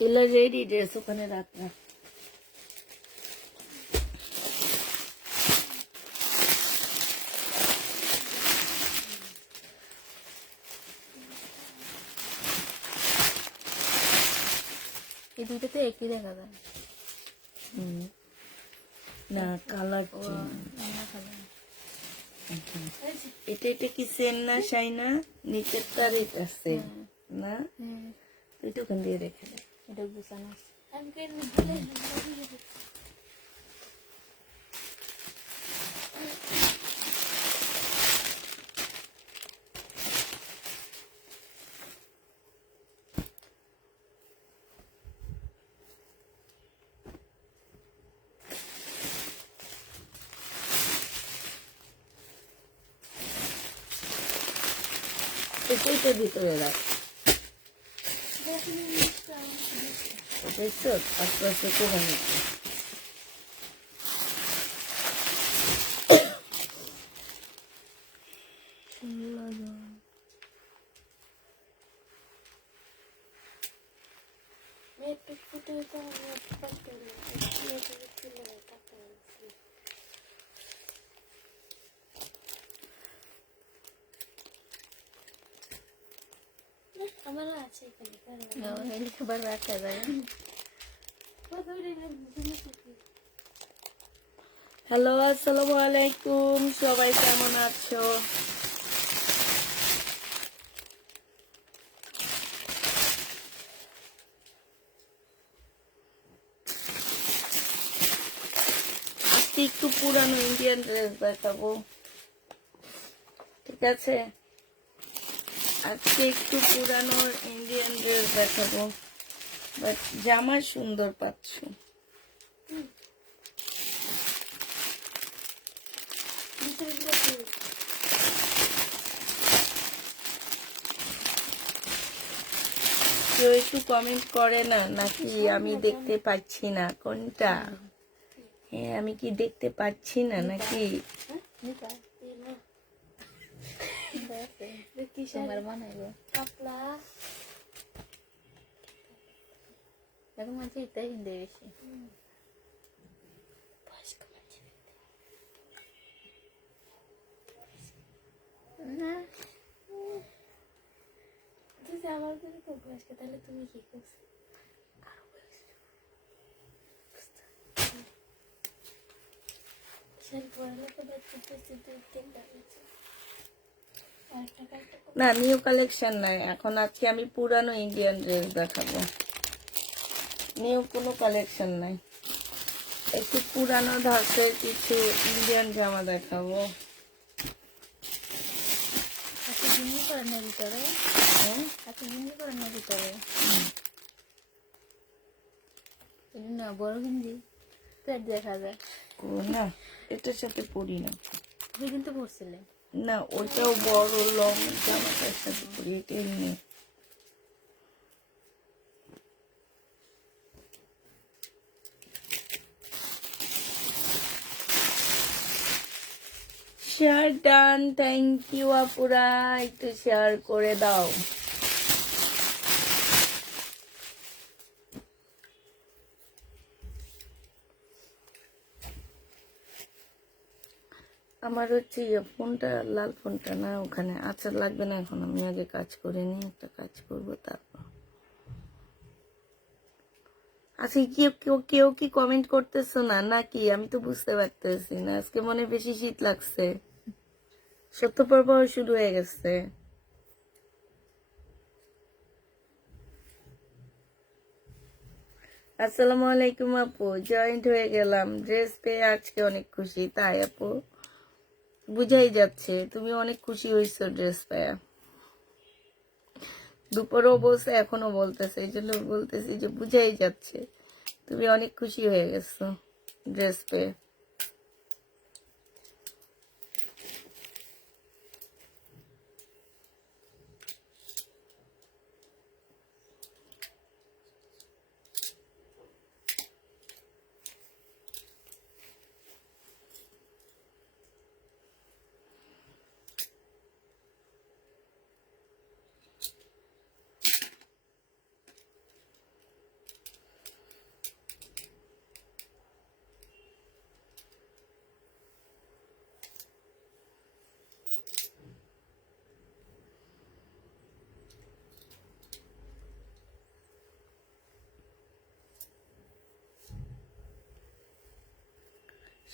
এগুলো ready dress ওখানে রাখা। এই দুইটাতে একই দেখা যায় না কালার এটা এটা কি সেন না শাইনা নিচের তার এটা সেন না তুই তো ওখান দিয়ে রেখে দে এটা গুছানো আছে এটাইটার ভিতরে রাখ দেখছো আস্তে আস্তে কোথায় নিচ্ছে খাবার রাখা যায় হ্যালো আসসালামু আলাইকুম সবাই কেমন আছো আজকে একটু পুরানো ইন্ডিয়ান ড্রেস দেখাবো ঠিক আছে আজকে একটু পুরানো ইন্ডিয়ান ড্রেস দেখাবো বাট জামা সুন্দর পাচ্ছ কেউ একটু কমেন্ট করে না নাকি আমি দেখতে পাচ্ছি না কোনটা হ্যাঁ আমি কি দেখতে পাচ্ছি না নাকি এখন মাঝে এটাই হিন্দে বেশি না আমার খুব বয়স্ক তাহলে তুমি কি করছো না নিউ কালেকশন নাই এখন আজকে আমি পুরানো ইন্ডিয়ান ড্রেস দেখাবো নিউ কোনো কালেকশন নাই একটু পুরানো ধাঁচের কিছু ইন্ডিয়ান জামা দেখাবো ভিতরে ভিতরে না বড় হিন্দি পেট দেখা যায় ও না এটার সাথে পরি না তুই কিন্তু পড়ছিলেন না ওইটাও বড় লং জামাটার সাথে পরি এটাই নেই শেয়ার ডান থ্যাংক ইউ আপুরা একটু শেয়ার করে দাও আমার হচ্ছে ফোনটা লাল ফোনটা না ওখানে আচ্ছা লাগবে না এখন আমি আগে কাজ করে নিই একটা কাজ করবো তারপর আচ্ছা কেউ কেউ কেউ কি কমেন্ট করতেছো না নাকি আমি তো বুঝতে পারতেছি না আজকে মনে বেশি শীত লাগছে সত্যপর্ব শুরু হয়ে গেছে আসসালামু আলাইকুম আপু জয়েন্ট হয়ে গেলাম ড্রেস পেয়ে আজকে অনেক খুশি তাই আপু বুঝাই যাচ্ছে তুমি অনেক খুশি হয়েছো ড্রেস পেয়ে দুপুরও বলছে এখনো বলতেছে এই জন্য বলতেছি যে বুঝাই যাচ্ছে তুমি অনেক খুশি হয়ে গেছো ড্রেস পেয়ে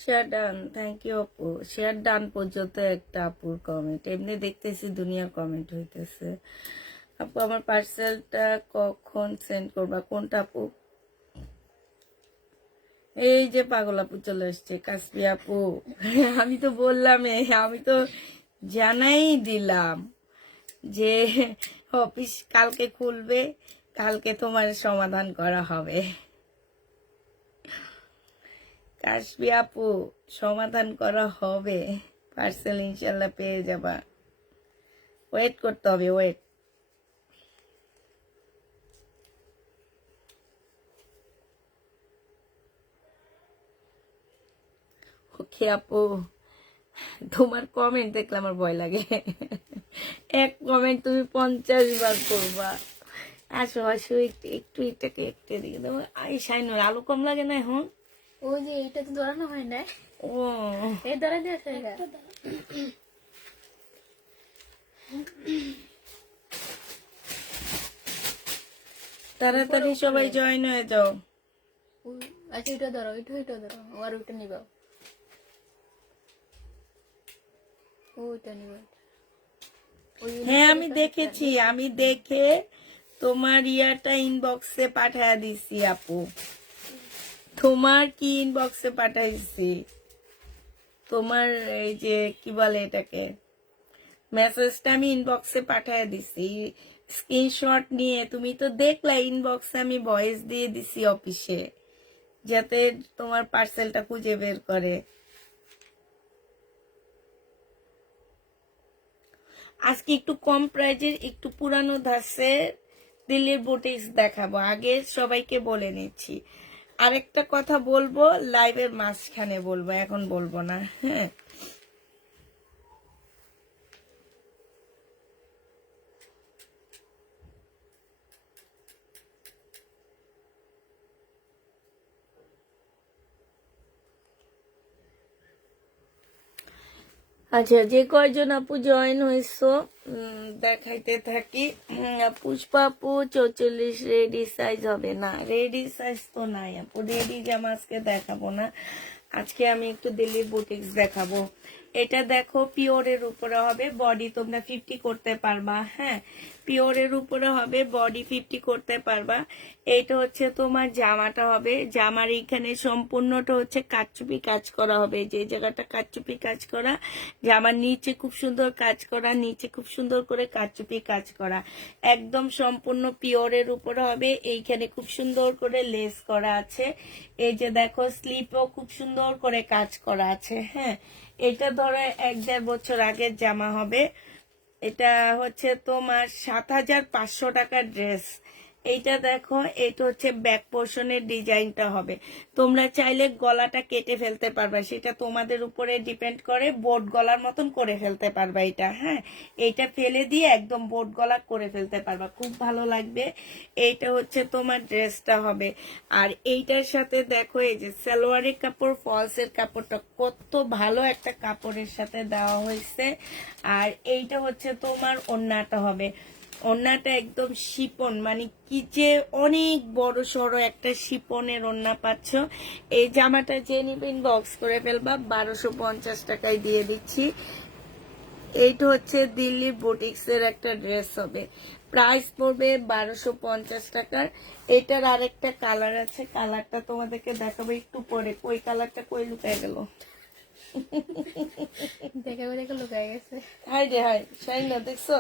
শেয়ার ডান, থ্যাংক ইউ আপু। শেয়ার ডান পর্যন্ত একটা আপুর কমেন্ট, এমনি দেখতেছি দুনিয়ার কমেন্ট হইতেছে। আপু আমার পার্সেলটা কখন সেন্ড করবা? কোনটা আপু? এই যে পাগল আপু চলে আসছে, কাসবি আপু। আমি তো বললাম, আমি তো জানাই দিলাম যে অফিস কালকে খুলবে, কালকে তোমার সমাধান করা হবে। কাসবি আপু সমাধান করা হবে, পার্সেল ইনশাল্লাহ পেয়ে যাবা। ওয়েট করতে হবে, ওয়েট। ওকে আপু, তোমার কমেন্ট দেখলে আমার ভয় লাগে। এক কমেন্ট তুমি 50 বার করবা। আসো আসো, একটু একটু এটাকে একটু দিকে দেবো। এই শাইনুর আলো কম লাগে না এখন? ওই যে এইটা তো ধরানো হয় না, ও এই ধরা দিয়েছে। তাড়াতাড়ি সবাই জয়েন হয়ে যাও। আচ্ছা ওইটা ধরো, ওইটা ধরো, আর ওইটা নিবা, ওইটা নিবা। হ্যাঁ আমি দেখেছি, আমি দেখে তোমার ইয়াটা ইনবক্সে পাঠায় দিছি আপু। তোমার কি ইনবক্সে পাঠাইছি? তোমার এই যে কি বলে এটাকে, মেসেজটা আমি ইনবক্সে পাঠায় দিছি স্ক্রিনশট নিয়ে। তুমি তো দেখলা ইনবক্সে আমি ভয়েস দিয়ে দিছি অফিসে, যাতে তোমার পার্সেলটা খুঁজে বের করে। আজকে একটু কম প্রাইজের একটু পুরানো ধাঁচের দিল্লির বুটিক্স দেখাবো। আগে সবাইকে বলে নিচ্ছি, আরেকটা কথা বলবো লাইভের মাঝখানে বলবো, এখন বলবো না। হ্যাঁ আচ্ছা, যে কয়জন আপু জয়েন হয়েছো দেখাইতে থাকি। পুষ্পা আপু 44 রেডি সাইজ হবে না? রেডি সাইজ তো নাই আপু, রেডি জামা আজকে দেখাবো না। আজকে আমি একটু দিল্লি বুটিক্স দেখাবো। এটা দেখো পিওরের উপরে হবে, বডি তোমরা 50 করতে পারবা। হ্যাঁ পিওরের উপরে হবে, বডি 50 করতে পারবা। এইটা হচ্ছে তোমার জামাটা হবে, জামার এইখানে সম্পূর্ণটা হচ্ছে কারচুপি কাজ করা হবে, যে জায়গাটা কারচুপি কাজ করা, জামার নিচে খুব সুন্দর কাজ করা, নিচে খুব সুন্দর করে কারচুপি কাজ করা, একদম সম্পূর্ণ পিওরের উপরে হবে। এইখানে খুব সুন্দর করে লেস করা আছে, এই যে দেখো স্লিপও খুব সুন্দর করে কাজ করা আছে। হ্যাঁ এটা ধরো 1-1.5 বছর আগের জামা হবে। এটা হচ্ছে তোমার 7,500 টাকার ড্রেস। এইটা দেখো, এটা হচ্ছে ব্যাক পোর্শনের ডিজাইনটা হবে। তোমরা চাইলে গলাটা কেটে ফেলতে পারবা, সেটা তোমাদের উপরে ডিপেন্ড করে, বোট গলার মতন করে ফেলতে পারবা এটা। হ্যাঁ এইটা ফেলে দিয়ে একদম বোট গলা করে ফেলতে পারবা, খুব ভালো লাগবে। এইটা হচ্ছে তোমার ড্রেসটা হবে। আর এইটার সাথে দেখো এই যে সালোয়ারের কাপড়, ফলসের কাপড়টা কত ভালো একটা কাপড়ের সাথে দেওয়া হয়েছে। আর এইটা হচ্ছে তোমার ওড়নাটা হবে, ওড়নাটা একদম শিপন, মানে কি যে অনেক বড় সড়ো একটা শিপনের ওড়না পাচ্ছ। এই জামাটা যে নিবে ইনবক্স করে ফেলবা, 1250 টাকায় দিয়ে দিচ্ছি। এইটা হচ্ছে দিল্লি বুটিক্স এর একটা ড্রেস হবে, প্রাইস পড়বে 1250 টাকার। এটার আরেকটা কালার আছে, কালারটা তোমাদেরকে দেখাবো একটু পরে। কই কালারটা কই লুকায় গেল? দেখাবে দেখে লুকায় গেছে। হাই রে হাই, শাইনা দেখছো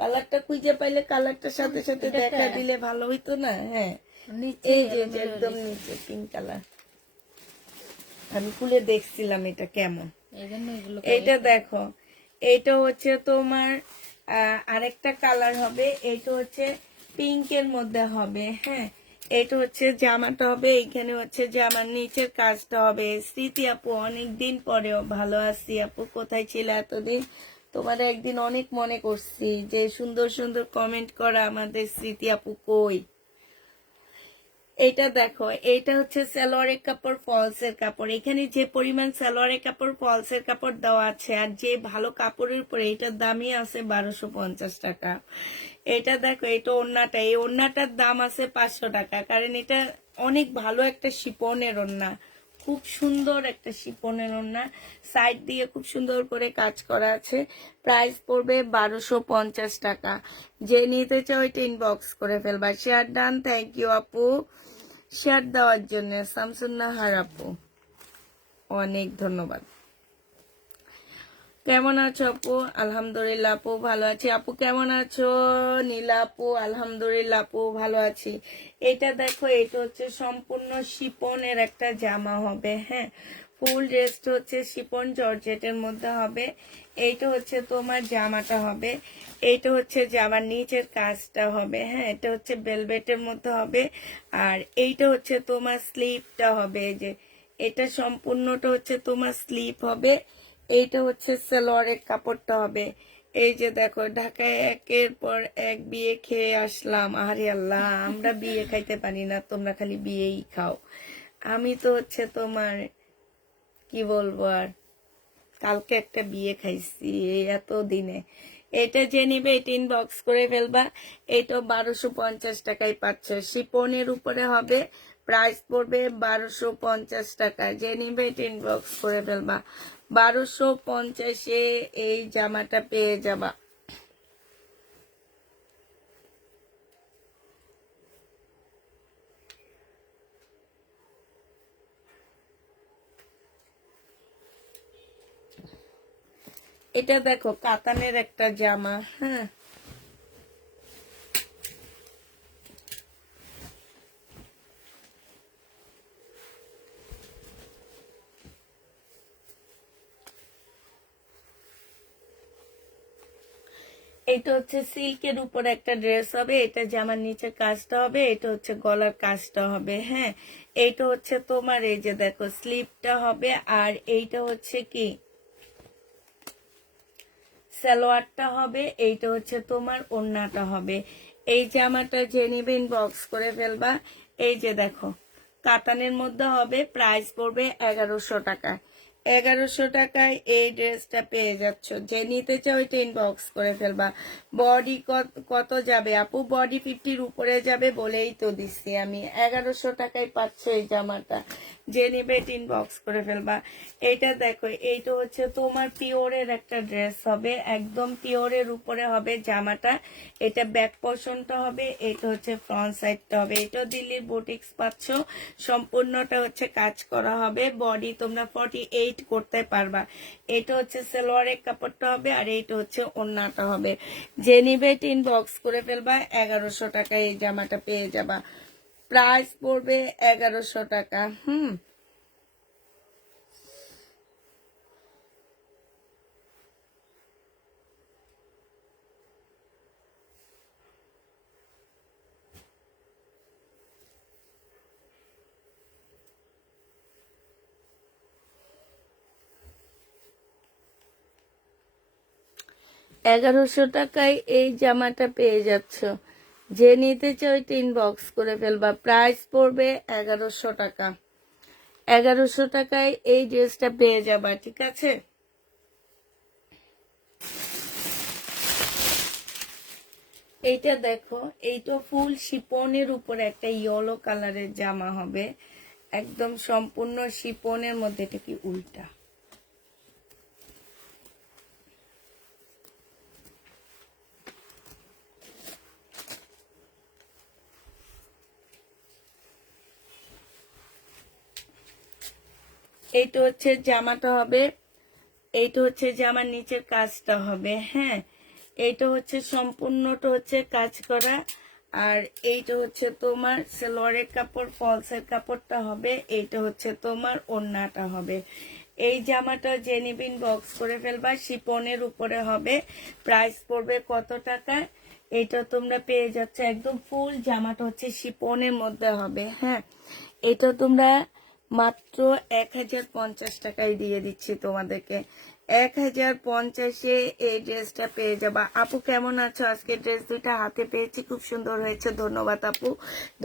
কালারটা খুঁজে পাইলে কালারটার সাথে সাথে দেখা দিলে ভালো হইতো না? হ্যাঁ এই যে একদম নিচে পিঙ্ক কালার, আমি খুলে দেখছিলাম এটা কেমন। এইটা দেখো, এইটা হচ্ছে তোমার আরেকটা কালার হবে, এইটা হচ্ছে পিঙ্কের মধ্যে হবে। হ্যাঁ এটা হচ্ছে জামাটা হবে, এইখানে হচ্ছে জামার নিচের কাজটা হবে। স্মৃতি আপু অনেকদিন পরেও, ভালো আছি আপু, কোথায় ছিল এতদিন? তোমার একদিন অনেক মনে করছি, যে সুন্দর সুন্দর কমেন্ট করা আমাদের স্মৃতি আপু কই? এটা দেখো, এইটা হচ্ছে সালোয়ারের কাপড়, ফলসের কাপড়। এখানে যে পরিমাণ সালোয়ারের কাপড়, ফলসের কাপড় দেওয়া আছে, আর যে ভালো কাপড়ের উপরে, এটার দামই আছে 1250 টাকা। এটা দেখো, এটা ওড়নাটা, এই ওড়নাটার দাম আছে 500 টাকা, কারণ এটা অনেক ভালো একটা শিপনের ওড়না, খুব সুন্দর একটা শিপনের ওড়না, সাইড দিয়ে খুব সুন্দর করে কাজ করা আছে। প্রাইস পড়বে 1250 টাকা। যে নিতে চাও ওইটা ইনবক্স করে ফেলবা। শেয়ার ডান, থ্যাংক ইউ আপু শেয়ার দেওয়ার জন্য। শামসুন্নাহার আপু অনেক ধন্যবাদ। কেমন আছো আপু? আলহামদুলিল্লাহ আপু ভালো আছি। আপু কেমন আছো? নীলা আপু আলহামদুলিল্লাহ আপু ভালো আছি। এটা দেখো, এটা হচ্ছে সম্পূর্ণ শিপনের একটা জামা হবে। হ্যাঁ, ফুল ড্রেসটা হচ্ছে শিপন জর্জেটের মধ্যে হবে। এইটা হচ্ছে তোমার জামাটা হবে। এইটা হচ্ছে জামার নিচের কাজটা হবে। হ্যাঁ, এটা হচ্ছে ভেলভেটের মধ্যে হবে। আর এইটা হচ্ছে তোমার স্লিপটা হবে। এই যে এটা সম্পূর্ণটা হচ্ছে তোমার স্লিপ হবে। এইটা হচ্ছে সালোয়ারের কাপড়টা হবে। এই যে দেখো, ঢাকায় একের পর এক বিয়ে খেয়ে আসলাম। আরে আল্লাহ, আমরা বিয়ে খাইতে পারি না, তোমরা খালি বিয়েই খাও। আমি তো হচ্ছে তোমার কি বলবো আর, কালকে একটা বিয়ে খাইছি এই এত দিনে। এটা যে নিবে এটা ইনবক্স করে ফেলবা। এটা 1250 টাকায় পাচ্ছ, শিপনের উপরে হবে। প্রাইস পড়বে 1250 টাকা। যে নিবে এটা ইনবক্স করে ফেলবা। 1250-এ এই জামাটা পেয়ে যাবা। এটা দেখো কাতানের একটা জামা। হ্যাঁ, এটা হচ্ছে সিল্কের উপরে একটা ড্রেস হবে। এটা জামার নিচে কাজটা হবে। এটা হচ্ছে গলার কাজটা হবে। হ্যাঁ, এইটা হচ্ছে তোমার এই যে দেখো স্লিপটা হবে। আর এইটা হচ্ছে কি সালোয়ারটা হবে। এইটা হচ্ছে তোমার ওড়নাটা হবে। এই জামাটা যে নিবে ইনবক্স করে ফেলবা। এই যে দেখো কাতানের মধ্যে হবে। প্রাইস পড়বে 1100 টাকা। 1100 টাকায় এই ড্রেসটা পেয়ে যাচ্ছ। যে নিতে চাও ওইটা ইনবক্স করে ফেলবা। বডি কত যাবে আপু? বডি 50-র উপরে যাবে বলেই তো দিচ্ছি আমি। 1100 টাকায় পাচ্ছ এই জামাটা। যে নিবে এটা ইনবক্স করে ফেলবা। এইটা দেখো, এইটা হচ্ছে তোমার পিওরের একটা ড্রেস হবে, একদম পিওরের উপরে হবে জামাটা। এটা ব্যাক পোর্শনটা হবে। এটা হচ্ছে ফ্রন্ট সাইডটা হবে। এটা দিল্লির বুটিক্স পাচ্ছ। সম্পূর্ণটা হচ্ছে কাজ করা হবে। বডি তোমরা 48 করতে পারবা। এটা হচ্ছে সালোয়ারের কাপড়টা হবে। আর এইটা হচ্ছে ওড়নাটা হবে। যে নিবে এটা ইনবক্স করে ফেলবা। 1100 টাকায় এই জামাটা পেয়ে যাবা। প্রাইস পড়বে 1100 টাকা। 1100 টাকায় এই জামাটা পেয়ে যাচ্ছ। যে নিতে চাও ওইটা ইনবক্স করে ফেলবা। প্রাইস পড়বে 1100 টাকা। 1100 টাকায় এই ড্রেসটা পেয়ে যাবা। ঠিক আছে, এইটা দেখো, এইটা ফুল শিপনের উপরে একটা ইয়েলো কালারের জামা হবে। একদম সম্পূর্ণ শিপনের মধ্যে। এটা কি উল্টা? এইটা হচ্ছে জামাটা হবে। এইটা হচ্ছে জামার নিচের কাজটা হবে। হ্যাঁ, এইটা হচ্ছে সম্পূর্ণটা হচ্ছে কাজ করা। আর এইটা হচ্ছে তোমার সালোয়ারের কাপড়, ফলসের কাপড়টা হবে। এইটা হচ্ছে তোমার ওড়নাটা হবে। এই জামাটা জেনিবিন বক্স করে ফেলবা। শিপনের উপরে হবে। প্রাইস পড়বে কত টাকা? এটা তোমরা পেয়ে যাচ্ছ একদম ফুল জামাটা হচ্ছে শিপনের মধ্যে হবে। হ্যাঁ, এটা তোমরা মাত্র 1050 টাকায় দিয়ে দিচ্ছি তোমাদেরকে। 1050-এ এই ড্রেসটা পেয়ে যাবা। আপু কেমন আছো? আজকে ড্রেস দুইটা হাতে পেয়েছি, খুব সুন্দর হয়েছে। ধন্যবাদ আপু,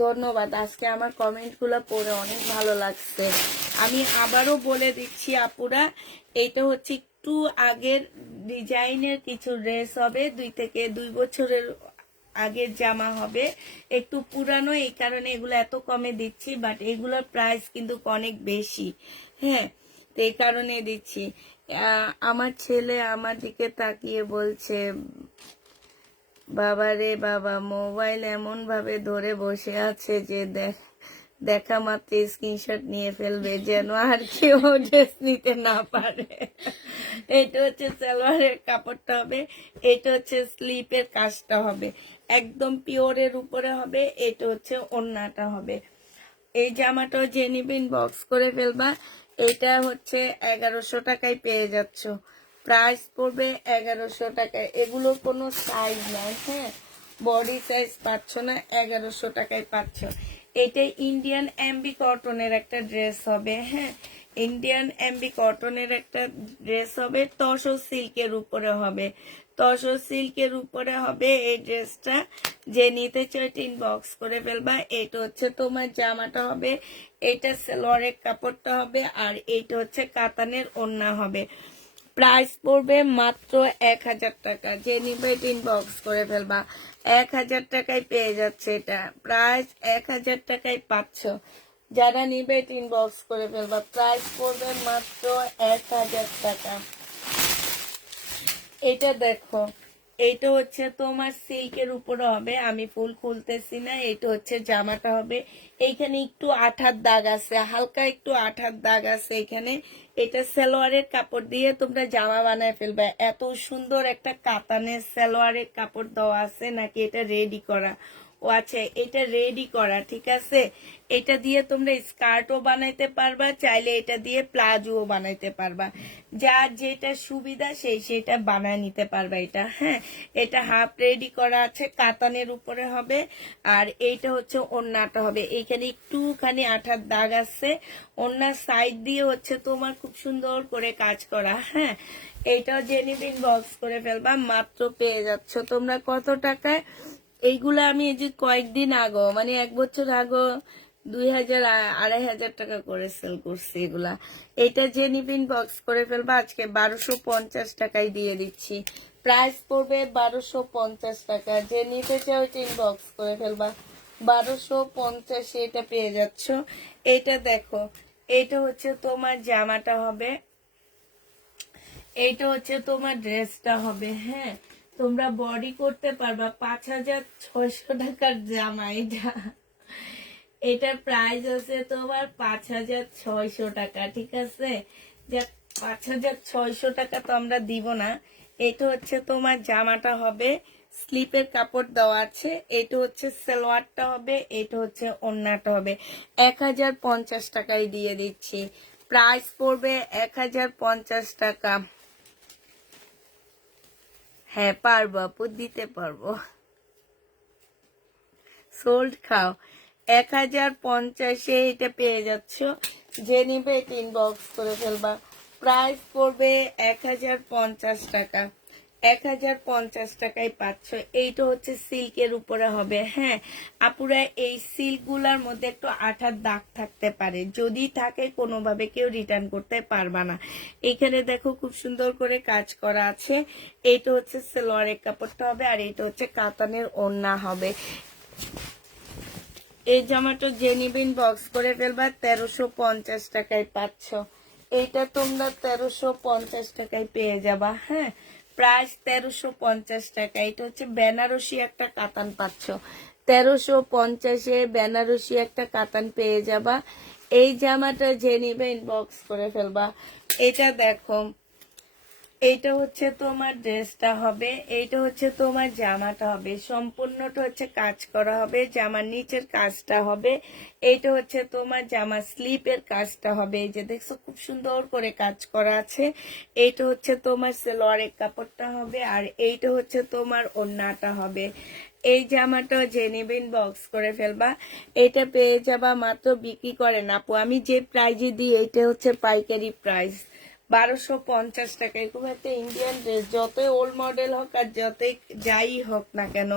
ধন্যবাদ। আজকে আমার কমেন্টগুলো পড়ে অনেক ভালো লাগছে। আমি আবারও বলে দিচ্ছি আপুরা, এইটা হচ্ছে একটু আগের ডিজাইনের কিছু ড্রেস হবে। 2 থেকে 2 বছরের আগের জামা হবে, একটু পুরানো, এই কারণে এগুলো এত কমে দিচ্ছি, বাট এগুলোর প্রাইস কিন্তু অনেক বেশি। হ্যাঁ, তো এই কারণে দিচ্ছি। আমার ছেলে আমার দিকে তাকিয়ে বলছে, বাবা রে বাবা, মোবাইল এমন ভাবে ধরে বসে আছে যে দেখা মাত্র স্ক্রিনশট নিয়ে ফেলবে, যেন আর কেউ ড্রেস নিতে না পারে। এটা হচ্ছে সালোয়ারের কাপড়টা হবে, এটা হচ্ছে স্লিপের কাজটা হবে, একদম পিওরের উপরে হবে। এটা হচ্ছে ওড়নাটা হবে। এই জামাটাও যে নিবেন বক্স করে ফেলবা। এটা হচ্ছে 1100 টাকায় পেয়ে যাচ্ছ। প্রাইস পড়বে 1100 টাকায়। এগুলোর কোনো সাইজ নাই, হ্যাঁ, বডি সাইজ পাচ্ছ না, 1100 টাকায় পাচ্ছ। এটা ইন্ডিয়ান এমবি কটনের একটা ড্রেস হবে, হ্যাঁ, ইন্ডিয়ান এমবি কটনের একটা ড্রেস হবে, তসর সিল্কের উপরে হবে, তসর সিল্কের উপরে হবে এই ড্রেসটা। যে নিতে চাই ইনবক্স করে ফেলবা। এটা হচ্ছে তোমার জামাটা হবে, এটা সালোয়ারের কাপড়টা হবে, আর এইটা হচ্ছে কাতানের ওড়না হবে। প্রাইস পড়বে মাত্র 1000 টাকা। যে নিবে ইনবক্স করে ফেলবা। 1000 টাকায় পেয়ে যাচ্ছে এটা, প্রাইস 1000 টাকায় পাচ্ছ। যারা নিবে ইনবক্স করে ফেলবা। প্রাইস পড়বে মাত্র 1000 টাকা। এটা দেখো, এইটা হচ্ছে তোমার সিল্কের উপরে হবে, আমি ফুল খুলতেছি না। এটা হচ্ছে জামাটা হবে, এইখানে একটু আঠার দাগ আছে, হালকা একটু আঠার দাগ আছে এখানে। এটা সালোয়ারের কাপড় দিয়ে তোমরা জামা বানায় ফেলবে। এত সুন্দর একটা কাতানের সালোয়ারের কাপড় দেওয়া আছে, নাকি এটা রেডি করা? ও আচ্ছা, এটা রেডি করা, ঠিক আছে। এটা দিয়ে তোমরা স্কার্টও বানাইতে পারবা, চাইলে এটা দিয়ে প্লাজোও বানাইতে পারবা। যার যেটা সুবিধা সেটা বানায় নিতে পারবা এটা। হ্যাঁ, এটা হাফ রেডি করা আছে, কাতানের উপরে হবে। আর এইটা হচ্ছে ওড়নাটা হবে, এইখানে একটুখানি আঠার দাগ আছে, ওড়নার সাইড দিয়ে হচ্ছে তোমার খুব সুন্দর করে কাজ করা। হ্যাঁ, এইটাও জেনিবিন বক্স করে ফেলবা। মাত্র পেয়ে যাচ্ছ তোমরা কত টাকায়? এইগুলা আমি এই যে কয়েকদিন আগো, মানে 1 বছর আগো 2000 2500 টাকা করে সেল করছি এগুলা। এটা যে নিবিন বক্স করে ফেলবা। আজকে 1250 টাকায় দিয়ে দিচ্ছি। প্রাইস পড়বে 1250 টাকা। যে নিতে চাও এটা ইনবক্স করে ফেলবা। 1250 এটা পেয়ে যাচ্ছ। এটা দেখো, এটা হচ্ছে তোমার জামাটা হবে, এইটা হচ্ছে তোমার ড্রেসটা হবে। হ্যাঁ, তোমরা বডি করতে পারবা। 5600 টাকার জামা এটা। এটার প্রাইস আছে তোমার 5600 টাকা, ঠিক আছে। যে 5600 টাকা তো আমরা দিব না। এটা হচ্ছে তোমার জামাটা হবে, স্লিপের কাপড় দেওয়া আছে। এটা হচ্ছে সালোয়ারটা হবে, এটা হচ্ছে ওড়নাটা হবে। 1050 টাকায় দিয়ে দিচ্ছি। প্রাইস পড়বে 1050 টাকা। হ্যাঁ, পারবো আপু, দিতে পারবো। সোল্ড খাও। 1050 এটা পেয়ে যাচ্ছ। যে নিবে এটা ইনবক্স করে ফেলবা। প্রাইস পড়বে 1050 টাকা। 1050 টাকায় পাচ্ছ। এইটা হচ্ছে সিল্কের উপরে হবে। হ্যাঁ আপুরা, এই সিল্ক গুলার মধ্যে একটু আঠার দাগ থাকতে পারে, যদি থাকে কোনোভাবে কেউ রিটার্ন করতে পারবা না। এখানে দেখো খুব সুন্দর করে কাজ করা আছে। এইটা হচ্ছে সালোয়ারের কাপড়টা হবে, আর এইটা হচ্ছে কাতানের ওড়না হবে। এই জামাটা যে নিবেন বক্স করে ফেলবা। 1350 টাকায় পাচ্ছ। এইটা তোমরা 1350 টাকায় পেয়ে যাবা। হ্যাঁ, প্রাইস 1350 টাকা। এটা হচ্ছে বেনারসি একটা কাতান পাচ্ছ। 1350-এ বেনারসি একটা কাতান পেয়ে যাবা। এই জামাটা যে নিবেন বক্স করে ফেলবা। এটা দেখো, এইটা হচ্ছে তোমার ড্রেসটা হবে, এইটা হচ্ছে তোমার জামাটা হবে। সম্পূর্ণটা হচ্ছে কাজ করা হবে, জামার নিচের কাজটা হবে। এইটা হচ্ছে তোমার জামা স্লিপের কাজটা হবে। এই যে দেখছো খুব সুন্দর করে কাজ করা আছে। এইটা হচ্ছে তোমার সালোয়ারের কাপড়টা হবে, আর এইটা হচ্ছে তোমার ওড়নাটা হবে। এই জামাটা যে নেবেন বক্স করে ফেলবা। এটা পেয়ে যাবা মাত্র, বিক্রি করেন আপু আমি যে প্রাইজে দিই, এটা হচ্ছে পাইকারি প্রাইস 1250 টাকা। এরকম একটা ইন্ডিয়ান ড্রেস যতই ওল্ড মডেল হোক আর যতই যাই হোক না কেন,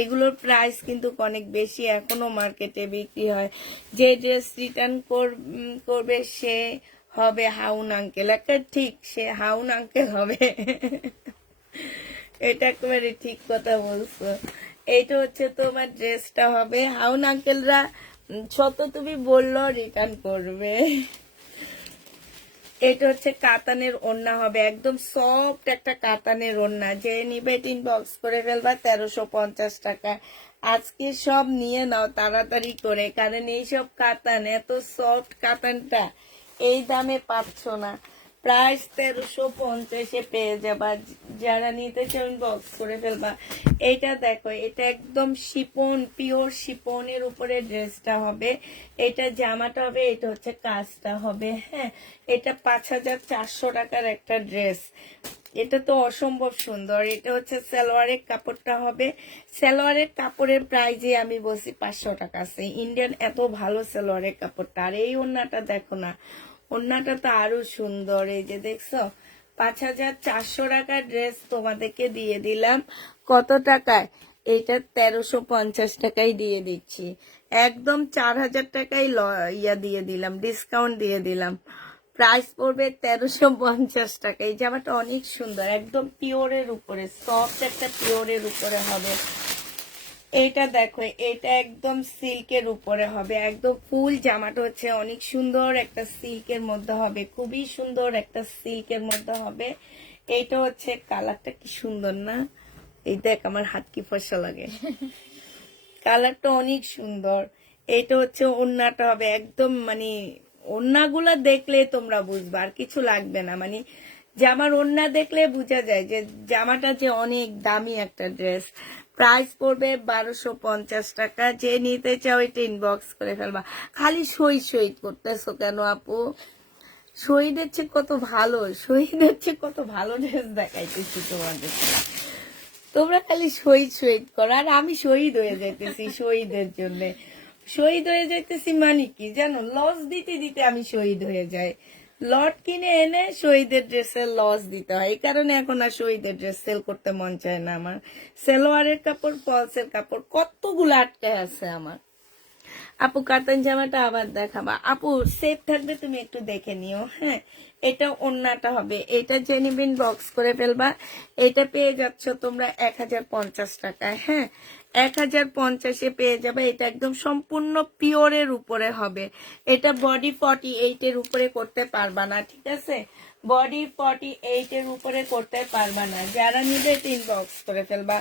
এগুলোর প্রাইস কিন্তু অনেক বেশি এখনো মার্কেটে বিক্রি হয়। যে ড্রেস রিটার্ন করবে সে হবে হাউন আঙ্কেল। একটা ঠিক, সে হাউন আঙ্কেল হবে। এটা একেবারে ঠিক কথা বলছো। এইটা হচ্ছে তোমার ড্রেসটা হবে। হাউন আঙ্কেলরা শত তুমি বললো রিটার্ন করবে। এটা হচ্ছে কাতানের ওড়না হবে, একদম সফট একটা কাতানের ওড়না। যে নিবে ইনবক্স করে ফেলবা 1350 টাকা। আজকে সব নিয়ে নাও তাড়াতাড়ি করে, কারণ এইসব কাতান, এত সফট কাতানটা এই দামে পাচ্ছ না। প্রাইস 1350-এ পেয়ে যাবা। যারা নিতে চাও ইনবক্স করে ফেলবা। এইটা দেখো, এটা একদম শিপন, পিওর শিপনের উপরে ড্রেসটা হবে। এটা জামাটা হবে, এটা হচ্ছে কাজটা হবে। হ্যাঁ, এটা 5400 টাকার একটা ড্রেস। এটা তো অসম্ভব সুন্দর। এটা হচ্ছে সালোয়ারের কাপড়টা হবে। সালোয়ারের কাপড়ের প্রাইজে আমি বলছি 500 টাকা আছে। ইন্ডিয়ান এত ভালো সালোয়ারের কাপড়টা। আর এই ওড়নাটা দেখো না, ওড়নাটা তো আরো সুন্দর। এই যে দেখছো, 5400 টাকার ড্রেস তোমাদেরকে দিয়ে দিলাম কত টাকায়? এইটা 1350 টাকায় দিয়ে দিচ্ছি। একদম 4000 টাকায় ইয়া দিয়ে দিলাম, ডিসকাউন্ট দিয়ে দিলাম। প্রাইস পড়বে 1350 টাকা। এই জামাটা অনেক সুন্দর, একদম পিওরের উপরে, সফট একটা পিওরের উপরে হবে। এইটা দেখো, এটা একদম সিল্কের উপরে হবে, একদম ফুল জামাটা হচ্ছে অনেক সুন্দর একটা সিল্কের মধ্যে হবে, খুবই সুন্দর একটা সিল্কের মধ্যে হবে। এইটা হচ্ছে কালারটা কি সুন্দর না? এই দেখ আমার হাত কি ফসা লাগে, কালারটা অনেক সুন্দর। এটা হচ্ছে ওড়নাটা হবে, একদম মানে ওড়নাগুলা দেখলে তোমরা বুঝবা, আর কিছু লাগবে না। মানে জামার ওড়না দেখলে বোঝা যায় যে জামাটা যে অনেক দামি একটা ড্রেস। প্রাইস পড়বে 1250 টাকা। যে নিতে চাও এটা ইনবক্স করে ফেলবা। খালি শহীদ শহীদ করতেছো কেন আপু? শহীদের চেয়ে কত ভালো, শহীদের চেয়ে কত ভালো ড্রেস দেখাইতেছি তোমাদের। তোমরা খালি শহীদ শহীদ করো, আর আমি শহীদ হয়ে যাইতেছি শহীদের জন্য। শহীদ হয়ে যাইতেছি মানে কি জানো? লস দিতে দিতে আমি শহীদ হয়ে যাই। লট কিনে এনে শহীদের ড্রেসের লস দিতে হয়। এই কারণে এখন আর শহীদের ড্রেস সেল করতে মন চায় না আমার। সেলোয়ারের কাপড়, ফলসের কাপড় কতগুলো আটকে আছে আমার। আপু কাতান জামাটা আবার দেখাবা? আপু সেট থাকবে, তুমি একটু দেখে নিও। হ্যাঁ, এটা ওন্নাটা হবে। এটা জেনিবিন বক্স করে ফেলবা। এটা পেয়ে যাচ্ছ তোমরা 1050 টাকায়। হ্যাঁ, 1050-এ পেয়ে যাবে। এটা একদম সম্পূর্ণ পিওরের উপরে হবে। এটা বডি 48-এর উপরে করতে পারবা না, ঠিক আছে? বডি 48-এর উপরে করতে পারবা না। যারা নিবে ইনবক্স করে ফেলবা।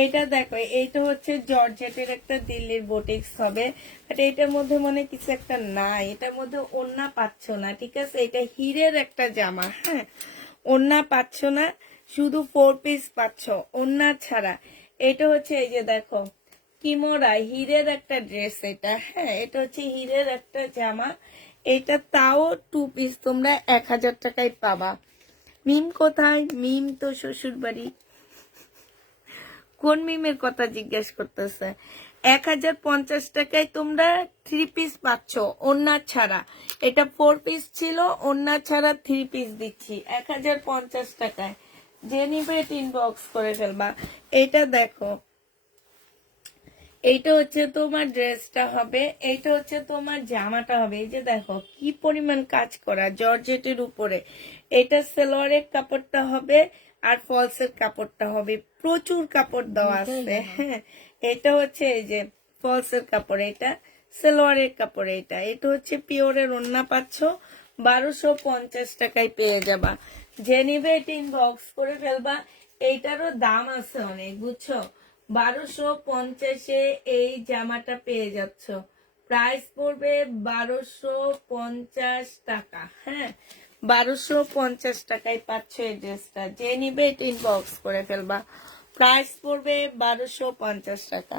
এইটা দেখো, এইটা হচ্ছে জর্জেটের একটা দিল্লির বুটিক্স হবে। বাট এটার মধ্যে মনে কিছু একটা নাই, এটার মধ্যে ওড়না পাচ্ছ না, ঠিক আছে? এটা হিরের একটা জামা। হ্যাঁ, ওড়না পাচ্ছ না, শুধু 4 পিস পাচ্ছ ওড়না ছাড়া। এটা হচ্ছে এই যে দেখো, কিমোরা হিরের একটা ড্রেস এটা। হ্যাঁ, এটা হচ্ছে হিরের একটা জামা। এটা তাও 2 পিস তোমরা 1000 টাকায় পাবা। মিম কোথায়? মিম তো শ্বশুর বাড়ি। কোন মিমের কথা জিজ্ঞেস করতেছে? 1050 টাকায় তোমরা 3 পিস পাচ্ছ ওড়না ছাড়া। এটা 4 পিস ছিল, ওড়না ছাড়া 3 পিস দিচ্ছি 1050 টাকায়। যে নিবে ইনবক্স করে ফেলবা। এটা দেখো, এইটা হচ্ছে তোমার ড্রেসটা হবে, এইটা হচ্ছে তোমার জামাটা হবে। এই যে দেখো কি পরিমাণ কাজ করা জর্জেটের উপরে। এটা সালোয়ারের কাপড়টা হবে আর ফলসের কাপড়টা হবে, প্রচুর কাপড় দেওয়া আছে। হ্যাঁ, এটা হচ্ছে এই যে ফলসের কাপড়, এটা সালোয়ারের কাপড়। এটা এটা হচ্ছে পিওরের ওড়না পাচ্ছ 1250 টাকায় পেয়ে যাবা। যে নিবে এটা ইনবক্স করে ফেলবা। এইটারও দাম আছে অনেক, বুঝছো? 1250-এ এই জামাটা পেয়ে যাচ্ছ। প্রাইস পড়বে 1250 টাকা। হ্যাঁ, 1250 টাকায় পাচ্ছ এই ড্রেসটা। যে নিবে এটা ইনবক্স করে ফেলবা। প্রাইস পড়বে 1250 টাকা।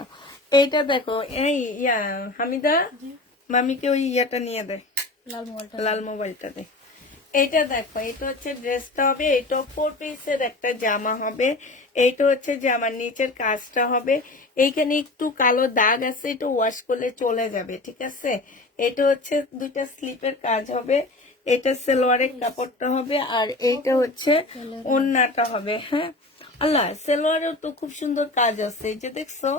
এইটা দেখো, এই ইয়া হামিদা মামিকে ওই ইয়াটা নিয়ে দেয়, লাল মোবাইলটা দে। এটা দেখো, এটা হচ্ছে ড্রেসটা হবে। এটা 4 পিসের একটা জামা হবে। এইটা হচ্ছে জামার নিচের কাজটা হবে। এইখানে একটু কালো দাগ আছে, এটা ওয়াশ করলে চলে যাবে, ঠিক আছে? এটা হচ্ছে দুইটা স্লিপের কাজ হবে। এটা সালোয়ারের কাপড়টা হবে, আর এইটা হচ্ছে ওড়নাটা হবে। হ্যাঁ, আল্লাহ, সালোয়ারেও তো খুব সুন্দর কাজ আছে, এই যে দেখছো,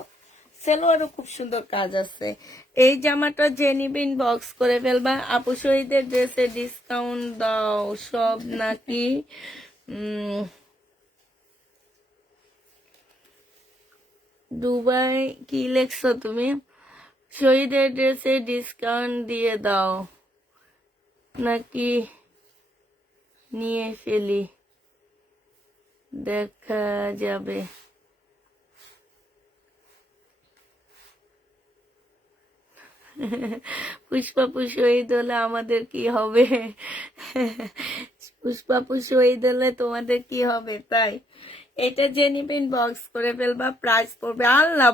সালোয়ারও খুব সুন্দর কাজ আছে। এই জামাটা যে নিবে ইনবক্স করে ফেলবা। আপু শহীদের ড্রেসে ডিসকাউন্ট দাও সব নাকি? দুবাই কি লেখছো তুমি? শহীদের ড্রেসে ডিসকাউন্ট দিয়ে দাও নাকি নিয়ে ফেলি, দেখা যাবে। পুষ্পাপু শহীদ হলে আমাদের কি হবে? পুষ্পাপু শহীদ হলে তোমাদের কি হবে? তাই এটা যে নিবেন বক্স করে ফেলবা, প্রাইস পড়বে আল্লাহ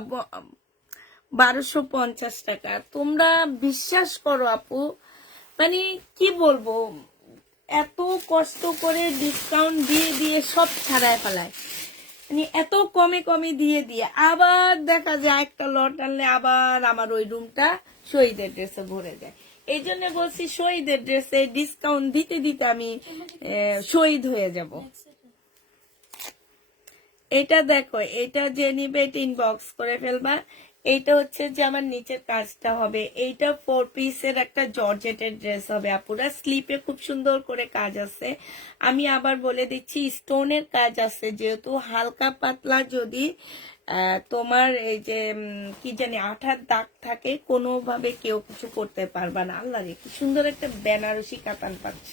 1250 টাকা। তোমরা বিশ্বাস করো আপু, মানে কি বলবো, এত কষ্ট করে ডিসকাউন্ট দিয়ে দিয়ে সব ছাড়ায় ফেলায়, মানে এত কমে কমে দিয়ে দিয়ে আবার দেখা যায় একটা লট আনলে আবার আমার ওই রুমটা শহীদের ড্রেসে ভরে যায়। এই জন্য বলছি শহীদের ড্রেসে ডিসকাউন্ট দিতে দিতে আমি শহীদ হয়ে যাব। এটা দেখো, এটা যে নিবে এটা ইনবক্স করে ফেলবা। এইটা হচ্ছে যে আমার নিচের কাজটা হবে, এইটা 4 পিসের একটা জর্জেটের ড্রেস হবে আপুরা। স্লিপে খুব সুন্দর করে কাজ আছে। আমি আবার বলে দিচ্ছি স্টোনের কাজ আছে, যেহেতু হালকা পাতলা যদি তোমার এই যে কি জানি আঠার দাগ থাকে, কোনোভাবে কেউ কিছু করতে পারবা না। আল্লাহ রে কি সুন্দর একটা বেনারসি কাতান পাচ্ছ,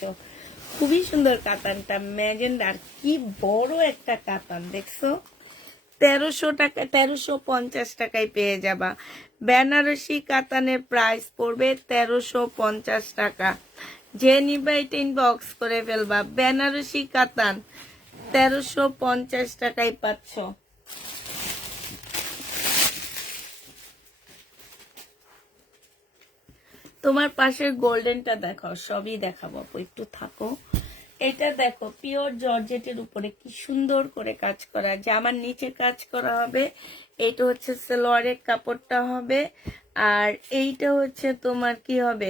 খুবই সুন্দর কাতানটা, ম্যাজেন্ডার কি বড় একটা কাতান দেখছো। 1300 টাকা, 1350 টাকায় পেয়ে যাবা। বেনারসি কাতানের প্রাইস পড়বে 1350 টাকা। যে নিবে এটা ইনবক্স করে ফেলবা। বেনারসি কাতান 1350 টাকায় পাচ্ছ। তোমার পাশের গোল্ডেনটা দেখো, সবই দেখাবো আপু, একটু থাকো। এটা দেখো পিওর জর্জেটের উপরে কি সুন্দর করে কাজ করা, জামার নিচে কাজ করা হবে। এইটা হচ্ছে সালোয়ারের কাপড়টা হবে, আর এইটা হচ্ছে তোমার কি হবে,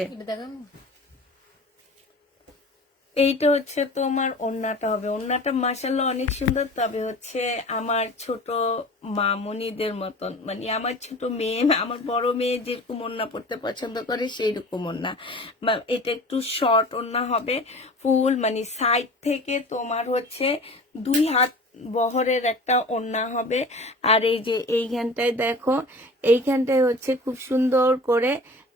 এইটা হচ্ছে তোমার ওড়নাটা হবে। ওড়নাটা মাশাআল্লাহ অনেক সুন্দর, তবে হচ্ছে আমার ছোট মামুনিদের মতন, মানে আমার ছোট মেয়ে, আমার বড় মেয়ে যেরকম ওড়না পড়তে পছন্দ করে সেই রকম ওড়না। এটা একটু শর্ট ওড়না হবে, ফুল মানে সাইড থেকে তোমার হচ্ছে 2 হাত বহরের একটা ওড়না হবে। আর এই যে এইখানটায় দেখো, এইখানটায় হচ্ছে খুব সুন্দর করে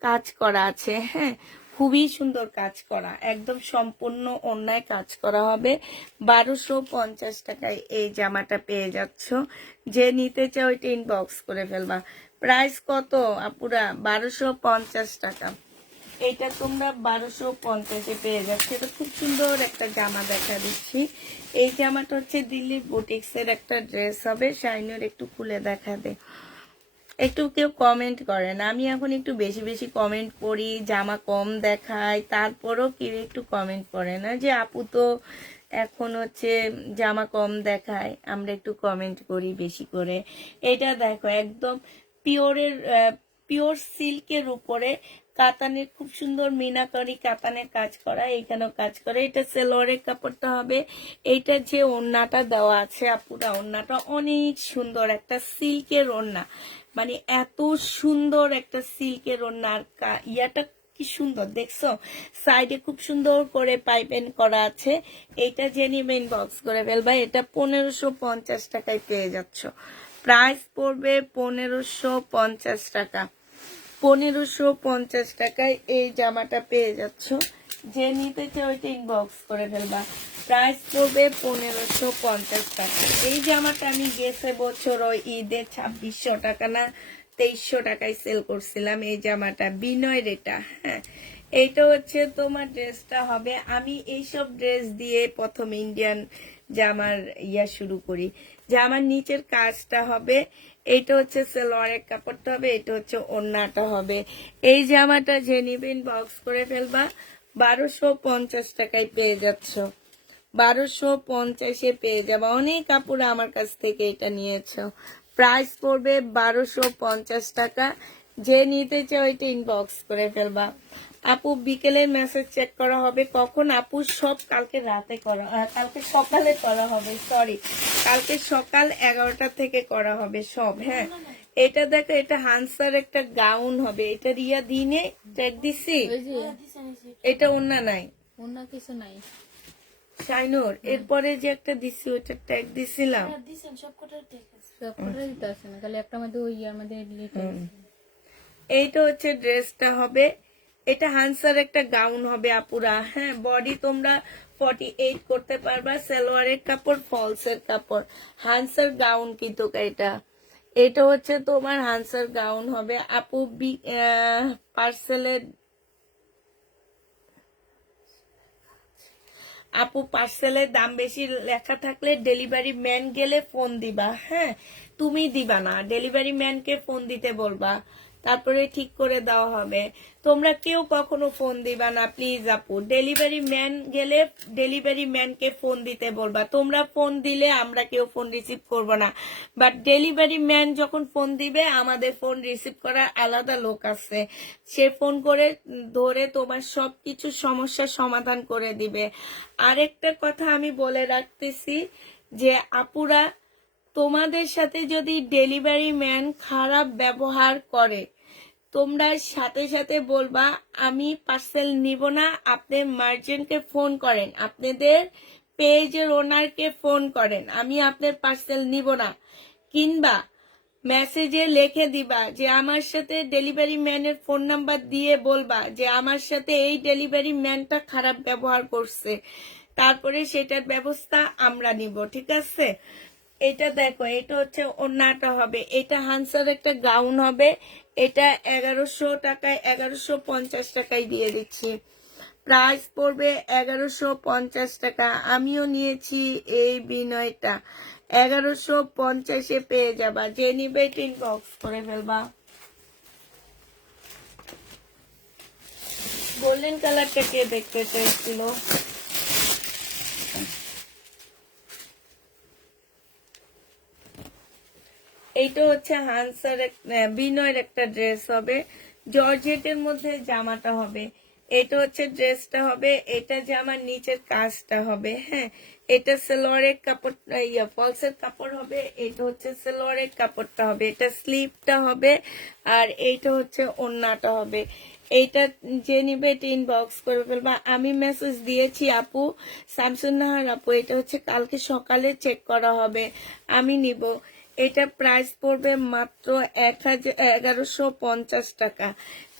কাজ করা আছে, হ্যাঁ খুবই সুন্দর কাজ করা, একদম সম্পূর্ণ অন্যায় কাজ করা হবে। 1250 টাকায় এই জামাটা পেয়ে যাচ্ছ। যে নিতে চাও ওইটা ইনবক্স করে ফেলবা। প্রাইস কত আপুরা? 1250 টাকা। এইটা তোমরা 1250-এ পেয়ে যাচ্ছ। এটা খুব সুন্দর একটা জামা দেখা দিচ্ছি। এই জামাটা হচ্ছে দিল্লি বুটিক্সের একটা ড্রেস হবে। শাইনের একটু খুলে দেখা দে, একটু কেউ কমেন্ট করে না। আমি এখন একটু বেশি বেশি কমেন্ট করি, জামা কম দেখাই, তারপরও কেউ একটু কমেন্ট করে না যে আপু তো এখন হচ্ছে জামা কম দেখায়, আমরা একটু কমেন্ট করি বেশি করে। এটা দেখো একদম পিওরের পিওর সিল্কের উপরে কাতানের খুব সুন্দর মিনাকারি কাতানের কাজ করা, এখানেও কাজ করা। এটা সেলোয়ারের কাপড়টা হবে। এইটা যে ওড়নাটা দেওয়া আছে আপুরা, ওড়নাটা অনেক সুন্দর একটা সিল্কের ওড়না, মানে এত সুন্দর একটা সিল্কের ওড়নার ইয়াটা কি সুন্দর দেখছো। সাইডে খুব সুন্দর করে পাইপেন করা আছে। এইটা যে নিবেন বক্স করে ফেলবা। এটা 1550 টাকায় পেয়ে যাচ্ছ। প্রাইস পড়বে 1550 টাকা। 1550 টাকায় এই জামাটা পেয়ে যাচ্ছ। যে নিতে চাও ওইটা ইনবক্স করে ফেলবা। প্রাইস পড়বে 1550 টাকা। এই জামাটা আমি গেছে বছর ওই ঈদে 2600 টাকা না 2300 টাকায় সেল করছিলাম। এই জামাটা বিনয় রেটা, হ্যাঁ এইটা হচ্ছে তোমার ড্রেসটা হবে। আমি এইসব ড্রেস দিয়ে প্রথম ইন্ডিয়ান জামার ইয়া শুরু করি। জামার নিচের কাজটা হবে, এইটা হচ্ছে সালোয়ারের কাপড়টা হবে, এটা হচ্ছে ওড়নাটা হবে। এই জামাটা যে নিবেন বক্স করে ফেলবা। 1250 টাকায় পেয়ে যাচ্ছ। 1250-এ পেয়ে যাবা। অনেক কাপড় আমার কাছ থেকে এটা নিয়েছ। প্রাইস পড়বে 1250 টাকা। যে নিতে চাও এটা ইনবক্স করে ফেলবা। আপু বিকেলের মেসেজ চেক করা হবে কখন? আপু সব কালকে রাতে করা, কালকে সকালে করা হবে, সরি কালকে সকাল 11টা থেকে করা হবে সব, হ্যাঁ। এটা দেখো, এটা হানসার একটা গাউন হবে। এটা রিয়া দিনে ট্যাগ দিছি, এটা অন্য নাই, অন্য কিছু নাই শাইনুর। এরপরে যে একটা দিছি ওইটা ট্যাগ দিছিলাম। সবকটা দিতে আসে না, খালি একটা মধ্যে ওই ইয়ার মধ্যে লেখা আছে। এইটা হচ্ছে ড্রেসটা হবে, এটা হান্সার একটা গাউন হবে আপুরা। হ্যাঁ, বডি তোমরা 48 করতে পারবা, সালোয়ারের কাপড় ফলসের কাপড়, হান্সার গাউন কিন্তু এটা। এটা হচ্ছে তোমার হান্সার গাউন হবে আপু। পার্সেলের আপু পার্সেলের দাম বেশি লেখা থাকলে ডেলিভারি ম্যান গেলে ফোন দিবা। হ্যাঁ, তুমি দিবা না, ডেলিভারি ম্যানকে ফোন দিতে বলবা, তারপরে ঠিক করে দেওয়া হবে। তোমরা কেউ কখনো ফোন দিবা না প্লিজ আপু, ডেলিভারি ম্যান গেলে ডেলিভারি ম্যানকে ফোন দিতে বলবা। তোমরা ফোন দিলে আমরা কেউ ফোন রিসিভ করব না, বাট ডেলিভারি ম্যান যখন ফোন দিবে আমাদের ফোন রিসিভ করার আলাদা লোক আছে, সে ফোন করে ধরে তোমার সবকিছু সমস্যার সমাধান করে দিবে। আরেকটা কথা আমি বলে রাখতেছি যে আপুরা, তোমাদের সাথে যদি ডেলিভারি ম্যান খারাপ ব্যবহার করে, তোমরা সাথে সাথে বলবা আমি পার্সেল নিব না, আপনি মার্চেন্টকে ফোন করেন, আপনাদের পেজের ওনারকে ফোন করেন, আমি আপনার পার্সেল নিব না। কিংবা মেসেজে লিখে দিবা যে আমার সাথে ডেলিভারি ম্যানের ফোন নাম্বার দিয়ে বলবা যে আমার সাথে এই ডেলিভারি ম্যানটা খারাপ ব্যবহার করছে, তারপরে সেটার ব্যবস্থা আমরা নিব, ঠিক আছে? এটা দেখো, এটা হচ্ছে ওড়নাটা হবে, এটা হান্সার একটা গাউন হবে, এটা 1100 টাকায় 1150 টাকায় দিয়ে দিচ্ছি। প্রাইস পড়বে 1150 টাকা। আমিও নিয়েছি এই বিনয়টা, 1150-এ পেয়ে যাবা। যে নিবে টিন বক্স করে ফেলবা। গোল্ডেন কালারটা কে দেখতে চাইছিল? এইটা হচ্ছে হান্সার বিনয়ের একটা ড্রেস হবে, জর্জেটের মধ্যে জামাটা হবে। এটা হচ্ছে ড্রেসটা হবে, এটা জামার নিচের কাজটা হবে। হ্যাঁ, এটা সালোয়ারের কাপড়, ফলসের কাপড় হবে, এটা হচ্ছে সালোয়ারের কাপড়টা হবে, এটা স্লিভটা হবে, আর এইটা হচ্ছে ওড়নাটা হবে। এইটা যে নিবে টিন বক্স করে ফেলবা। আমি মেসেজ দিয়েছি আপু, শামসুন নাহার আপু, এটা হচ্ছে কালকে সকালে চেক করা হবে, আমি নিব। এটা প্রাইস পড়বে মাত্র 1150 টাকা।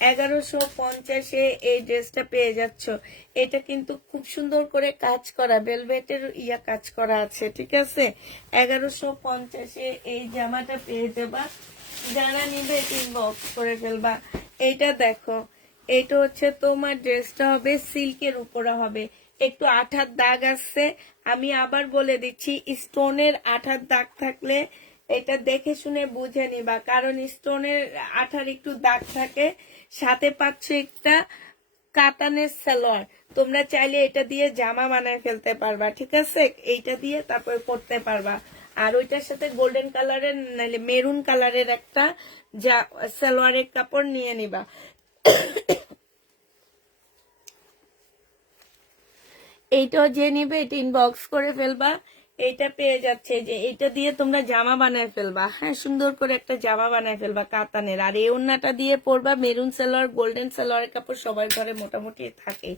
1150-এ এই ড্রেসটা পেয়ে যাচ্ছ। এটা কিন্তু খুব সুন্দর করে কাজ করা, ভেলভেটের কাজ করা আছে, ঠিক আছে? 1150-এ এই জামাটা পেয়ে যাবা। যারা নিবে টিন বক্স করে ফেলবা। এইটা দেখো, এটা হচ্ছে তোমার ড্রেসটা হবে সিল্কের উপরে হবে, একটু আঠার দাগ আছে। আমি আবার বলে দিচ্ছি, স্টোনের আঠার দাগ থাকলে এটা দেখে শুনে বুঝে নিবা, কারণ স্টোনের আঠার একটু দাগ থাকে। সাথে পাচ্ছ একটা কাতানের সালোয়ার, তোমরা চাইলে এটা দিয়ে জামা বানায় ফেলতে পারবা, ঠিক আছে? এইটা দিয়ে তারপরে পরতে পারবা। আর ওইটার সাথে গোল্ডেন কালারের নাইলে মেরুন কালারের একটা সালোয়ারের কাপড় নিয়ে নিবা। এইটাও যে নিবে এটা ইনবক্স করে ফেলবা। এইটা পেয়ে যাচ্ছে যে এইটা দিয়ে তোমরা জামা বানায় ফেলবা। হ্যাঁ, সুন্দর করে একটা জামা বানায় ফেলবা কাতানের। আর এই ওড়নাটা দিয়ে পরবা মেরুন সালোয়ার, গোল্ডেন সালোয়ারের কাপড় সবার ঘরে মোটামুটি থাকে।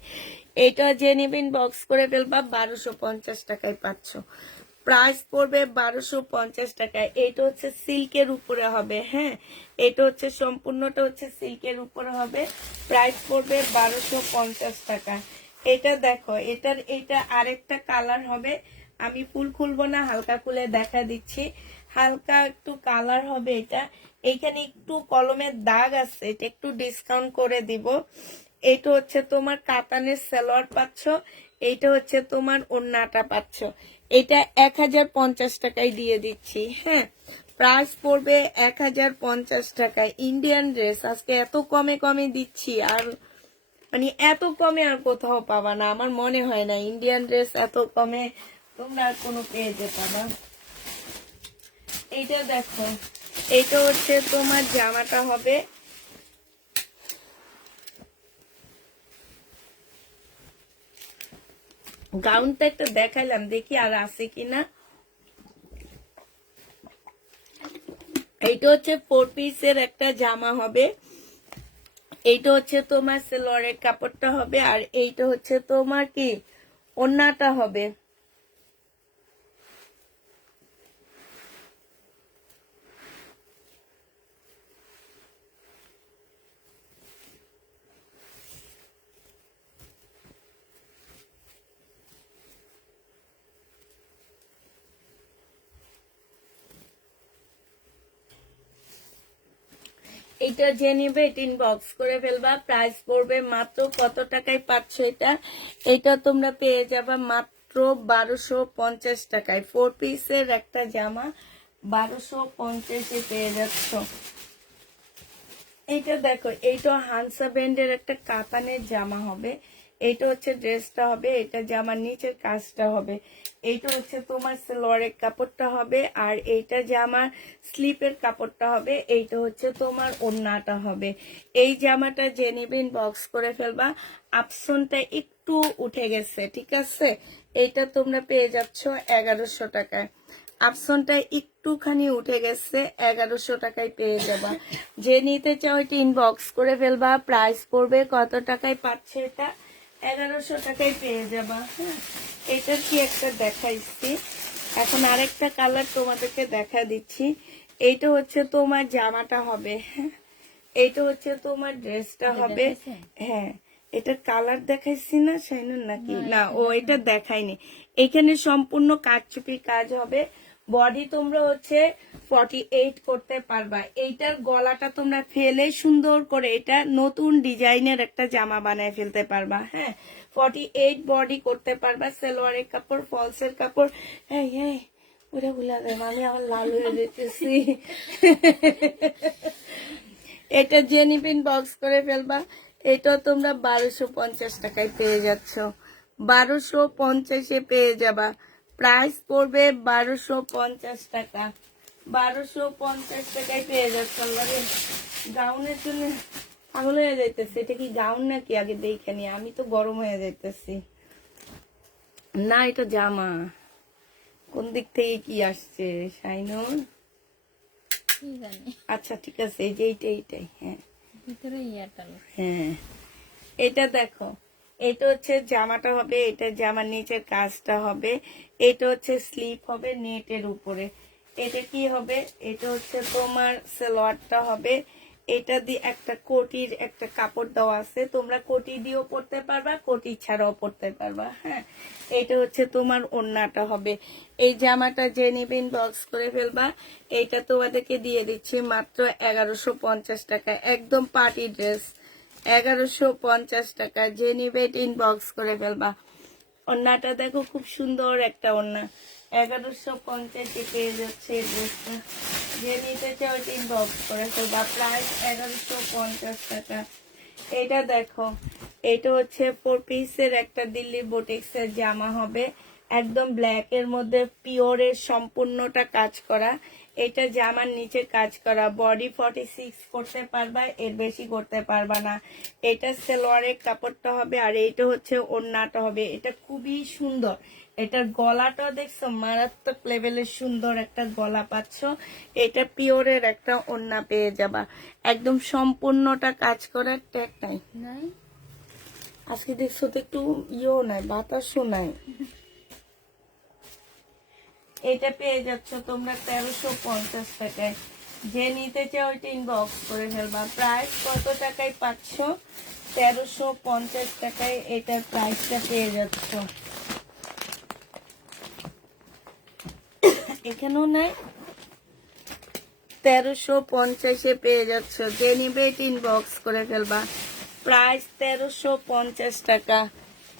এইটা যে নিবে ইনবক্স করে ফেলবা। 1250 টাকায় পাচ্ছ। প্রাইস পড়বে 1250 টাকায়। এইটা হচ্ছে সিল্কের উপরে হবে। হ্যাঁ, এটা হচ্ছে সম্পূর্ণটা হচ্ছে সিল্কের উপরে হবে। প্রাইস পড়বে 1250 টাকা। এটা দেখো, এটা আরেকটা কালার হবে। আমি ফুল খুলবো না, হালকা খুলে দেখা দিচ্ছি। হালকা একটু কালার হবে এটা। এইখানে একটু কলমের দাগ আছে, এটা একটু ডিসকাউন্ট করে দিব। এটা হচ্ছে তোমার কাতানের সালোয়ার পাচ্ছ, এইটা হচ্ছে তোমার ওড়নাটা পাচ্ছ। এটা 1050 টাকায় দিয়ে দিচ্ছি। হ্যাঁ, প্রাইস পড়বে 1050 টাকায়। ইন্ডিয়ান ড্রেস আজকে এত কমে কমে দিচ্ছি, আর মানে এত কমে আর কোথাও পাবা না, আমার মনে হয় না ইন্ডিয়ান ড্রেস এত কমে তোমরা আর কোনো পেজে পাবা। এইটা দেখো, এইটা হচ্ছে তোমার জামাটা হবে। গাউনটা একটা দেখাইলাম, দেখি আর আছে কিনা। এইটা হচ্ছে 4 পিসের একটা জামা হবে। এইটা হচ্ছে তোমার সালোয়ারের কাপড়টা হবে, আর এইটা হচ্ছে তোমার কি ওড়নাটা হবে। এটা যে নিবে এটা ইনবক্স করে ফেলবা। প্রাইস পড়বে মাত্র কত টাকায় পাচ্ছ এটা? এটা তোমরা পেয়ে যাবা মাত্র 1250 টাকায়। 4 পিসের একটা জামা 1250-এ পেয়ে যাচ্ছ। এইটা দেখো, এইটা হানসা ব্র্যান্ডের একটা কাতানের জামা হবে। এইটা হচ্ছে ড্রেসটা হবে, এটা জামার নিচের কাজটা হবে। এইটা হচ্ছে তোমার সালোয়ারের কাপড়টা হবে, আর এইটা জামার স্লিপের কাপড়টা হবে। এইটা হচ্ছে তোমার ওড়নাটা হবে। এই জামাটা যে নিবেন বক্স করে ফেলবা। আপসনটা একটু উঠে গেছে, ঠিক আছে? এইটা তোমরা পেয়ে যাচ্ছ 1100 টাকায়। আপসনটা একটুখানি উঠে গেছে, 1100 টাকায় পেয়ে যাবা। যে নিতে চাও এটা ইনবক্স করে ফেলবা। প্রাইস পড়বে কত টাকায় পাচ্ছে এটা? 1100 টাকায় পেয়ে যাবা। হ্যাঁ, এটার কি একটা দেখাইছি, এখন আরেকটা কালার তোমাদেরকে দেখা দিচ্ছি। এইটা হচ্ছে তোমার জামাটা হবে। হ্যাঁ, এইটা হচ্ছে তোমার ড্রেসটা হবে। হ্যাঁ, এটার কালার দেখাইছি না শাইনুন নাকি? না, ও এটা দেখাইনি। এখানে সম্পূর্ণ কারচুপি কাজ হবে। বডি তোমরা হচ্ছে 48 করতে পারবা। এইটার গলাটা তোমরা ফেলে সুন্দর করে এটা নতুন ডিজাইনের একটা জামা বানায় ফেলতে পারবা। হ্যাঁ, 48 বডি করতে পারবা। সালোয়ারের কাপড়, ফলসের কাপড়। হ্যাঁ হ্যাঁ, ওটা ভুলা দেয়, আমি আমার লাল হয়ে যেতেছি। এটা যে নিবেন বক্স করে ফেলবা। এটা তোমরা 1250 টাকায় পেয়ে যাচ্ছ। 1250-এ পেয়ে যাবা। প্রাইস পড়বে 1250 টাকা। 1250 টাকায় পেয়ে যাচ্ছ। গাউনের জন্য পাগল হয়ে যাইতেছে। এটা কি গাউন নাকি আগে দেখে নি, আমি তো গরম হয়ে যাইতেছি। না, এটা জামা। কোন দিক থেকে কি আসছে শাইনুন? কি জানি আচ্ছা ঠিক আছে, এই যে এইটাই। হ্যাঁ ভিতরে ইয়াটা হ্যাঁ, এটা দেখো, এটা হচ্ছে জামাটা হবে, এটা জামার নিচের কাজটা হবে। এটা হচ্ছে স্লিপ হবে নেটের উপরে। এটা কি হবে? এটা হচ্ছে তোমার সালোয়ারটা হবে। এটা দিয়ে একটা কোটির একটা কাপড় দেওয়া আছে, তোমরা কোটি দিয়েও পরতে পারবা, কোটি ছাড়াও পরতে পারবা। হ্যাঁ, এটা হচ্ছে তোমার ওড়নাটা হবে। এই জামাটা যে নিবেন বক্স করে ফেলবা। এইটা তোমাদেরকে দিয়ে দিচ্ছি মাত্র 1150 টাকা। একদম পার্টি ড্রেস, 1150 টাকা। যে নিবে ইনবক্স করে ফেলবা। ওড়নাটা দেখো, খুব সুন্দর একটা ওড়না। 1150-এ পেয়ে যাচ্ছে এই ড্রেসটা। যে নিতে চাও ইনবক্স করে ফেলবা। প্রাইস 1150 টাকা। এটা দেখো, এটা হচ্ছে 4 পিসের একটা দিল্লি বুটিক্সের জামা হবে। একদম ব্ল্যাক এর মধ্যে পিওরের সম্পূর্ণটা কাজ করা। এটা জামার নিচে কাজ করা। বডি 46 করতে পারবা, এর বেশি করতে পারবা না। এটা সালোয়ারের কাপড়টা হবে, আর এইটা হচ্ছে ওড়নাটা হবে। এটা খুবই সুন্দর। এটার গলাটা দেখছো, মারাত্মক লেভেলের সুন্দর একটা গলা পাচ্ছ। এটা পিওরের একটা ওড়না পেয়ে যাবা। একদম সম্পূর্ণটা কাজ করার ট্যাগ নাই। নাই। আজকে দেখছো তো একটু ইয়েও নাই, বাতাসও নাই। এটা পেয়ে যাচ্ছ তোমরা 1350 টাকায়। যে নিতে চাও ওইটা ইনবক্স করে ফেলবা। প্রাইস কত টাকায় পাচ্ছ? 1350 টাকায় এটার প্রাইসটা পেয়ে যাচ্ছ। এখানেও নাই, 1350-এ পেয়ে যাচ্ছ। যে নিবে এটা ইনবক্স করে ফেলবা। প্রাইস 1350 টাকা।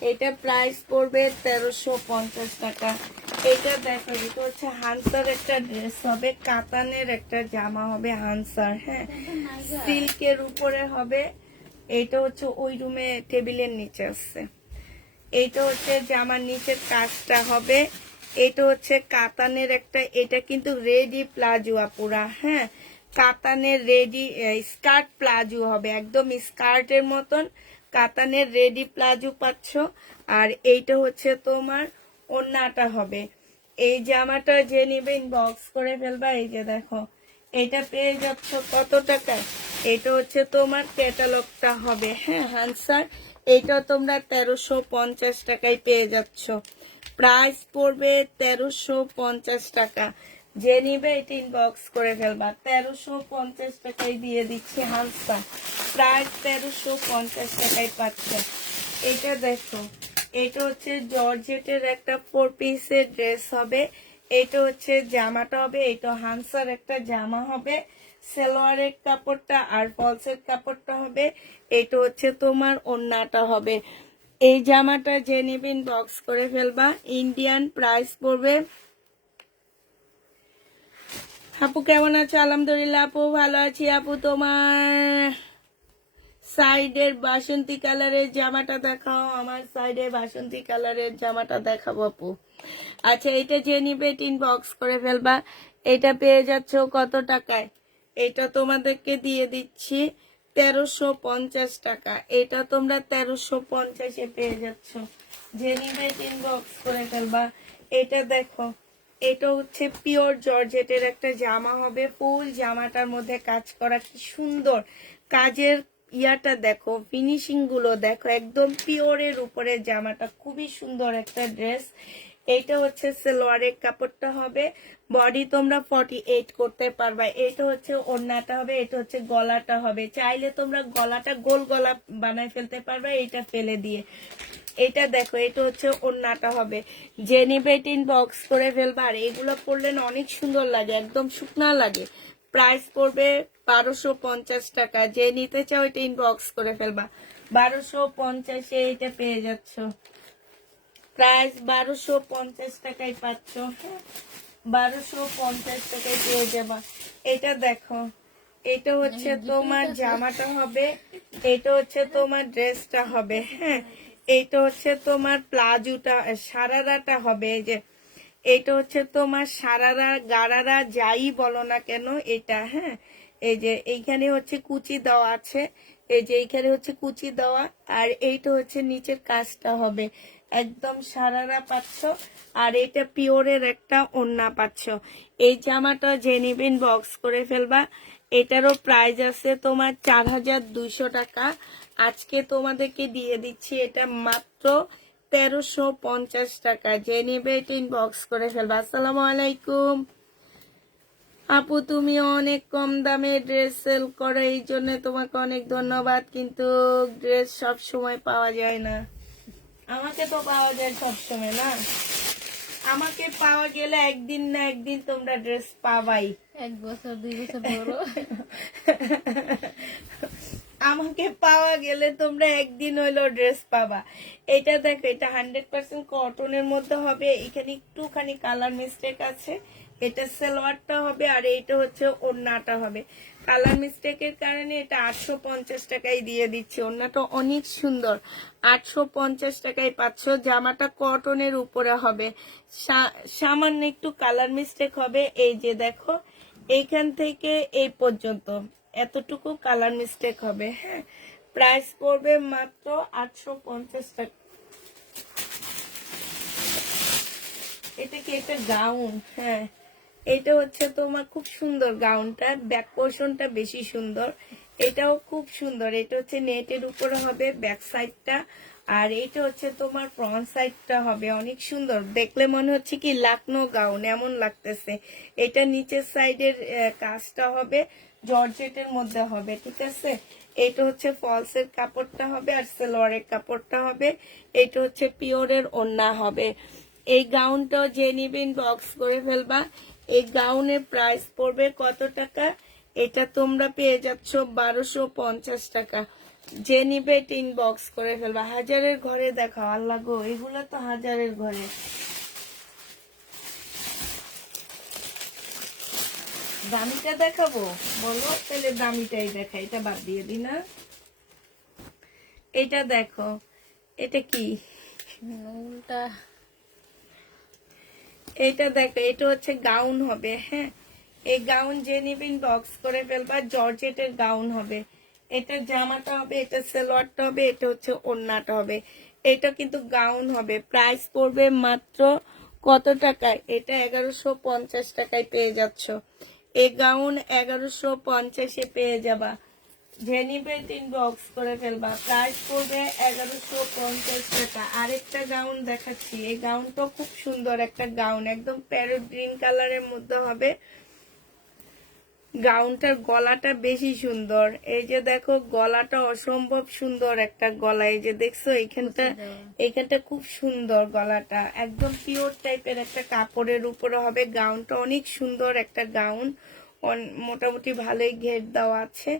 এটা প্রাইস পড়বে 1350 টাকা। এটা দেখো, এটা হচ্ছে হানসার একটা ড্রেস হবে, কাতানের একটা জামা হবে হানসার। হ্যাঁ, সিল্কের উপরে হবে। এটা হচ্ছে ওই রুমে টেবিলের নিচে আছে। এইটা হচ্ছে জামার নিচের কাজটা হবে। এটা হচ্ছে কাতানের একটা, এটা কিন্তু রেডি প্লাজো আপুরা। হ্যাঁ, কাতানের রেডি স্কার্ট প্লাজো হবে, একদম স্কার্টের মতন কাতানের রেডি প্লাজো পাচ্ছ। আর এইটা হচ্ছে তোমার ওড়নাটা হবে। এই জামাটা যে নিবে ইনবক্স করে ফেলবা। এই যে দেখো, এটা পেয়ে যাচ্ছ কত টাকায়? এটা হচ্ছে তোমার ক্যাটালগটা হবে। হ্যাঁ, হানসার। এইটা তোমরা 1350 টাকায় পেয়ে যাচ্ছ। প্রাইস পড়বে 1350 টাকা। যে নিবে এটা ইনবক্স করে ফেলবা। 1350 টাকায় দিয়ে দিচ্ছি হানসা। প্রাইস 1350 টাকায় পাচ্ছে। এটা দেখো, এটা হচ্ছে জর্জেটের একটা 4 পিসের ড্রেস হবে। এটা হচ্ছে জামাটা হবে, এটা হানসার একটা জামা হবে। সালোয়ারের কাপড়টা আর ফলসের কাপড়টা হবে, এটা হচ্ছে তোমার ওড়নাটা হবে। এই জামাটা যে নেবেন বক্স করে ফেলবা। ইন্ডিয়ান প্রাইস পড়বে। আপু কেমন আছো? আলহামদুলিল্লাহ আপু ভালো আছি আপু। তোমার সাইডের বাসন্তী কালারের জামাটা দেখাও। আমার সাইডে বাসন্তী কালারের জামাটা দেখাবো আপু। আচ্ছা, এটা যে নিবে টিন বক্স করে ফেলবা। এটা পেয়ে যাচ্ছ কত টাকায়? এটা তোমাদেরকে দিয়ে দিচ্ছি 1350 টাকা। এটা তোমরা 1350-এ পেয়ে যাচ্ছ। যে নিবে টিন বক্স করে ফেলবা। এটা দেখো, এটা হচ্ছে পিওর জর্জেটের একটা জামা হবে। ফুল জামাটার মধ্যে কাজ করা, কি সুন্দর কাজের ইয়াটা দেখো, ফিনিশিং গুলো দেখো, একদম পিওরের উপরে জামাটা, খুবই সুন্দর একটা ড্রেস। এটা হচ্ছে সালোয়ারের কাপড়টা হবে। বডি তোমরা 48 করতে পারবা। এটা হচ্ছে ওড়নাটা হবে, এটা হচ্ছে গলাটা হবে। চাইলে তোমরা গলাটা গোল গলা বানায় ফেলতে পারবা এটা ফেলে দিয়ে। এটা দেখো, এটা হচ্ছে ওড়নাটা হবে। যে নিবে টিন বক্স করে ফেলবা। আর এগুলো পরলে না অনেক সুন্দর লাগে, একদম শুকনা লাগে। প্রাইস পড়বে 1250 টাকা। যে নিতে চাও এটা ইনবক্স করে ফেলবা। 1250-এ এটা পেয়ে যাচ্ছ। প্রাইস 1250 টাকায় পাচ্ছ। 1250 টাকায় পেয়ে যাবা। এটা দেখো, এটা হচ্ছে তোমার জামাটা হবে, এটা হচ্ছে তোমার ড্রেসটা হবে। হ্যাঁ, এটা হচ্ছে তোমার প্লাজোটা, সারারাটা হবে। এই যে এটা হচ্ছে তোমার সারারা গারারা যাই বলো না কেন এটা। হ্যাঁ, এই যে এইখানে হচ্ছে কুচি দেওয়া আছে, এই যে এইখানে হচ্ছে কুচি দেওয়া, আর এইটা হচ্ছে নিচের কাজটা হবে। একদম সারারা পাচ্ছ। আর এটা পিওরের একটা ওড়না পাচ্ছ। এই জামাটা যে নিবেন বক্স করে ফেলবা। এটারও প্রাইস আছে তোমার 4200 টাকা। আজকে তোমাদেরকে দিয়ে দিচ্ছি এটা মাত্র 1350 টাকা। যে নিবে এটা ইনবক্স করে ফেলবা। আসসালামু আলাইকুম আপু, তুমি অনেক কম দামে ড্রেস সেল করো, এই জন্য তোমাকে অনেক ধন্যবাদ। কিন্তু ড্রেস সব সময় পাওয়া যায় না। আমাকে তো পাওয়া যায় সব সময় না। আমাকে পাওয়া গেলে একদিন না একদিন তোমরা ড্রেস পাবাই। 1 বছর 2 বছর বড়। আমাকে পাওয়া গেলে তোমরা একদিন হইলো ড্রেস পাবা। এটা দেখো, এটা 100% কটনের মধ্যে হবে। এখানে একটুখানি কালার মিস্টেক আছে। এটা সালোয়ারটা হবে, আর এইটা হচ্ছে ওড়নাটা হবে। কালার মিস্টেকের কারণে এটা 850 টাকায় দিয়ে দিচ্ছে। ওড়নাটা অনেক সুন্দর, 850 টাকায় পাচ্ছ। জামাটা কটনের উপরে হবে, সামান্য একটু কালার মিস্টেক হবে। এই যে দেখো, এইখান থেকে এই পর্যন্ত এতটুকু কালার মিস্টেক হবে। হ্যাঁ, প্রাইস পড়বে মাত্র 850 টাকা। এটা কি একটা গাউন? হ্যাঁ, এটা হচ্ছে তোমার খুব সুন্দর গাউনটা, ব্যাক পোর্শনটা বেশি সুন্দর। এটাও খুব সুন্দর। এটা হচ্ছে নেটের উপরে হবে ব্যাক সাইডটা, আর এটা হচ্ছে তোমার ফ্রন্ট সাইডটা হবে। অনেক সুন্দর, দেখলে মনে হচ্ছে কি লাকনো গাউন এমন লাগতেছে। এটা নিচের সাইডের কাজটা হবে জর্জেটের মধ্যে হবে, ঠিক আছে। এটা হচ্ছে ফলসের কাপড়টা হবে, আর সালোয়ারের কাপড়টা হবে। এটা হচ্ছে পিওরের ওড়না হবে। এই গাউনটাও যে নিবেন বক্স করে ফেলবা। এই গাউনের প্রাইস পড়বে কত টাকা? এটা তোমরা পেয়ে যাচ্ছ 1250 টাকা। যে নিবে টিন বক্স করে ফেলবা। হাজারের ঘরে দেখাও। আল্লাহ গো, এগুলো তো হাজারের ঘরে। দামিটা দেখাবো বলো, তাহলে দামিটাই দেখা, এটা বাদ দিয়ে দি না। এটা দেখো, এটা কি? উল্টা। এটা দেখো, এটা হচ্ছে গাউন হবে। হ্যাঁ, এই গাউন যে নিবেন বক্স করে ফেলবা। জর্জেটের গাউন হবে। এটা জামাটা হবে, এটা সালোয়ারটা হবে, এটা হচ্ছে ওড়নাটা হবে। এটা কিন্তু গাউন হবে। প্রাইস পড়বে মাত্র কত টাকায়? এটা 1150 টাকায় পেয়ে যাচ্ছ। এই গাউন 1150-এ পেয়ে যাবা। যে নিবে 3 বক্স করে ফেলবা। প্রাইস পড়বে 1150 টাকা। আরেকটা গাউন দেখাচ্ছি। এই গাউনটা খুব সুন্দর একটা গাউন, একদম প্যারট গ্রিন কালারের মধ্যে হবে। গাউনটার গলাটা বেশি সুন্দর। এই যে দেখো, গলাটা অসম্ভব সুন্দর একটা গলা। এই যে দেখছো, এইখানটা খুব সুন্দর গলাটা, একদম পিওর টাইপের একটা কাপড়ের উপরে হবে। গাউনটা অনেক সুন্দর একটা গাউন। মোটামুটি ভালোই ঘের দেওয়া আছে।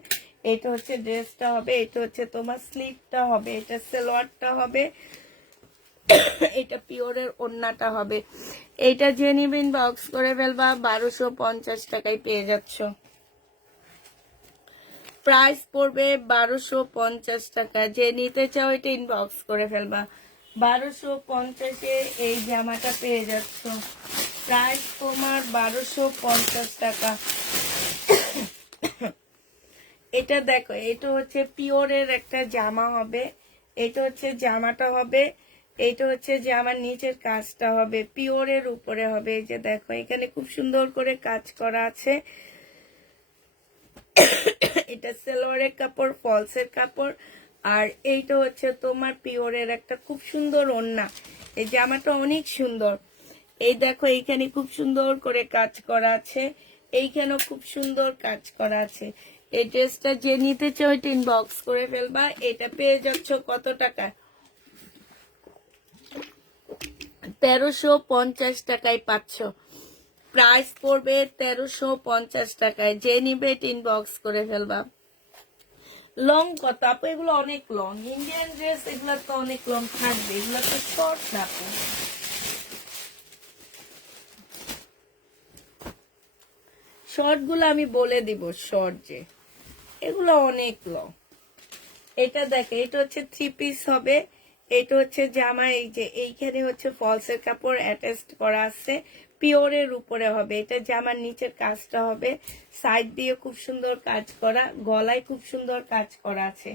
এটা হচ্ছে ড্রেসটা হবে, এটা হচ্ছে তোমার স্লিভটা হবে, এটা সালোয়ারটা হবে, এটা পিওরের ওড়নাটা হবে। এইটা যে নিবেন বক্স করে ফেলবা 1250 টাকায় পেয়ে যাচ্ছ। প্রাইস পড়বে 1250 টাকা। যে নিতে চাও এটা ইনবক্স করে ফেলবা। 1250-এ এই জামাটা পেয়ে যাচ্ছ। প্রাইস তোমার 1250 টাকা। এটা দেখো, এটা হচ্ছে পিওরের একটা জামা হবে, এটা হচ্ছে জামাটা হবে, এটা হচ্ছে জামার নিচের কাজটা হবে, পিওরের উপরে হবে। এই যে দেখো, এখানে খুব সুন্দর করে কাজ করা আছে। এটা সালোয়ারের কাপড়, ফলসের কাপড়, আর এইটা হচ্ছে তোমার পিওরের একটা খুব সুন্দর ওড়না। এই জামাটা অনেক সুন্দর। এই দেখো, এইখানে খুব সুন্দর করে কাজ করা আছে, এইখানেও খুব সুন্দর কাজ করা আছে। এই ড্রেসটা যে নিতে চাও এটা ইনবক্স করে ফেলবা। এটা পেয়ে যাচ্ছ কত টাকা? 1350 টাকায় পাচ্ছ। প্রাইস পড়বে 1350 টাকায়। যে নিবে এটা ইনবক্স করে ফেলবা। লং কত আপু? এগুলো অনেক লং। ইন্ডিয়ান ড্রেস এগুলো তো অনেক লং থাকবে, এগুলো তো শর্ট না আপু। শর্ট গুলো আমি বলে দিব, শর্ট যে এগুলো অনেক লং। এটা দেখে, এটা হচ্ছে 3 পিস হবে, এটা হচ্ছে জামা। এই যে এইখানে হচ্ছে ফলসের কাপড় অ্যাটাচড করা আছে, পিওরের উপরে হবে। এটা জামার নিচের কাজটা হবে, সাইড দিয়ে খুব সুন্দর কাজ করা, গলায় খুব সুন্দর কাজ করা আছে।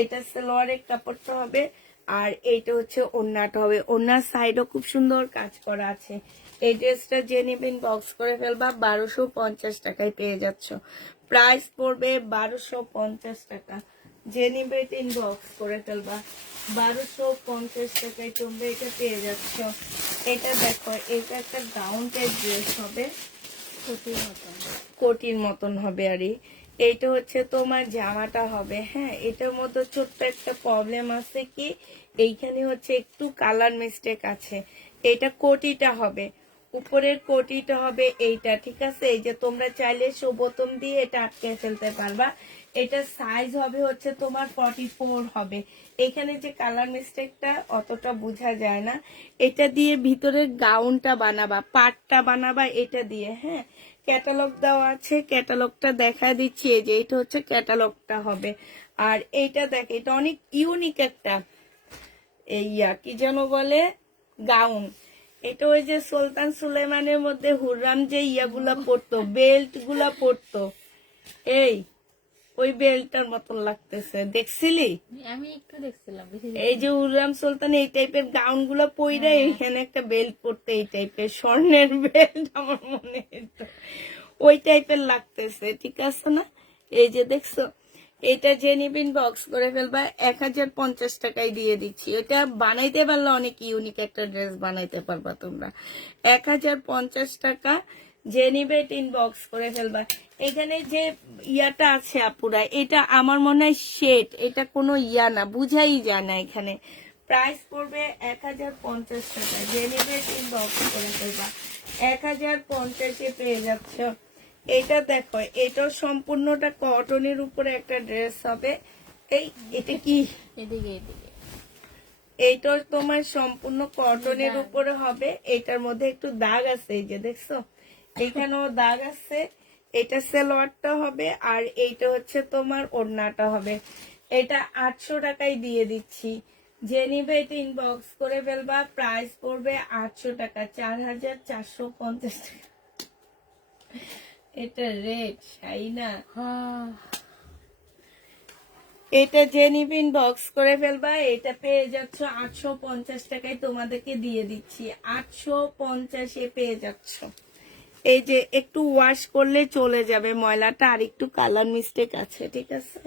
এটা সালোয়ারের কাপড়টা হবে, আর এইটা হচ্ছে ওড়নাটা হবে। ওড়নার সাইডও খুব সুন্দর কাজ করা আছে। এই ড্রেসটা যে নেবেন বক্স করে ফেলবা। 1250 টাকায় পেয়ে যাচ্ছ। প্রাইস পড়বে 1250 টাকা। যে নিবে এটা ইনবক্স করে ফেলবা। 1250 টাকায় তোমরা এটা পেয়ে যাচ্ছ। এটা দেখো, এটা একটা গাউন টাইপ ড্রেস হবে, কোটির মতন হবে। আর এইটা হচ্ছে তোমার জামাটা হবে। হ্যাঁ, এটার মধ্যে ছোট্ট একটা প্রবলেম আছে কি, এইখানে হচ্ছে একটু কালার মিস্টেক আছে। এটা কোটিটা হবে, উপরের কোটিটা হবে এইটা, ঠিক আছে? এই যে তোমরা চাইলে বোতাম দিয়ে এটা আটকে ফেলতে পারবা। এটা সাইজ হবে হচ্ছে তোমার 44 হবে। এখানে যে কালার মিস্টেকটা অতটা বোঝা যায় না। এটা দিয়ে ভিতরের গাউনটা বানাবা, পাটটা বানাবা এটা দিয়ে। হ্যাঁ, ক্যাটালগ দেওয়া আছে, ক্যাটালগটা দেখা দিচ্ছি। এই যে এটা হচ্ছে ক্যাটালগটা হবে। আর এইটা দেখ, এটা অনেক ইউনিক একটা কি যেন বলে, গাউন। এটা ওই যে সুলতান সুলেমানের মধ্যে হুররাম যে ইয়াগুলা পরতো, বেল্ট গুলা পরতো, এই ওই বেল্টটার মতন লাগতেছে। দেখছিলি? আমি একটু দেখছিলাম। এই যে হুররাম সুলতান এই টাইপের গাউন গুলো পইরা এইখানে একটা বেল্ট পরতে, এই টাইপের স্বর্ণের বেল্ট, আমার মনে হতো ওই টাইপের লাগতেছে, ঠিক আছে না? এই যে দেখছো, এটা যে নিবেন বক্স করে ফেলবা। 1050 টাকায় দিয়ে দিচ্ছি। এটা বানাইতে পারলে অনেক ইউনিক একটা ড্রেস বানাইতে পারবা তোমরা। 1050 টাকা। যে নিবে এটা ইনবক্স করে ফেলবা। এখানে যে ইয়াটা আছে আপুরা, এটা আমার মনে হয় শেড, এটা কোনো ইয়া না, বুঝাই যায় না এখানে। প্রাইস পড়বে 1050 টাকা। যে নিবে এটা ইনবক্স করে ফেলবা। 1050-এ পেয়ে যাচ্ছ। এটা দেখো, এটা সম্পূর্ণটা কটনের উপরে একটা ড্রেস হবে। এটা কি, এদিকে এদিকে এইটা তোমার সম্পূর্ণ কটনের উপরে হবে। এটার মধ্যে একটু দাগ আছে, এই যে দেখছো, এখানেও দাগ আছে। এটা সালোয়ারটা হবে, আর এইটা হচ্ছে তোমার ওড়নাটা হবে। এটা 800 টাকায় দিয়ে দিচ্ছি। যে নিবে এটা ইনবক্স করে ফেলবা। প্রাইস পড়বে 800 টাকা, 4450 টাকা। এটা রেড শাইনা। এটা যে নিবেন বক্স করে ফেলবা। এটা পেয়ে যাচ্ছ 850 টাকায়, তোমাদেরকে দিয়ে দিচ্ছি। 850-এ পেয়ে যাচ্ছ। এই যে একটু ওয়াশ করলে চলে যাবে ময়লাটা, আর একটু কালার মিস্টেক আছে, ঠিক আছে?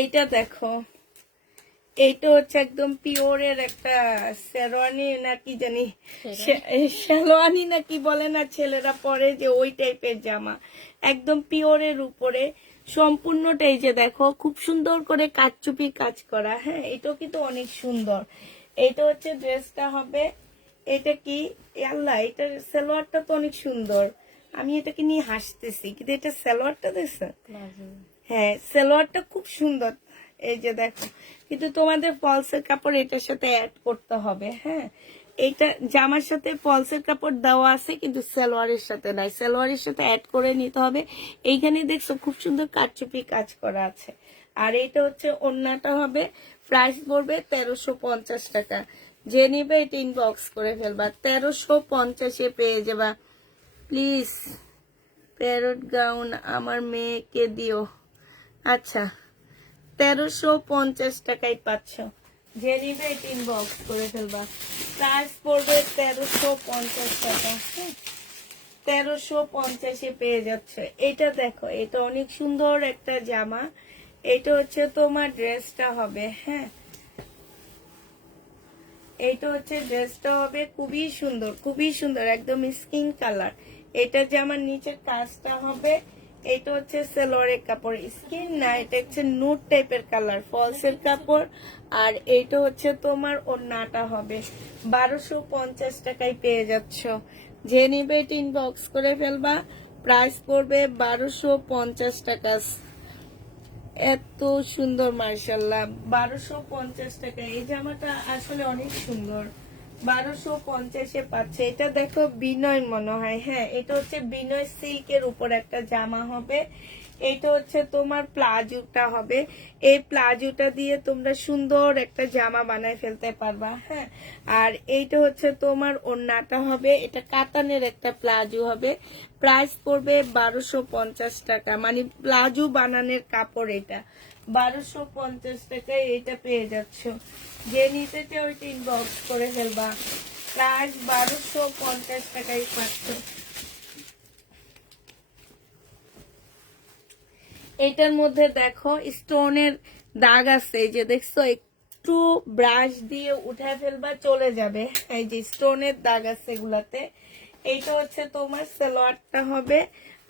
এইটা দেখো, এইটা হচ্ছে একদম পিওরের একটা শেরওয়ানি না কি জানি, শেরওয়ানি না কি বলে না ছেলেরা পরে, যে ওই টাইপের জামা, একদম পিওরের উপরে সম্পূর্ণটাই। যে দেখো, খুব সুন্দর করে কাচচুপি কাজ করা। হ্যাঁ, এটাও কিন্তু অনেক সুন্দর। এইটা হচ্ছে ড্রেসটা হবে, এটা কি এ আল্লাহ, এটার সালোয়ারটা তো অনেক সুন্দর। আমি এটাকে নিয়ে হাসতেছি, কিন্তু এটা সালোয়ারটা দেখছো? প্লাজো। হ্যাঁ, সালোয়ারটা খুব সুন্দর। এই যে দেখো, কিন্তু তোমাদের ফলসের কাপড় এটার সাথে অ্যাড করতে হবে। হ্যাঁ, এইটা জামার সাথে ফলসের কাপড় দেওয়া আছে, কিন্তু সালোয়ারের সাথে নাই, সালোয়ারের সাথে অ্যাড করে নিতে হবে। এইখানে দেখছো খুব সুন্দর কারচুপি কাজ করা আছে। আর এইটা হচ্ছে ওড়নাটা হবে, প্রাইস পড়বে 1350 টাকা। যে নিবে এটা ইনবক্স করে ফেলবা, 1350-এ পেয়ে যাবা। প্লিজ প্যারট গাউন আমার মেয়েকে দিও। আচ্ছা, 1350 টাকায় পাচ্ছ। যে নিবে এটা ইনবক্স করে ফেলবা, প্রাইস পড়বে 1350 টাকা। 1350-এ পেয়ে যাচ্ছে। এটা দেখো, এটা অনেক সুন্দর একটা জামা। এটা হচ্ছে তোমার ড্রেসটা হবে। হ্যাঁ, এইটা হচ্ছে ড্রেসটা হবে, খুবই সুন্দর, খুবই সুন্দর, একদম স্কিন কালার। এটা জামার নিচের কাজটা হবে। এটা হচ্ছে সালোয়ারের কাপড়, স্কিন না, এটা হচ্ছে নুট টাইপের কালার, ফলসের কাপড়। আর এইটা হচ্ছে তোমার ওড়নাটা হবে। 1250 টাকায় পেয়ে যাচ্ছ। যে নিবে এটা ইনবক্স করে ফেলবা, প্রাইস পড়বে 1250 টাকা। এত সুন্দর, মার্শাল্লাহ, 1250 টাকা। এই জামাটা আসলে অনেক সুন্দর, 1250-এ পাচ্ছে। এটা দেখো বিনয় মনে হয়, হ্যাঁ এটা হচ্ছে বিনয় সিল্কের উপর একটা জামা হবে। এটা হচ্ছে তোমার প্লাজোটা হবে। এই প্লাজোটা দিয়ে তোমরা সুন্দর একটা জামা বানায় ফেলতে পারবা। হ্যাঁ, আর এইটা হচ্ছে তোমার ওড়নাটা হবে, এটা কাতানের একটা প্লাজো হবে। প্রাইস পড়বে 1250 টাকা, মানে প্লাজো বানানোর কাপড় এটা। 1250 টাকায় এটা পেয়ে যাচ্ছ। যে নিতে চাও ওইটা ইনবক্স করে ফেলবা, প্রাইস 1250 টাকায় পাচ্ছ। এটার মধ্যে দেখো স্টোনের দাগ আছে, এই যে দেখছো, একটু ব্রাশ দিয়ে উঠে ফেলবা, চলে যাবে। এই যে স্টোনের দাগ আছে এগুলাতে। এইটা হচ্ছে তোমার সালোয়ারটা হবে,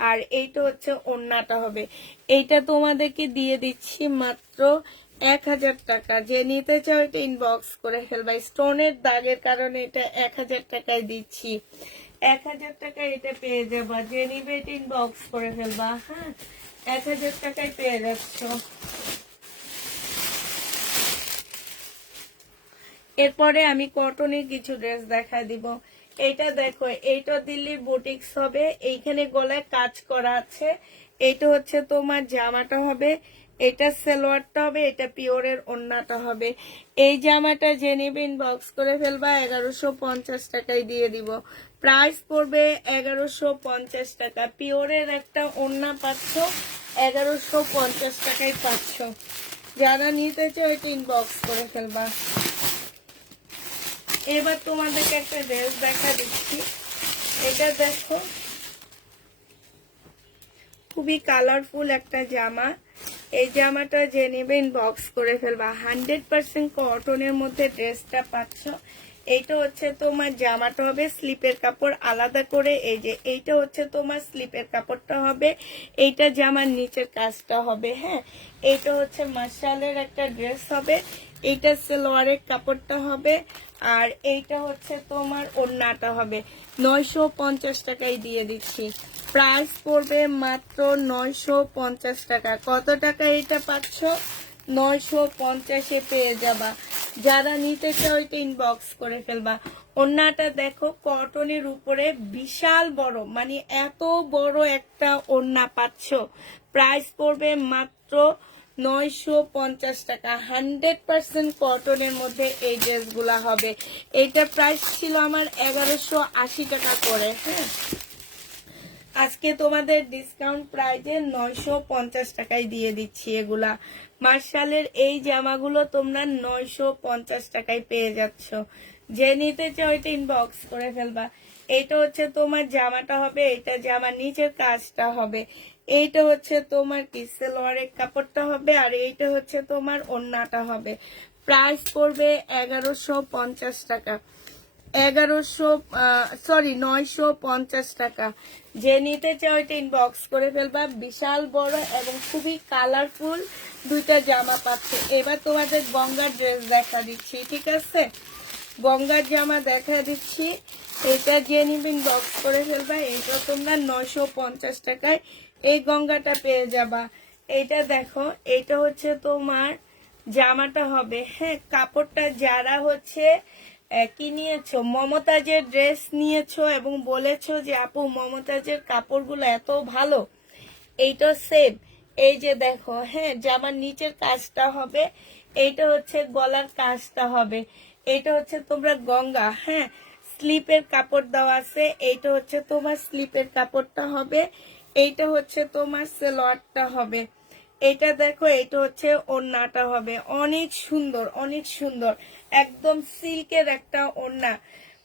আর এইটা হচ্ছে ওড়নাটা হবে। এইটা তোমাদেরকে দিয়ে দিচ্ছি মাত্র 1000 টাকা। যে নিতে চাও এটা ইনবক্স করে ফেলবা, স্টোনের দাগের কারণে এটা 1000 টাকায় দিচ্ছি। 1000 টাকায় এটা পেয়ে যাবা। যে নিবে এটা ইনবক্স করে ফেলবা। হ্যাঁ, 1000 টাকায় পেয়ে যাচ্ছ। এরপরে আমি কটনের কিছু ড্রেস দেখা দিব। এইটা দেখো, এইটা দিল্লির বুটিক্স হবে, এইখানে গলায় কাজ করা আছে। এইটা হচ্ছে তোমার জামাটা হবে, এটা সালোয়ারটা হবে, এটা পিওরের ওড়নাটা হবে। এই জামাটা যে নেবে ইনবক্স করে ফেলবা, 1150 টাকায় দিয়ে দিব। প্রাইস পড়বে 1150 টাকা। পিওরের একটা ওড়না পাচ্ছ, 1150 টাকায় পাচ্ছ। যারা নিতে চাও এটা ইনবক্স করে ফেলবা। এবার তোমাদেরকে একটা ড্রেস দেখা দিচ্ছি। এটা দেখো, খুবই কালারফুল একটা জামা। এই জামাটা যে নেবে ইনবক্স করে ফেলবা। 100% কটনের মধ্যে ড্রেসটা পাচ্ছ। এইটা হচ্ছে তোমার জামাটা হবে, স্লিপের কাপড় আলাদা করে। এই যে এইটা হচ্ছে তোমার স্লিপের কাপড়টা হবে, এইটা জামার নিচের কাজটা হবে। হ্যাঁ, এইটা হচ্ছে মার্শালের একটা ড্রেস হবে, এইটা সালোয়ারের কাপড়টা হবে, আর এইটা হচ্ছে তোমার ওড়নাটা হবে। 950 টাকায় দিয়ে দিচ্ছি। প্রাইস পড়বে মাত্র 950 টাকা। কত টাকা এটা পাচ্ছ? 950-এ পেয়ে যাবা। যারা নিতে চাও এটা ইনবক্স করে ফেলবা। ওড়নাটা দেখো, কটনের উপরে বিশাল বড়, মানে এত বড় একটা ওড়না পাচ্ছ। প্রাইস পড়বে মাত্র 950 টাকা। 100% কটনের মধ্যে এই ড্রেসগুলা হবে। এটা প্রাইস ছিল আমার 1180 টাকা করে। হ্যাঁ, আজকে তোমাদের ডিসকাউন্ট প্রাইজে 950 টাকায় দিয়ে দিচ্ছি এগুলা। মার্শালের এই জামাগুলো তোমরা 950 টাকায় পেয়ে যাচ্ছ। যে নিতে চাও এটা ইনবক্স করে ফেলবা। এইটা হচ্ছে তোমার জামাটা হবে, এটা জামার নিচের কাজটা হবে। এইটা হচ্ছে তোমার কি সালোয়ারের কাপড়টা হবে, আর এইটা হচ্ছে তোমার ওড়নাটা হবে। প্রাইস পড়বে 1150 টাকা। 950 টাকা। যে নিতে চাও এটা ইনবক্স করে ফেলবা। বিশাল বড় এবং খুবই কালারফুল দুইটা জামা পাচ্ছে। এবার তোমাদের গঙ্গার ড্রেস দেখা দিচ্ছি, ঠিক আছে? গঙ্গার জামা দেখা দিচ্ছি, এটা যে নিবেন বক্স করে ফেলবা। এটা তোমরা 950 টাকায় এই গঙ্গাটা পেয়ে যাবা। এটা দেখো, এটা হচ্ছে তোমার জামাটা হবে, হ্যাঁ। কাপড়টা যারা হচ্ছে কি নিয়েছো, মমতাজের ড্রেস নিয়েছো এবং বলেছো যে আপু মমতাজের কাপড়গুলো এত ভালো, এইটা সেম। এই যে দেখো, হ্যাঁ, জামার নিচের কাজটা হবে, এইটা হচ্ছে গলার কাজটা হবে, এইটা হচ্ছে তোমরা গঙ্গা, হ্যাঁ। স্লিপের কাপড় দেওয়া আছে, এইটা হচ্ছে তোমার স্লিপের কাপড়টা হবে, এইটা হচ্ছে তোমার সেলোয়ারটা হবে। এটা দেখো, এটা হচ্ছে ওড়নাটা হবে। অনেক সুন্দর, অনেক সুন্দর, একদম সিল্কের একটা ওড়না।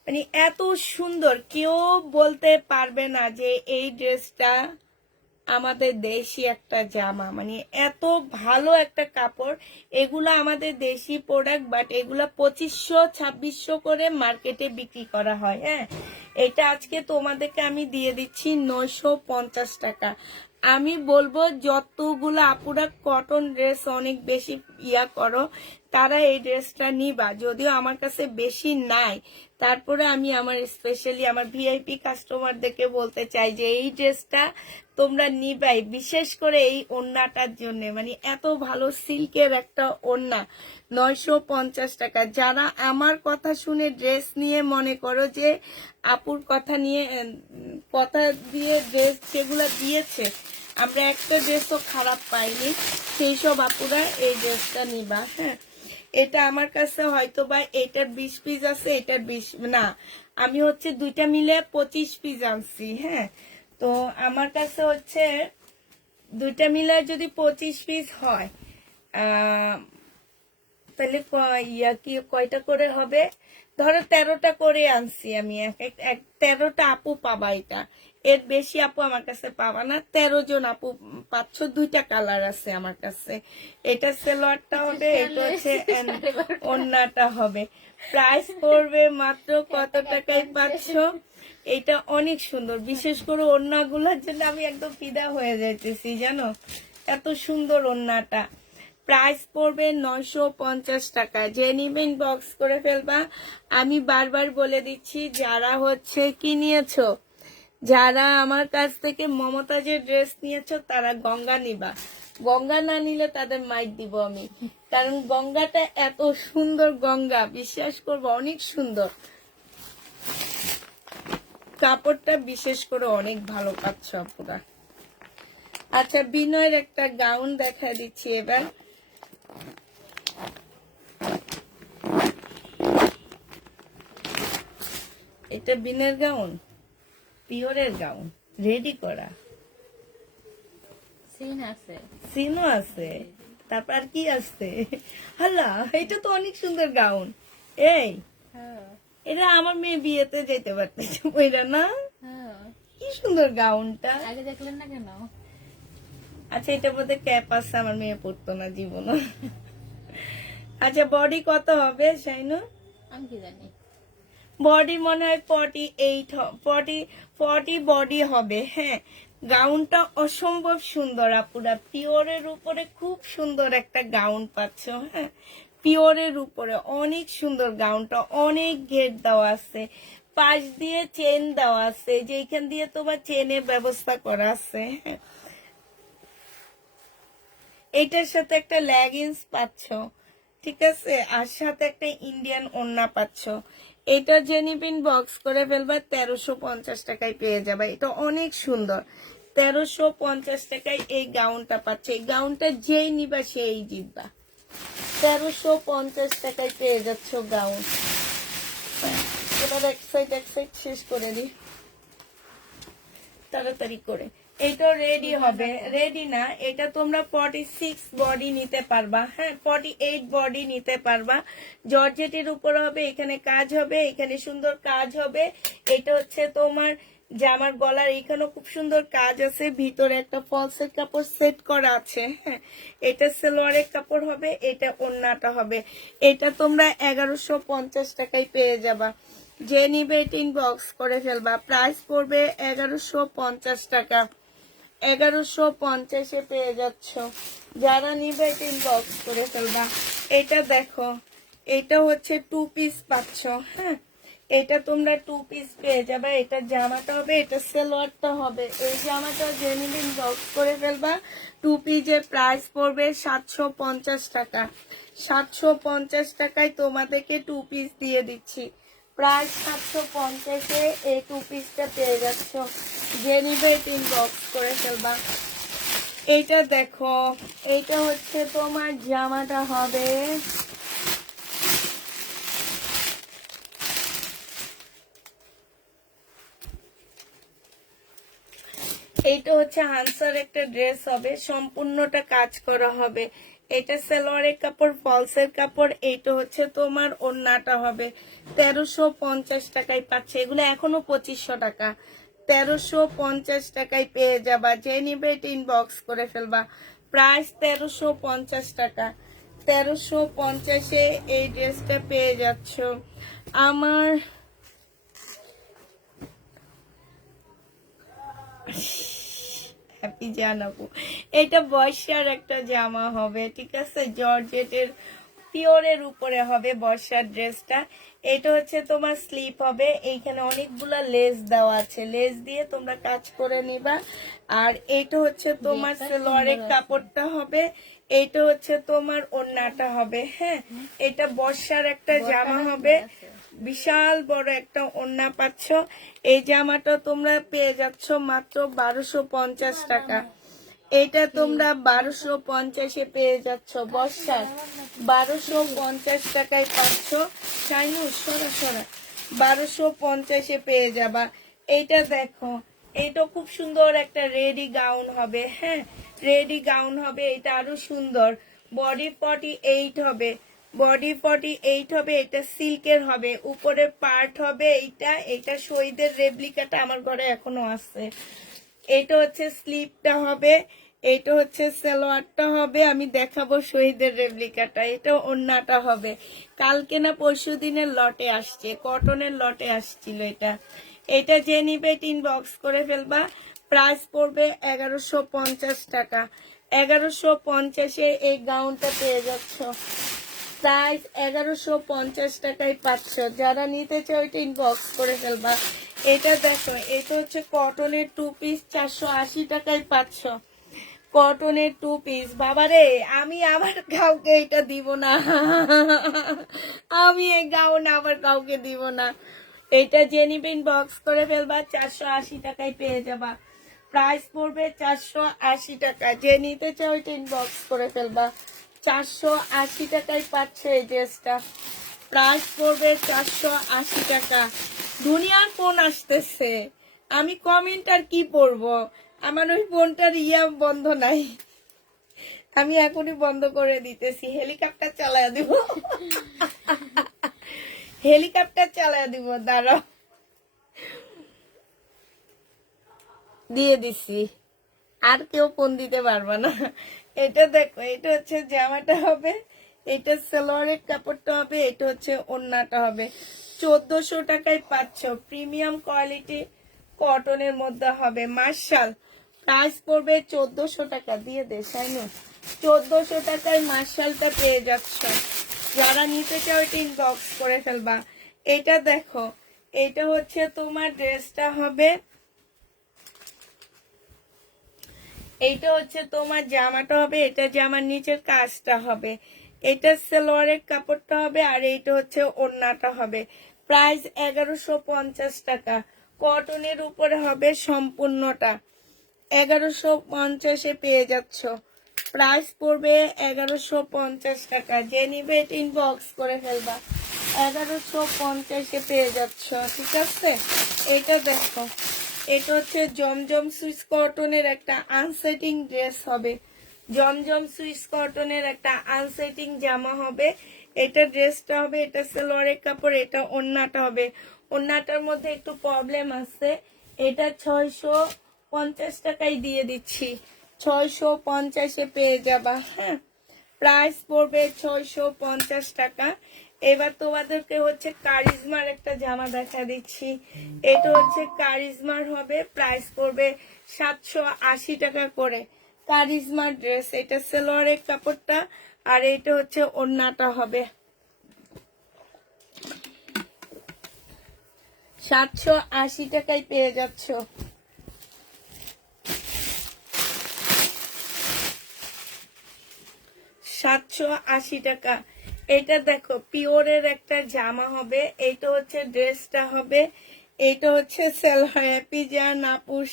মানে এত সুন্দর, কেউ বলতে পারবে না যে এই ড্রেসটা আমাদের দেশি একটা জামা। মানে এত ভালো একটা কাপড়। এগুলো আমাদের দেশি প্রোডাক্ট, বাট এগুলো 2500-2600 করে মার্কেটে বিক্রি করা হয়, হ্যাঁ। এটা আজকে তোমাদেরকে আমি দিয়ে দিচ্ছি 950 টাকা। আমি বলবো যতগুলো আপুরা কটন ড্রেস অনেক বেশি করো, তারা এই ড্রেসটা নিবা। যদিও আমার কাছে বেশি নাই, তারপরে আমি আমার স্পেশালি আমার ভিআইপি কাস্টমারদেরকে বলতে চাই যে এই ড্রেসটা তোমরা নিবাই, বিশেষ করে এই ওড়নাটার জন্য। মানে এত ভালো সিল্কের একটা ওড়না, 950 টাকা। যারা আমার কথা শুনে ড্রেস নিয়ে মনে করো যে আপুর কথা নিয়ে কথা দিয়ে ড্রেস যেগুলো দিয়েছে, আমরা একটা ড্রেসও খারাপ পাইনি, সেই সব আপুরা এই ড্রেসটা নিবা, হ্যাঁ। এটা আমার কাছে হয়তো বা এটার 20 পিস আছে, এটার 20 না, আমি হচ্ছে দুইটা মিলে 25 পিস আনছি, হ্যাঁ। তো আমার কাছে হচ্ছে দুইটা মিলে যদি 25 পিস হয়, তাহলে কয়টা করে হবে, ধরো 13টা করে আনছি আমি। 13টা আপু পাবা, এটা এর বেশি আপু আমার কাছে পাবা না। 13 জন আপু পাচ্ছ, দুইটা কালার আছে আমার কাছে। এটা সেলোয়ারটা হবে, এটা হচ্ছে ওড়নাটা হবে। প্রাইস পড়বে মাত্র কত টাকায় পাচ্ছ। এটা অনেক সুন্দর, বিশেষ করে ওড়নাগুলোর জন্য আমি একদম ফিদা হয়ে যাইতেছি, জানো, এত সুন্দর ওড়নাটা। প্রাইস পড়বে 950 টাকা। যে নিবেন বক্স করে ফেলবা। আমি বারবার বলে দিচ্ছি, যারা হচ্ছে কি নিয়েছো, যারা আমার কাছ থেকে মমতাজের ড্রেস নিয়েছো, তারা গঙ্গা নিবা। গঙ্গা না নিলে তাদের মাইট দিব আমি, কারণ গঙ্গাটা এত সুন্দর। গঙ্গা বিশ্বাস করবো অনেক সুন্দর, কাপড়টা বিশেষ করে অনেক ভালো পাচ্ছ আপুরা। আচ্ছা, বিনয়ের একটা গাউন দেখা দিচ্ছি এবার। এটা বিনের গাউন, পিওরের গাউন, রেডি করা, সিন আছে, সিনও আছে, তারপর আর কি আছে। হাল্লা, এটা তো অনেক সুন্দর গাউন। এই হ্যাঁ এটা আমার মেয়ে বিয়েতে যেতে পারতেছে ওইটা না, হ্যাঁ। কি সুন্দর গাউনটা। আগে দেখলেন না কেন? আচ্ছা, এটার মধ্যে ক্যাপ আছে, আমার মেয়ে পড়তো না জীবন। আচ্ছা, বডি কত হবে শাইনু? আমি কি জানি, বডি মনে হয় 40 বডি হবে, হ্যাঁ। গাউনটা অসম্ভব সুন্দর আপুরা, পিওরের উপরে খুব সুন্দর একটা গাউন পাচ্ছ, হ্যাঁ। পিওরের উপরে অনেক সুন্দর গাউনটা, অনেক ঘের দেওয়া আছে, পাশ দিয়ে চেন দেওয়া আছে, যেখান দিয়ে তোমার চেনের ব্যবস্থা করা আছে, হ্যাঁ। এটার সাথে একটা লেগিংস পাচ্ছ, ঠিক আছে, আর সাথে একটা ইন্ডিয়ান ওড়না পাচ্ছ। এটা যে নিবেন বক্স করে ফেলবা, 1350 টাকায় পেয়ে যাবে। এটা অনেক সুন্দর, 1350 টাকায় এই গাউনটা পাচ্ছে। এই গাউনটা যেই নিবা সেই জিতবা। 1350 টাকায় পেয়ে যাচ্ছ গাউন। এবার এক সাইড শেষ করে দিই তাড়াতাড়ি করে। এটা রেডি হবে, রেডি না, এটা তোমরা 46 বডি নিতে পারবা, হ্যাঁ, 48 বডি নিতে পারবা। জর্জেটের উপর হবে, এখানে কাজ হবে, এখানে সুন্দর কাজ হবে। এটা হচ্ছে তোমার জামার গলার এখানেও খুব সুন্দর কাজ আছে, ভিতরে একটা ফলসের কাপড় সেট করা আছে, হ্যাঁ। এটা সেলোয়ারের কাপড় হবে, এটা ওড়নাটা হবে। এটা তোমরা 1150 টাকায় পেয়ে যাবা। যে নিবে বক্স করে ফেলবা। প্রাইস পড়বে 1150 টাকা। 1150-এ পেয়ে যাচ্ছ। যারা নিবে বক্স করে ফেলবা। এটা দেখো, এটা হচ্ছে 2 পিস পাচ্ছ। হ্যাঁ, এটা তোমরা 2 পিস পেয়ে যাবে। এটা জামাটা হবে, এটা সালোয়ারটা হবে। এই জামাটা জেনুইন বক্স করে ফেলবা। 2 পিসের প্রাইস পড়বে 750 টাকা। 750 টাকায় তোমাদেরকে 2 পিস দিয়ে দিচ্ছি। প্রাইস 750-এ এই 2 পিসটা পেয়ে যাচ্ছ। জেনুইন ইনবক্স করে ফেলবা। এইটা দেখো, এইটা হচ্ছে তোমার জামাটা হবে, এইটা হচ্ছে হান্সার একটা ড্রেস হবে, সম্পূর্ণটা কাজ করা হবে। এটা সালোয়ারের কাপড়, ফলসের কাপড়। এইটা হচ্ছে তোমার ওড়নাটা হবে। 1350 টাকায় পাচ্ছে। এগুলো এখনো 2500 টাকা। 1350 টাকায় পেয়ে যাবা। যে নিবে ইনবক্স করে ফেলবা। প্রাইস 1350 টাকা। 1350-এ এই ড্রেসটা পেয়ে যাচ্ছ। আমার হ্যাপি জানাবো, এটা বর্ষার একটা জামা হবে, ঠিক আছে? জর্জেটের পিওরের উপরে হবে বর্ষার ড্রেসটা। এটা হচ্ছে তোমার স্লিপ হবে। এইখানে অনেকগুলা লেস দেওয়া আছে, লেস দিয়ে তোমরা কাজ করে নিবা। আর এটা হচ্ছে তোমার সালোয়ারের কাপড়টা হবে। এইটা হচ্ছে তোমার ওড়নাটা হবে। হ্যাঁ, এটা বর্ষার একটা জামা হবে। বিশাল বড় একটা ওড়না পাচ্ছ। এই জামাটা তোমরা পেয়ে যাচ্ছ মাত্র 1250 টাকা। এটা তোমরা 1250-এ পেয়ে যাচ্ছ। বর্ষার 1250 টাকায় পাচ্ছ। শাইনু সরা 1250-এ পেয়ে যাবা। এইটা দেখো, এটা খুব সুন্দর একটা রেডি গাউন হবে। হ্যাঁ, রেডি গাউন হবে। এটা আরো সুন্দর। বডি 48 হবে, বডি 48 হবে। এটা সিল্কের হবে, উপরে পার্ট হবে। এটা শহীদের রেপ্লিকাটা আমার ঘরে এখনো আছে। এটা হচ্ছে স্লিপটা হবে। এটা হচ্ছে সালোয়ারটা হবে। আমি দেখাবো শহীদের রেপ্লিকাটা। এটা ওড়নাটা হবে। কালকে না পরশু দিনের লটে আসছে, কটনের লটে আসছিল এটা। এটা যে নিবে ইনবক্স করে ফেলবা। প্রাইস পড়বে 1150 টাকা। 1150-এ এই গাউনটা পেয়ে যাচ্ছ। প্রাইস 1150 টাকায় পাচ্ছ। যারা নিতে চাও এটা ইনবক্স করে ফেলবা। এটা দেখো, এটা হচ্ছে কটনের 2 পিস, 480 টাকায় পাচ্ছ। কটনের 2 পিস। বাবারে, আমি আমার কাউকে এটা দিব না। আমি এই গাউন আবার কাউকে দিব না। এটা যে নিবে ইনবক্স করে ফেলবা। 480 টাকায় পেয়ে যাবা। প্রাইস পড়বে 480 টাকা। যে নিতে চাও এটা ইনবক্স করে ফেলবা। 480 টাকায় পাচ্ছে এই ড্রেসটা। প্রাইস পড়বে 480 টাকা। দুনিয়ার ফোন আসতেছে, আমি কমেন্ট আর কি পড়বো? আমার ওই ফোনটার বন্ধ নাই, আমি এখনই বন্ধ করে দিতেছি। হেলিকপ্টার চালায় দিব, হেলিকপ্টার চালায় দিব। দাঁড়াও, দিয়ে দিছি। আর কেউ ফোন দিতে পারবে না। এটা দেখো, এটা হচ্ছে জামাটা হবে। এটা সালোয়ারের কাপড়টা হবে। এটা হচ্ছে ওড়নাটা হবে। 1400 টাকায় পাচ্ছ। প্রিমিয়াম কোয়ালিটি কটনের মধ্যে হবে। মার্শাল। প্রাইস পড়বে 1400 টাকা। দিয়ে দে শাইনু। 1400 টাকায় মার্শালটা পেয়ে যাচ্ছ। যারা নিতে চাও এটা ইনবক্স করে ফেলবা। এটা দেখো, এটা হচ্ছে তোমার ড্রেসটা হবে। এইটা হচ্ছে তোমার জামাটা হবে। এটা জামার নিচের কাজটা হবে। এটা সালোয়ারের কাপড়টা হবে। আর এইটা হচ্ছে ওড়নাটা হবে। প্রাইস 1150 টাকা। কটনের উপরে হবে সম্পূর্ণটা। 1150-এ পেয়ে যাচ্ছ। প্রাইস পড়বে 1150 টাকা। যে নিবে এটা ইনবক্স করে ফেলবা। 1150-এ পেয়ে যাচ্ছ, ঠিক আছে? এটা দেখো, এটা হচ্ছে জমজম সুইস কটনের একটা আনসেটিং ড্রেস হবে। জমজম সুইস কটনের একটা আনসেটিং জামা হবে। এটা ড্রেসটা হবে। এটা সালোয়ারের কাপড়। এটা ওড়নাটা হবে। ওড়নাটার মধ্যে একটু প্রবলেম আছে। এটা 650 টাকায় দিয়ে দিচ্ছি। 650-এ পেয়ে যাবা। হ্যাঁ, প্রাইস পড়বে 650 টাকা। এবার তোমাদেরকে হচ্ছে কারিজমার একটা জামা দেখা দিচ্ছি। এটা হচ্ছে কারিজমার হবে। প্রাইস পড়বে 780 টাকা করে। কারিজমার ড্রেস। এটা সালোয়ারের কাপড়টা। আর এটা হচ্ছে ওড়নাটা হবে। 780 টাকায় পেয়ে যাচ্ছ। টাকা। এটা দেখো পিওরের একটা জামা হবে, এইটা হচ্ছে ড্রেসটা হবে, এইটা হচ্ছে সেলভার। হ্যাপি জান আপুর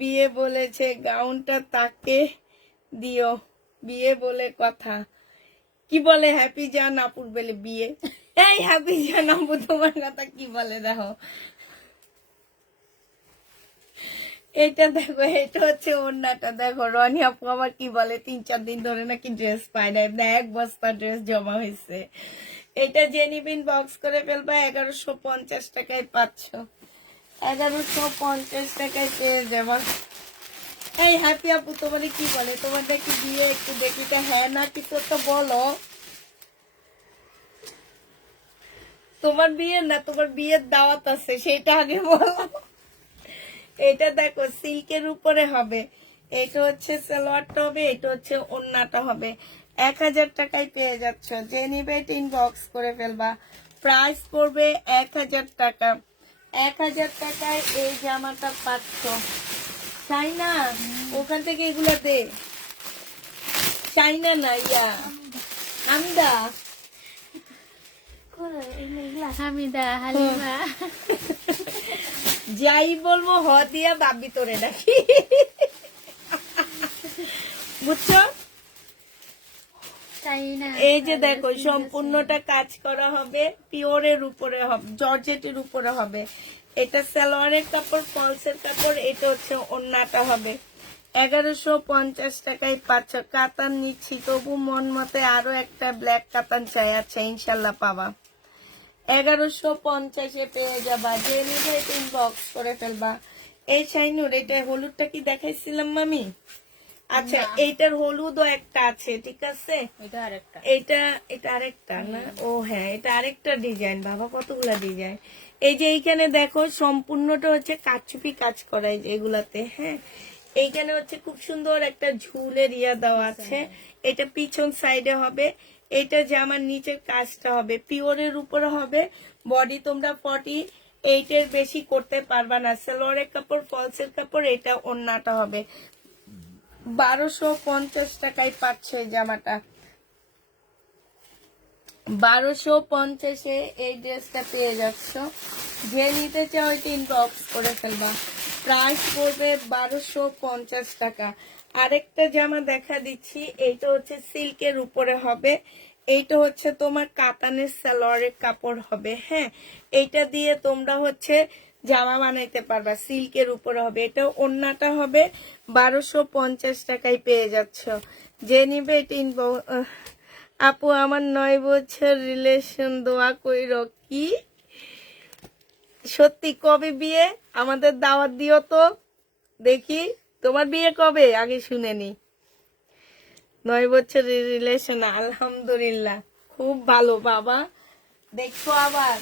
বিয়ে বলেছে গাউনটা তাকে দিও, বিয়ে বলে কথা। কি বলে হ্যাপি জান আপুর বলে বিয়ে? এই হ্যাপি জান আপু তোমার কথা কি বলে দেখো। এটা দেখো, এটা হচ্ছে ওড়নাটা দেখো। রনি আপু আমার কি বলে 3-4 দিন ধরে নাকি ড্রেস পায় না, এমনি 1 বস্তা ড্রেস জমা হয়েছে। এটা যে নিবেন বক্স করে ফেলবা, 1150 টাকায় পাচ্ছ। 1150 টাকায় পেয়ে যাবা। এই হ্যাপি আপু তোমার কি বলে, তোমার দেখি বিয়ে একটু দেখি তো, হ্যাঁ না কিছু তো বলো। তোমার বিয়ে না, তোমার বিয়ের দাওয়াত আছে সেটা আগে বলো। এটা দেখো সিল্কের উপরে হবে, এটা হচ্ছে সালোয়ারটা হবে, এটা হচ্ছে ওড়নাটা হবে। 1000 টাকায় পেয়ে যাচ্ছ। যে নিবে ইনবক্স করে ফেলবা। প্রাইস পড়বে 1000 টাকা। 1000 টাকায় এই জামাটা পাচ্ছ। চাই না ওখান থেকে এগুলা দে। চাই না না ইয়া আমদা হামিদা হালিমা যাই বলবো হ দিয়া বাবি তোরে নাকি, বুঝছো? চাই না। এই যে দেখো সম্পূর্ণটা কাজ করা হবে, পিওরের উপরে হবে, জর্জেটের উপরে হবে। এটা সালোয়ারের কাপড়, ফলসের কাপড়, এটা হচ্ছে ওড়নাটা হবে। 1150 টাকায় পাচ্ছ। কাতান নিচ্ছি, তবু মন মতে আরো একটা ব্ল্যাক কাতান চাই, আচ্ছা ইনশাল্লাহ পাবা। 1150-এ পেয়ে যাবা। যে নিবে ইনবক্স করে ফেলবা। এই শাইনুর, এটা হলুদটা কি দেখাইছিলাম মামি? আচ্ছা এইটার হলুদও একটা আছে, ঠিক আছে। এটা আরেকটা। এটা এটা আরেকটা না? ও হ্যাঁ, এটা আরেকটা ডিজাইন। বাবা কতগুলা ডিজাইন। এই যে এইখানে দেখো সম্পূর্ণটা হচ্ছে কাচুপি কাজ করা, এই যে এগুলাতে। হ্যাঁ, এইখানে হচ্ছে খুব সুন্দর একটা ঝুলের ইয়া দেওয়া আছে। এটা পিছন সাইডে হবে। এটা জামার নিচের কাজটা হবে, পিওরের উপরে হবে। বডি তোমরা 48-এর বেশি করতে পারবা না। সালোয়ারের কাপড়, ফলসের কাপড়, এটা ওড়নাটা হবে। 1250 টাকায় পাচ্ছে এই জামাটা। 1250-এ এই ড্রেসটা পেয়ে যাচ্ছ। যে নিতে চাও ওই ইনবক্স করে ফেলবা। প্রাইস পড়বে 1250 টাকা। আরেকটা জামা দেখা দিচ্ছি, এইটা হচ্ছে সিল্কের উপরে হবে, এইটা হচ্ছে তোমার কাতানের সালোয়ারের কাপড় হবে। হ্যাঁ, এইটা দিয়ে তোমরা হচ্ছে জামা বানাইতে পারবা, সিল্কের উপরে হবে। এটা ওড়নাটা হবে। 1250 টাকায় পেয়ে যাচ্ছ। যে নিবে এটা আপু আমার 9 বছর রিলেশন, দোয়া কইর। কি সত্যি? কবে বিয়ে? আমাদের দাওয়াত দিও তো দেখি। তোমার বিয়ে কবে আগে শুনে নি। 9 বছর রিলেশন, আলহামদুলিল্লাহ খুব ভালো বাবা। দেখো আবার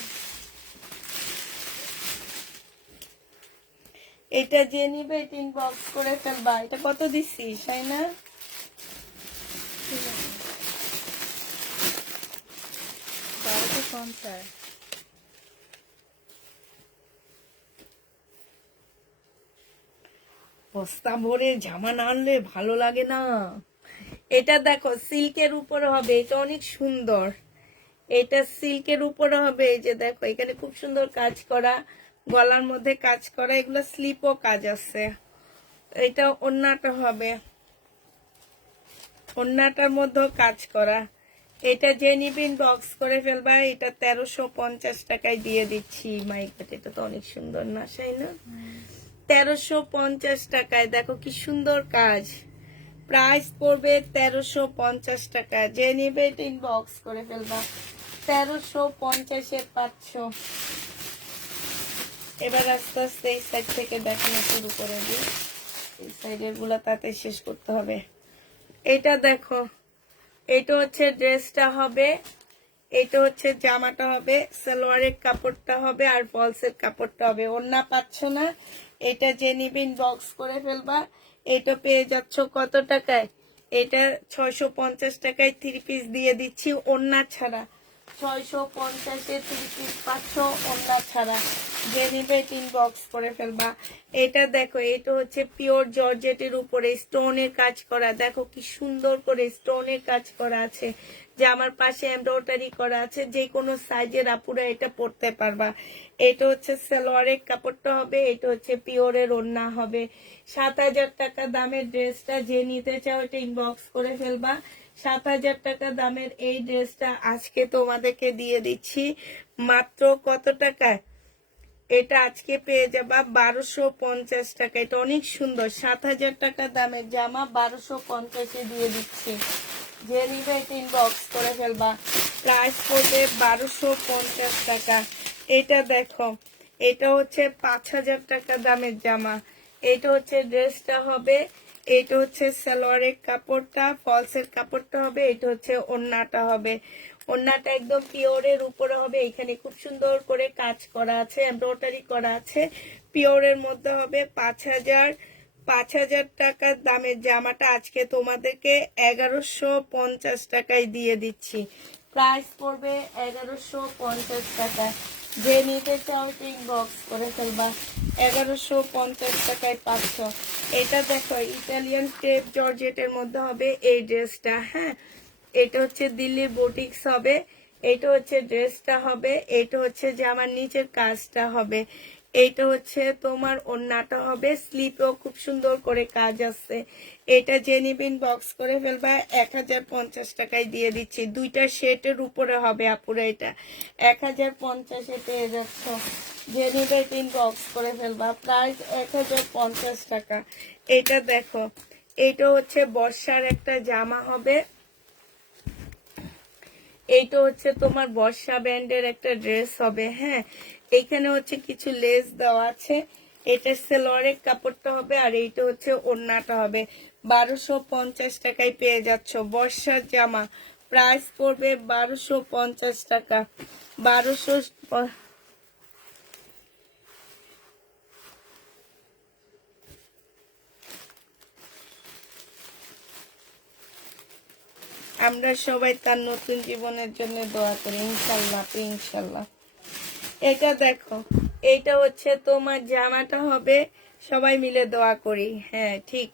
এটা যে নিবে ইনবক্স করে ফেলবা। এটা কত দিচ্ছিস তাই না? 1250। বস্তা ভরে জামা না আনলে ভালো লাগে না। এটা দেখো সিল্কের উপরে হবে, এটা অনেক সুন্দর। এটা সিল্কের উপরে হবে। এই যে দেখো এখানে খুব সুন্দর কাজ করা, গলার মধ্যে কাজ করা, এগুলো স্লিপও কাজ আছে। এটা ওড়নাটা হবে, ওড়নাটার মধ্যেও কাজ করা। এটা যে নিবিন বক্স করে ফেলবা। এটা 1350 টাকায় দিয়ে দিচ্ছি। মাই গড, এটা তো অনেক সুন্দর না তাই না? 1350 টাকায় দেখো কি সুন্দর কাজ। প্রাইস পড়বে 1350 টাকা। যে নিবে এটা ইনবক্স করে ফেলবা। 1350-এ পাচ্ছ। এবার আস্তে আস্তে এই সাইড থেকে দেখানো শুরু করে দিই। এই সাইডের গুলা তাতে শেষ করতে হবে। এটা দেখো, এটা হচ্ছে ড্রেসটা হবে, এটা হচ্ছে জামাটা হবে, সালোয়ারের কাপড়টা হবে আর ফলসের কাপড়টা হবে। ওড়না পাচ্ছ না। এটা যে নিবে ইনবক্স করে ফেলবা। এটা পেয়ে যাচ্ছ কত টাকায়? এটা 650 টাকায় 3 পিস দিয়ে দিচ্ছি ওড়না ছাড়া। 650-এ 3 পিস 500 ওন্না ছাড়া। যে নিবে ইনবক্স করে ফেলবা। এটা দেখো, এটা হচ্ছে পিওর জর্জেটের উপরে স্টোনের কাজ করা। দেখো কি সুন্দর করে স্টোনের কাজ করা আছে, যে আমার পাশে এমব্রয়ডারি করা আছে। যে কোনো সাইজের আপুরা এটা পরতে পারবা। এটা হচ্ছে সালোয়ারের কাপড়টা হবে, এটা হচ্ছে পিওরের ওড়না হবে। 7000 টাকা দামের ড্রেসটা যে নিতে চাও এটা ইনবক্স করে ফেলবা। 7000 টাকা দামের এই ড্রেসটা আজকে তোমাদেরকে দিয়ে দিচ্ছি মাত্র কত টাকায়? এটা আজকে পেয়ে যাবা 1250 টাকা। এটা অনেক সুন্দর। 7000 টাকা দামের জামা 1250-এ দিয়ে দিচ্ছি। যে নিবে এটা ইনবক্স করে ফেলবা। প্রাইস পড়বে 1250 টাকা। এটা দেখো, এটা হচ্ছে 5000 টাকা দামের জামা। এটা হচ্ছে ড্রেসটা হবে, এটা হচ্ছে সালোয়ারের কাপড়টা, ফলসের কাপড়টা হবে, এটা হচ্ছে ওড়নাটা হবে। ওড়নাটা একদম পিওরের উপরে হবে। এখানে খুব সুন্দর করে কাজ করা আছে, এমব্রয়ডারি করা আছে। পিওরের মধ্যে হবে। 5000 টাকার দামের জামাটা আজকে তোমাদেরকে 1150 টাকায় দিয়ে দিচ্ছি। প্রাইস পড়বে 1150 টাকা। যে নিতে চাও ইনবক্স করে ফেলবা। 1150 টাকায় 500। এটা দেখো, ইটালিয়ান ক্রেপ জর্জেটের মধ্যে হবে এই ড্রেসটা। হ্যাঁ, এটা হচ্ছে দিল্লির বুটিক্স হবে। এটা হচ্ছে ড্রেসটা হবে। এটা হচ্ছে যে আমার নিচের কাজটা হবে। এইটা হচ্ছে তোমার ওড়নাটা হবে। স্লিপেও খুব সুন্দর করে কাজ আছে। এটা যে নিবেন বক্স করে ফেলবা। 1050 টাকায় দিয়ে দিচ্ছি। দুইটা সেটের উপরে হবে আপুরা। এটা 1050-এ পেয়ে যাচ্ছ। যে নিবে বক্স করে ফেলবা। প্রাইস 1050 টাকা। এটা দেখো, এটা হচ্ছে বর্ষার একটা জামা হবে। এইটা হচ্ছে তোমার বর্ষা ব্যান্ডের একটা ড্রেস হবে। হ্যাঁ, এইখানে হচ্ছে কিছু লেস দেওয়া আছে। এটা সালোয়ারের কাপড়টা হবে, আর এইটা হচ্ছে ওড়নাটা হবে। 1250 টাকায় পেয়ে যাচ্ছ বর্ষার জামা। প্রাইস পড়বে 1250 টাকা। 1200। আমরা সবাই তার নতুন জীবনের জন্য দোয়া করি, ইনশাল্লাহ ইনশাল্লাহ। এটা দেখো, এইটা হচ্ছে তোমার জামাটা হবে। সবাই মিলে দোয়া করি। হ্যাঁ ঠিক।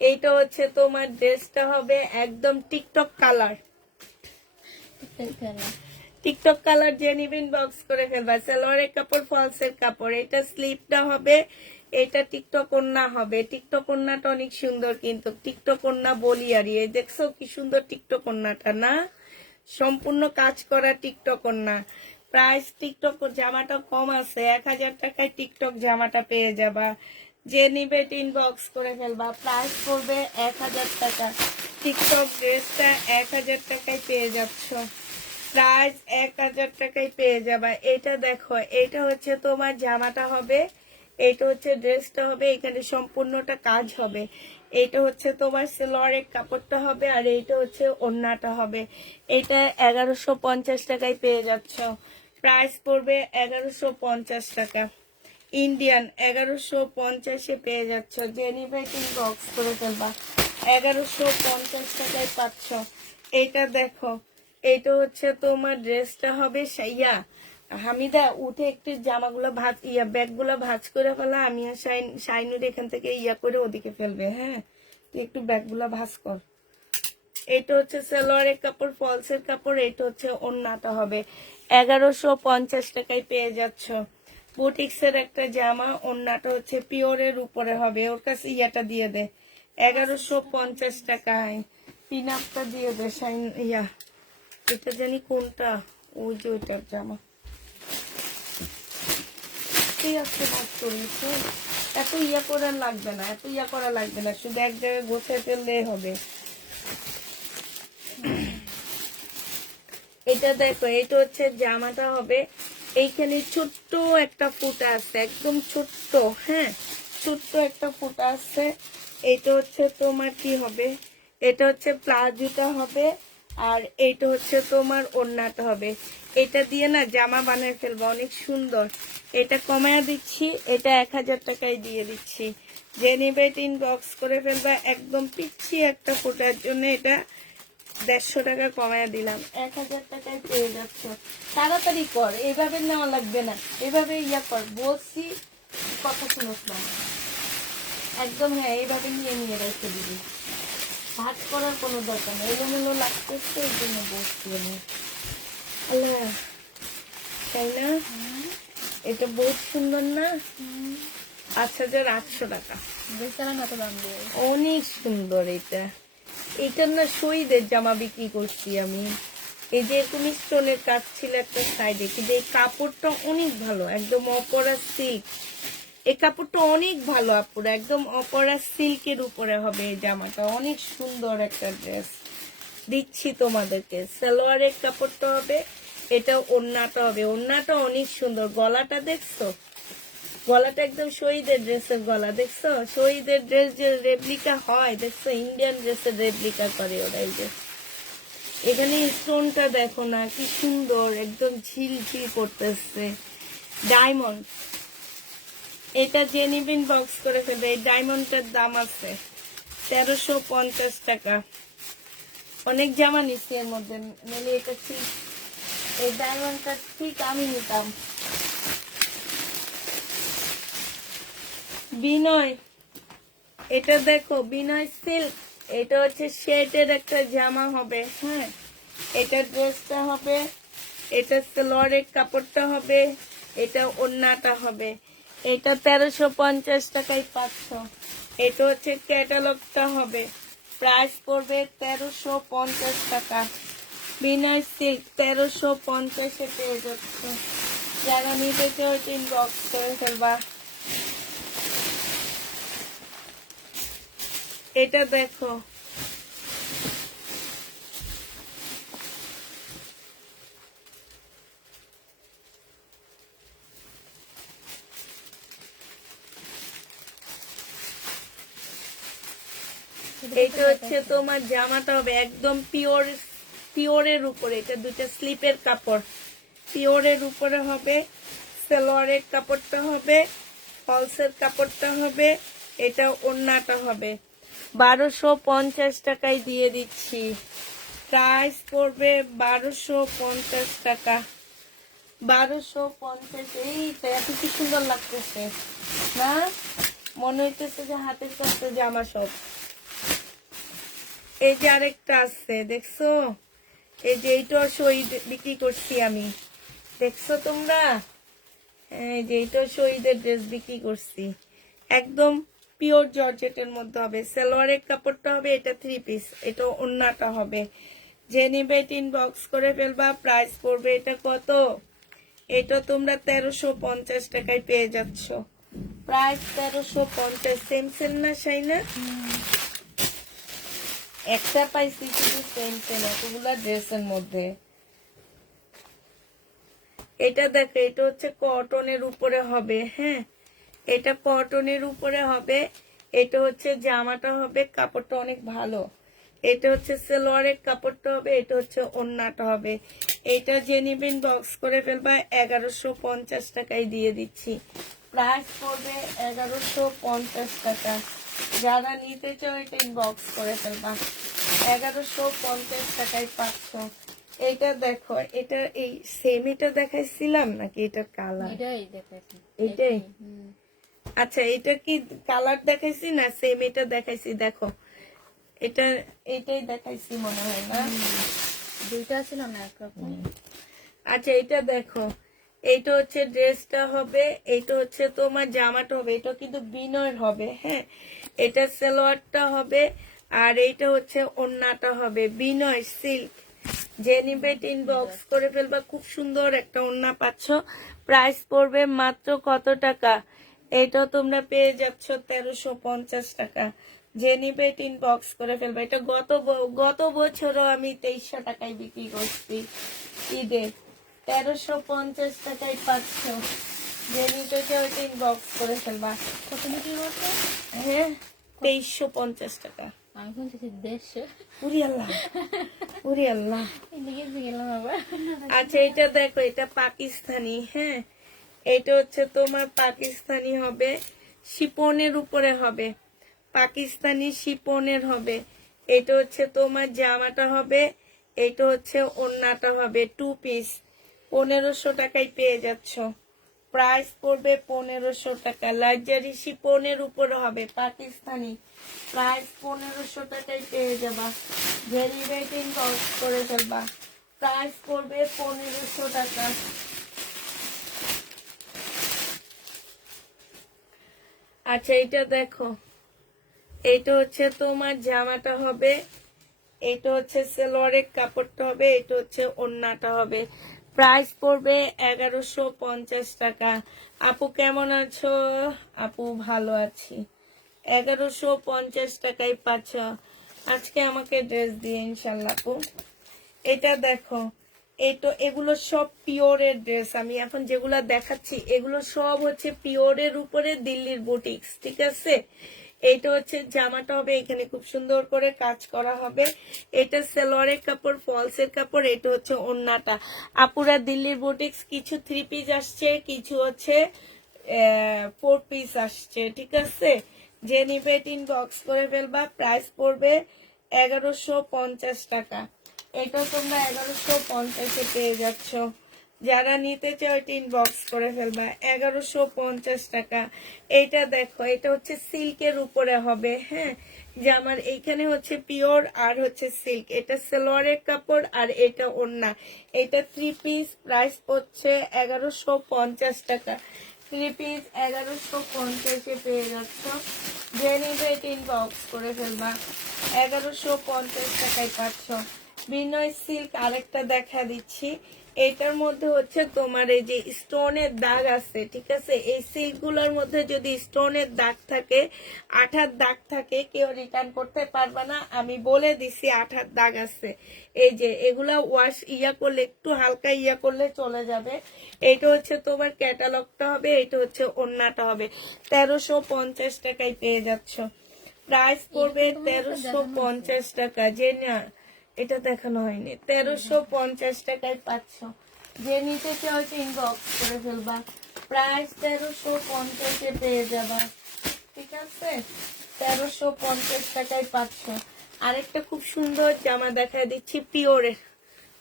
এইটা হচ্ছে তোমার ড্রেসটা হবে একদম টিকটক কালার। টিকটক কালার যে নিবেন বক্স করে ফেলবা। সালোয়ারের কাপড়, ফলসের কাপড়। এটা স্লিপটা হবে। এটা টিকটক ওড়না হবে। টিকটক ওড়নাটা অনেক সুন্দর, কিন্তু টিকটক ওড়না বলি আর এই দেখছো কি সুন্দর টিকটক ওড়নাটা না? সম্পূর্ণ কাজ করা টিকটক ওড়না। প্রাইস টিকটক জামাটা কম আছে, 1000 টাকায় টিকটক জামাটা পেয়ে যাবা। যে নিবে ইনবক্স করে ফেলবা। প্রাইস পড়বে 1000 টাকা। টিকটক ড্রেসটা 1000 টাকায় পেয়ে যাচ্ছ। প্রাইস 1000 টাকায় পেয়ে যাবা। এটা দেখো, এটা হচ্ছে তোমার জামাটা হবে। এটা হচ্ছে ড্রেসটা হবে। এখানে সম্পূর্ণটা কাজ হবে। এটা হচ্ছে তোমার সালোয়ারের কাপড়টা হবে, আর এইটা হচ্ছে ওড়নাটা হবে। এটা 1150 টাকায় পেয়ে যাচ্ছ। প্রাইস পড়বে 1150 টাকা। ইন্ডিয়ান 1150-এ পেয়ে যাচ্ছ। যে নিবে বক্স করে ফেলবা। 1150 টাকায় পাচ্ছ। এইটা দেখো, এইটা হচ্ছে তোমার ড্রেসটা হবে। ইয়া হামিদা, উঠে একটু জামাগুলো ভাঁজ, ব্যাগগুলো ভাঁজ করে ফেলা। আমি আর শাইনুর এখান থেকে করে ওদিকে ফেলবে। হ্যাঁ, তুই একটু ব্যাগগুলো ভাঁজ কর। এটা হচ্ছে সালোয়ারের কাপড়, ফলসের কাপড়। এটা হচ্ছে ওড়নাটা হবে। 1150 টাকায় পেয়ে যাচ্ছ। বুটিক্সের একটা জামা। ওড়নাটা হচ্ছে পিওরের উপরে হবে। ওর কাছে ইয়াটা দিয়ে দে। 1150 টাকায় পিন আপটা দিয়ে দে। এটা জানি কোনটা, ওই যে ওইটার জামা। ঠিক আছে, ভাগ করেছি। এত করা লাগবে না, এত করা লাগবে না, শুধু এক জায়গায় গোছায় ফেললেই হবে। এটা দেখো, এটা হচ্ছে জামাটা হবে। এইখানে ছোট্ট একটা ফুটা আছে, একদম ছোট্ট। হ্যাঁ, ছোট্ট একটা ফুটা আছে। এটা হচ্ছে তোমার কি হবে, এটা হচ্ছে প্লাজোটা হবে, আর এইটা হচ্ছে তোমার ওড়নাটা হবে। এটা দিয়ে না জামা বানিয়ে ফেলবা, অনেক সুন্দর। এটা কমায় দিচ্ছি, এটা 1000 টাকায় দিয়ে দিচ্ছি। যে নিবে বক্স করে ফেলবা। একদম পিচ্ছি একটা ফোটার জন্য এটা 150 টাকা কমায় দিলাম, 1000 টাকায় পেয়ে যাচ্ছ। তাড়াতাড়ি কর, এভাবে নেওয়া লাগবে না, এভাবে ইয়া কর, বলছি কথা শুনোস না একদম। হ্যাঁ, এইভাবে নিয়ে নিয়ে রেখে দিবি, ভাগ করার কোনো দরকার নেই। এলোমেলো লাগতেছে, এই জন্য বসছি আমি। আল্লাহ, তাই না? এটা বহুত সুন্দর না? 5800 টাকা, বেচারা কত দাম দিয়ে। অনেক সুন্দর। এটা না শহীদের জামা বিক্রি করছি আমি। এই যে এরকম স্টোনের কাজ ছিল একটা সাইডে, কিন্তু এই কাপড়টা অনেক ভালো, একদম অপরা সিল্ক। এই কাপড়টা অনেক ভালো আপুরা, একদম অপরা সিল্কের উপরে হবে এই জামাটা। অনেক সুন্দর একটা ড্রেস দিচ্ছি তোমাদেরকে। সালোয়ারের কাপড়টা হবে, এটা ওড়নাটা হবে, ওড়নাটা অনেক সুন্দর। গলাটা দেখছো? গলাটা একদম শহীদের ড্রেসের গলা, দেখছো? শহীদের ড্রেস যে রেপ্লিকা হয়, দেখছো? ইন্ডিয়ান ড্রেসের রেপ্লিকা করে ওরা। এই যে এখানে স্টোনটা দেখো না, কি সুন্দর, একদম ঝিলঝিল করতেছে। ডায়মন্ড, এটা যে নিবেন বক্স করে ফেলবে। এই ডায়মন্ডটার দাম আছে 1350 টাকা। অনেক জামা নিচ্ছি এর মধ্যে, নিলে এটা ঠিক, এই ডায়মন্ডটা ঠিক আমি নিতাম। বিনয়, এটা দেখো, বিনয় সিল্ক। এটা হচ্ছে শেডের একটা জামা হবে, হ্যাঁ। এটা ড্রেসটা হবে, এটা সালোয়ারের কাপড়টা হবে, এটা ওড়নাটা হবে। এটা 1350 টাকায় পাচ্ছ। এটা হচ্ছে ক্যাটালগটা হবে, প্রাইস পড়বে 1350 টাকা। বিনয় সিল্ক 1350-এ পেয়ে যাচ্ছ। যারা নিতে চাও ইনবক্স করে ফেলবা। এটা দেখো, এইটা হচ্ছে তোমার জামাটা হবে একদম পিওরের উপরে। এটা দুইটা স্লিপের কাপড়, পিওরের উপরে হবে। সালোয়ারের কাপড়টা হবে, ফলসের কাপড়টা হবে, এটা ওড়নাটা হবে। 1250 টাকায় দিয়ে দিচ্ছি। প্রাইস পড়বে 1250 টাকা। 1250। এইটা এত কি সুন্দর লাগতেছে না? মনে হইতেছে যে হাতের কাছে জামা সব। এই যে আরেকটা আছে, দেখছো? এই যে এইটাও শহীদ বিক্রি করছি আমি, দেখছো তোমরা? এই যে এইটাও শহীদের ড্রেস বিক্রি করছি, একদম পিওর জর্জেটের মধ্যে হবে। সালোয়ারের কাপড়টা হবে, এটা 3 পিস, এটা ওড়নাটা হবে। যে নিবে ইনবক্স করে ফেলবা। প্রাইস পড়বে এটা কত? এটা তোমরা 1350 টাকায় পেয়ে যাচ্ছ। প্রাইস 1350। সেম সেল না শাইনা? একটা পাইছি শুধু সেম সেম এতগুলা ড্রেসের মধ্যে। এটা দেখো, এটা হচ্ছে কটনের উপরে হবে, হ্যাঁ। এটা কটনের উপরে হবে। এটা হচ্ছে জামাটা হবে, কাপড়টা অনেক ভালো। এটা হচ্ছে সালোয়ারের কাপড়টা হবে, এটা হচ্ছে ওড়নাটা হবে। এটা যে নিবেন বক্স করে ফেলবা। 1150 টাকায় দিয়ে দিচ্ছি। প্রাইস পড়বে 1150 টাকা। যারা নিতে চাও এটা ইনবক্স করে ফেলবা। 1150 টাকায় পাচ্ছ। এটা দেখো, এটা এই সেম এটা দেখাইছিলাম নাকি এটার কালার? এটাই দেখাইছি। এটাই? আচ্ছা, এটা কি কালার দেখাইছি না সেম এটা দেখাইছি? দেখো, এটা এটাই দেখাইছি মনে হয় না? দুইটা ছিল না একরকম। আচ্ছা, এটা দেখো, এইটা হচ্ছে ড্রেসটা হবে, এইটা হচ্ছে তোমার জামাটা হবে। এটা কিন্তু বিনয়ের হবে, হ্যাঁ। এটা সালোয়ারটা হবে, আর এইটা হচ্ছে ওড়নাটা হবে। বিনয় সিল্ক। যে নিবে ইনবক্স করে ফেলবা। খুব সুন্দর একটা ওড়না পাচ্ছ। প্রাইস পড়বে মাত্র কত টাকা? এটা তোমরা পেয়ে যাচ্ছ 1350 টাকা। যে নিবে ইনবক্স করে ফেলবা। এটা গত বছরও আমি 2300 টাকায় বিক্রি করছি ঈদে। 1350 টাকায় পাচ্ছ। যে নিতে চাও ইনবক্স করে ফেলবা। কত বিক্রি করছে? হ্যাঁ, 2350 টাকা। আমি শুনছি 150। উরি আল্লাহ, উরি আল্লাহ। এদিকে গেলাম আবার। আচ্ছা, এটা দেখো, এটা পাকিস্তানি, হ্যাঁ। এটা হচ্ছে তোমার পাকিস্তানি হবে, শিপনের উপরে হবে, পাকিস্তানি শিপনের হবে। এটা হচ্ছে তোমার জামাটা হবে, এটা হচ্ছে ওড়নাটা হবে, 2 পিস 1500 টাকায় পেয়ে যাচ্ছ। প্রাইস পড়বে 1500 টাকা। লাক্সারি শিপনের উপর হবে, পাকিস্তানি। প্রাইস 1500 টাকায় পেয়ে যাবা। ভেরি রেটিং করে ফেলবা। প্রাইস পড়বে 1500 টাকা। আচ্ছা এটা দেখো, এটা হচ্ছে তোমার জামাটা হবে, এটা হচ্ছে সালোয়ারের কাপড়টা হবে, এটা হচ্ছে ওড়নাটা হবে। প্রাইস পড়বে 1150 টাকা। আপু কেমন আছো? আপু ভালো আছি। 1150 টাকায় পাচ্ছ আজকে আমাকে ড্রেস দিয়ে ইনশাল্লাহ আপু। এটা দেখো, এগুলো সব পিওরের ড্রেস। আমি এখন যেগুলো দেখাচ্ছি এগুলো সব হচ্ছে পিওরের উপরে দিল্লির বুটিক্স, ঠিক আছে। এইটা হচ্ছে জামাটা হবে, এখানে খুব সুন্দর করে কাজ করা হবে। এটা সালোয়ারের কাপড়, ফলসের কাপড়, এটা হচ্ছে ওড়নাটা। আপুরা দিল্লির বুটিক্স কিছু 3 পিস আসছে, কিছু হচ্ছে 4 পিস আসছে, ঠিক আছে। যে নিবে ইনবক্স করে ফেলবা। প্রাইস পড়বে 1150 টাকা। এটা তোমরা 1150-এ পেয়ে যাচ্ছ। যারা নিতে চাও এটা ইনবক্স করে ফেলবা। 1150 টাকা। এইটা দেখো, এটা হচ্ছে সিল্কের উপরে হবে, হ্যাঁ। জামার এইখানে হচ্ছে পিওর আর হচ্ছে সিল্ক। এটা সালোয়ারের কাপড় আর এটা ওড়না। এটা 3 পিস। প্রাইস হচ্ছে 1150 টাকা। 3 পিস 1150-এ পেয়ে যাচ্ছ। যে নিবে এটা ইনবক্স করে ফেলবা। 1150 টাকায় পাচ্ছ। বিনয় সিল্ক আরেকটা দেখা দিচ্ছি। এটার মধ্যে হচ্ছে তোমার এই যে স্টোনের দাগ আছে, ঠিক আছে। এই সিল্ক গুলোর মধ্যে যদি স্টোনের দাগ থাকে, আঠার দাগ থাকে, কেউ রিটার্ন করতে পারবে না। আমি বলে দিছি আঠার দাগ আছে। এই যে এগুলা ওয়াশ করলে, একটু হালকা করলে চলে যাবে। এইটা হচ্ছে তোমার ক্যাটালগটা হবে, এটা হচ্ছে ওড়নাটা হবে। 1350 টাকায় পেয়ে যাচ্ছ। প্রাইস পড়বে 1350 টাকা। যে না, এটা দেখানো হয়নি। 1350 টাকায় পাচ্ছ। যে নিতে চাও ইনবক্স করে ফেলবা। প্রাইস 1350-এ পেয়ে যাবা, ঠিক আছে। 1350 টাকায় পাচ্ছ। আরেকটা খুব সুন্দর জামা দেখা দিচ্ছি,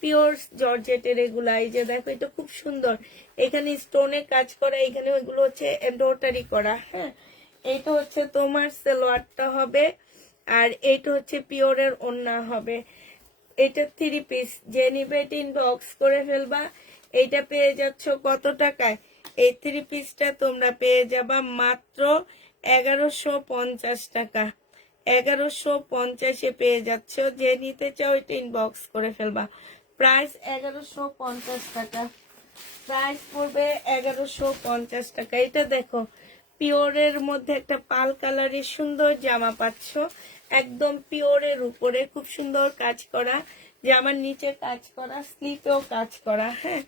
পিওর জর্জেটের। এগুলা এই যে দেখো, এটা খুব সুন্দর। এখানে স্টোনে কাজ করা, এখানে ওইগুলো হচ্ছে এমব্রয়ডারি করা, হ্যাঁ। এইটা হচ্ছে তোমার সালোয়ারটা হবে, আর এইটা হচ্ছে পিওরের ওড়না হবে। এটা 3 পিস। যে নিবে এটা ইনবক্স করে ফেলবা। এইটা পেয়ে যাচ্ছ কত টাকায়? এই 3 পিসটা তোমরা পেয়ে যাবা মাত্র 1150 টাকা। 1150-এ পেয়ে যাচ্ছ। যে নিতে চাও এটা ইনবক্স করে ফেলবা। প্রাইস 1150 টাকা। প্রাইস পড়বে 1150 টাকা। এটা দেখো, পিওরের মধ্যে একটা পাল কালারের সুন্দর জামা পাচ্ছ, একদম পিওরের উপরে খুব সুন্দর কাজ করা। জামার নিচে কাজ করা, স্লিপেও কাজ করা, হ্যাঁ।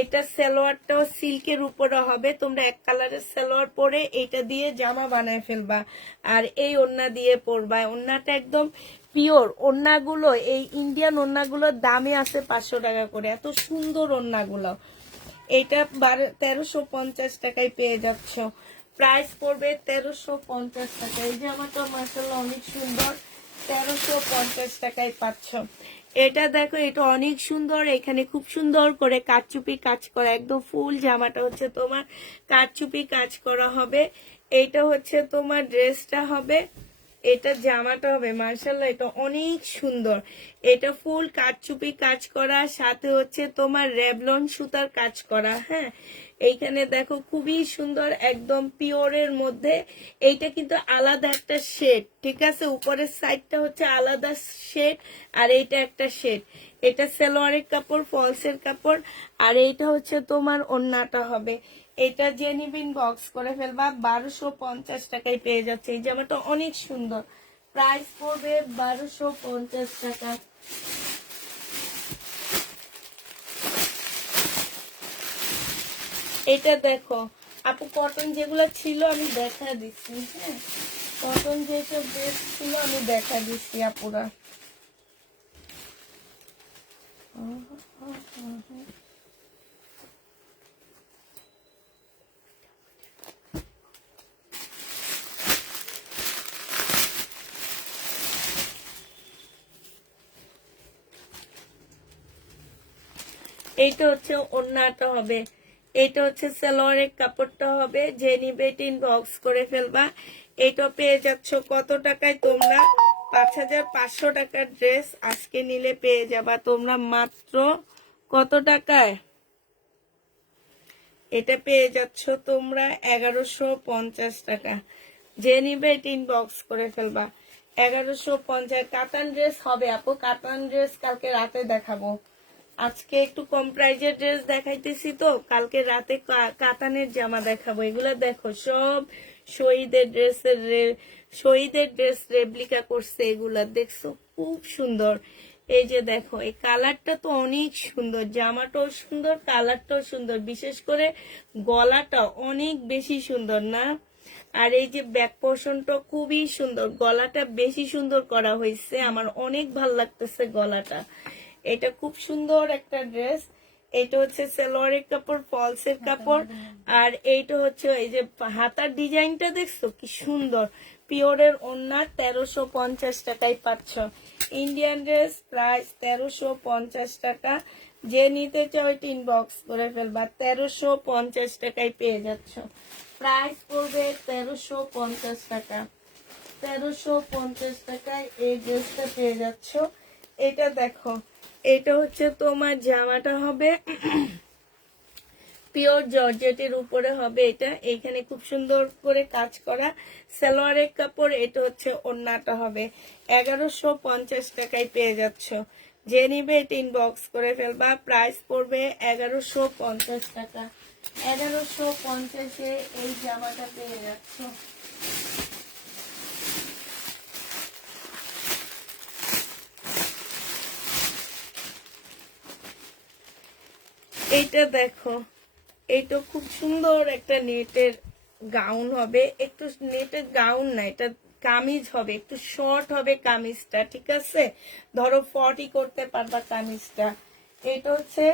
এটা সালোয়ারটাও সিল্কের উপরে হবে। তোমরা এক কালারের সালোয়ার পরে এইটা দিয়ে জামা বানায় ফেলবা, আর এই ওড়না দিয়ে পরবা। ওড়নাটা একদম পিওর। ওড়নাগুলো, এই ইন্ডিয়ান ওড়নাগুলোর দামে আছে 500 টাকা করে, এত সুন্দর ওড়নাগুলো। এইটা 1350 টাকায় পেয়ে যাচ্ছ। প্রাইস পড়বে 1350 টাকা। এই জামাটা মাশাআল্লাহ অনেক সুন্দর। 1350 টাকায় পাচ্ছ। এটা দেখো, এটা অনেক সুন্দর। এখানে খুব সুন্দর করে কারচুপি কাজ করা, একদম ফুল জামাটা হচ্ছে তোমার কারচুপি কাজ করা হবে। এইটা হচ্ছে তোমার ড্রেসটা হবে, এটা জামাটা হবে। মার্শাল্লাহ এটা অনেক সুন্দর। এটা ফুল কারচুপি কাজ করা, সাথে হচ্ছে তোমার রেবলন সুতার কাজ করা, হ্যাঁ। এইখানে দেখো খুবই সুন্দর, একদম পিওরের মধ্যে। এইটা কিন্তু আলাদা একটা শেড, ঠিক আছে। উপরের সাইডটা হচ্ছে আলাদা শেড, আর এইটা একটা শেড। এটা সালোয়ারের কাপড়, ফলসের কাপড়, আর এইটা হচ্ছে তোমার ওড়নাটা হবে। এটা যে নিবিন বক্স করে ফেলবা। 1250 টাকায় পেয়ে যাচ্ছে। এই জামাটা অনেক সুন্দর। প্রাইস পড়বে 1250 টাকা। এটা দেখো আপু, কটন যেগুলো ছিল আমি দেখা দিচ্ছি, হ্যাঁ। কটন যেসব ড্রেস ছিল আমি দেখা দিচ্ছি আপুরা। এইটা হচ্ছে ওড়নাটা হবে, এইটা হচ্ছে সালোয়ারের কাপড়টা হবে। যে নিবে ইনবক্স করে ফেলবা। এটা পেয়ে যাচ্ছ কত টাকায় তোমরা? 5500 টাকার ড্রেস আজকে নিলে পেয়ে যাবা তোমরা মাত্র কত টাকায়? এটা পেয়ে যাচ্ছ তোমরা 1150 টাকা। যে নিবে ইনবক্স করে ফেলবা। 1150 কাতান ড্রেস হবে আপু, কাতান ড্রেস কালকে রাতে দেখাবো। আজকে একটু কম প্রাইজের ড্রেস দেখাইতেছি তো, কালকে রাতে কাতানের জামা দেখাবো। এগুলো দেখো সব শহীদের ড্রেসের শহীদের ড্রেস রেপ্লিকা করছে, এগুলা দেখছো খুব সুন্দর। এই যে দেখো এই কালারটা তো অনেক সুন্দর, জামাটাও সুন্দর, কালারটাও সুন্দর, বিশেষ করে গলাটা অনেক বেশি সুন্দর না? আর এই যে ব্যাক পোর্শনটা খুবই সুন্দর, গলাটা বেশি সুন্দর করা হয়েছে, আমার অনেক ভালো লাগতেছে গলাটা। এটা খুব সুন্দর একটা ড্রেস। এটা হচ্ছে সালোয়ারের কাপড়, ফলসের কাপড়। আর এইটা হচ্ছে এই যে হাতার ডিজাইনটা দেখছো কি সুন্দর। পিওরের ওড়না 1350 টাকায় পাচ্ছ। ইন্ডিয়ান ড্রেস প্রাইস 1350 টাকা। যে নিতে চাও ইনবক্স করে ফেলবা। 1350 টাকায় পেয়ে যাচ্ছ। প্রাইস পড়বে 1350 টাকা। 1350 টাকায় এই ড্রেসটা পেয়ে যাচ্ছ। এটা দেখো, এটা হচ্ছে তোমার জামাটা হবে পিওর জর্জেটের উপরে হবে। এটা এইখানে খুব সুন্দর করে কাজ করা সালোয়ারের কাপড়। এটা হচ্ছে ওড়নাটা হবে। 1150 টাকায় পেয়ে যাচ্ছ। যে নিবে এটা ইনবক্স করে ফেলবা। প্রাইস পড়বে 1150 টাকা। 1150-এ এই জামাটা পেয়ে যাচ্ছ। এইটা দেখো, এইটা খুব সুন্দর একটা নেটের গাউন হবে। একটু নেটের গাউন না, এটা কামিজ হবে, একটু শর্ট হবে কামিজটা, ঠিক আছে? ধরো 40 করতে পারবা কামিজটা। এটা হচ্ছে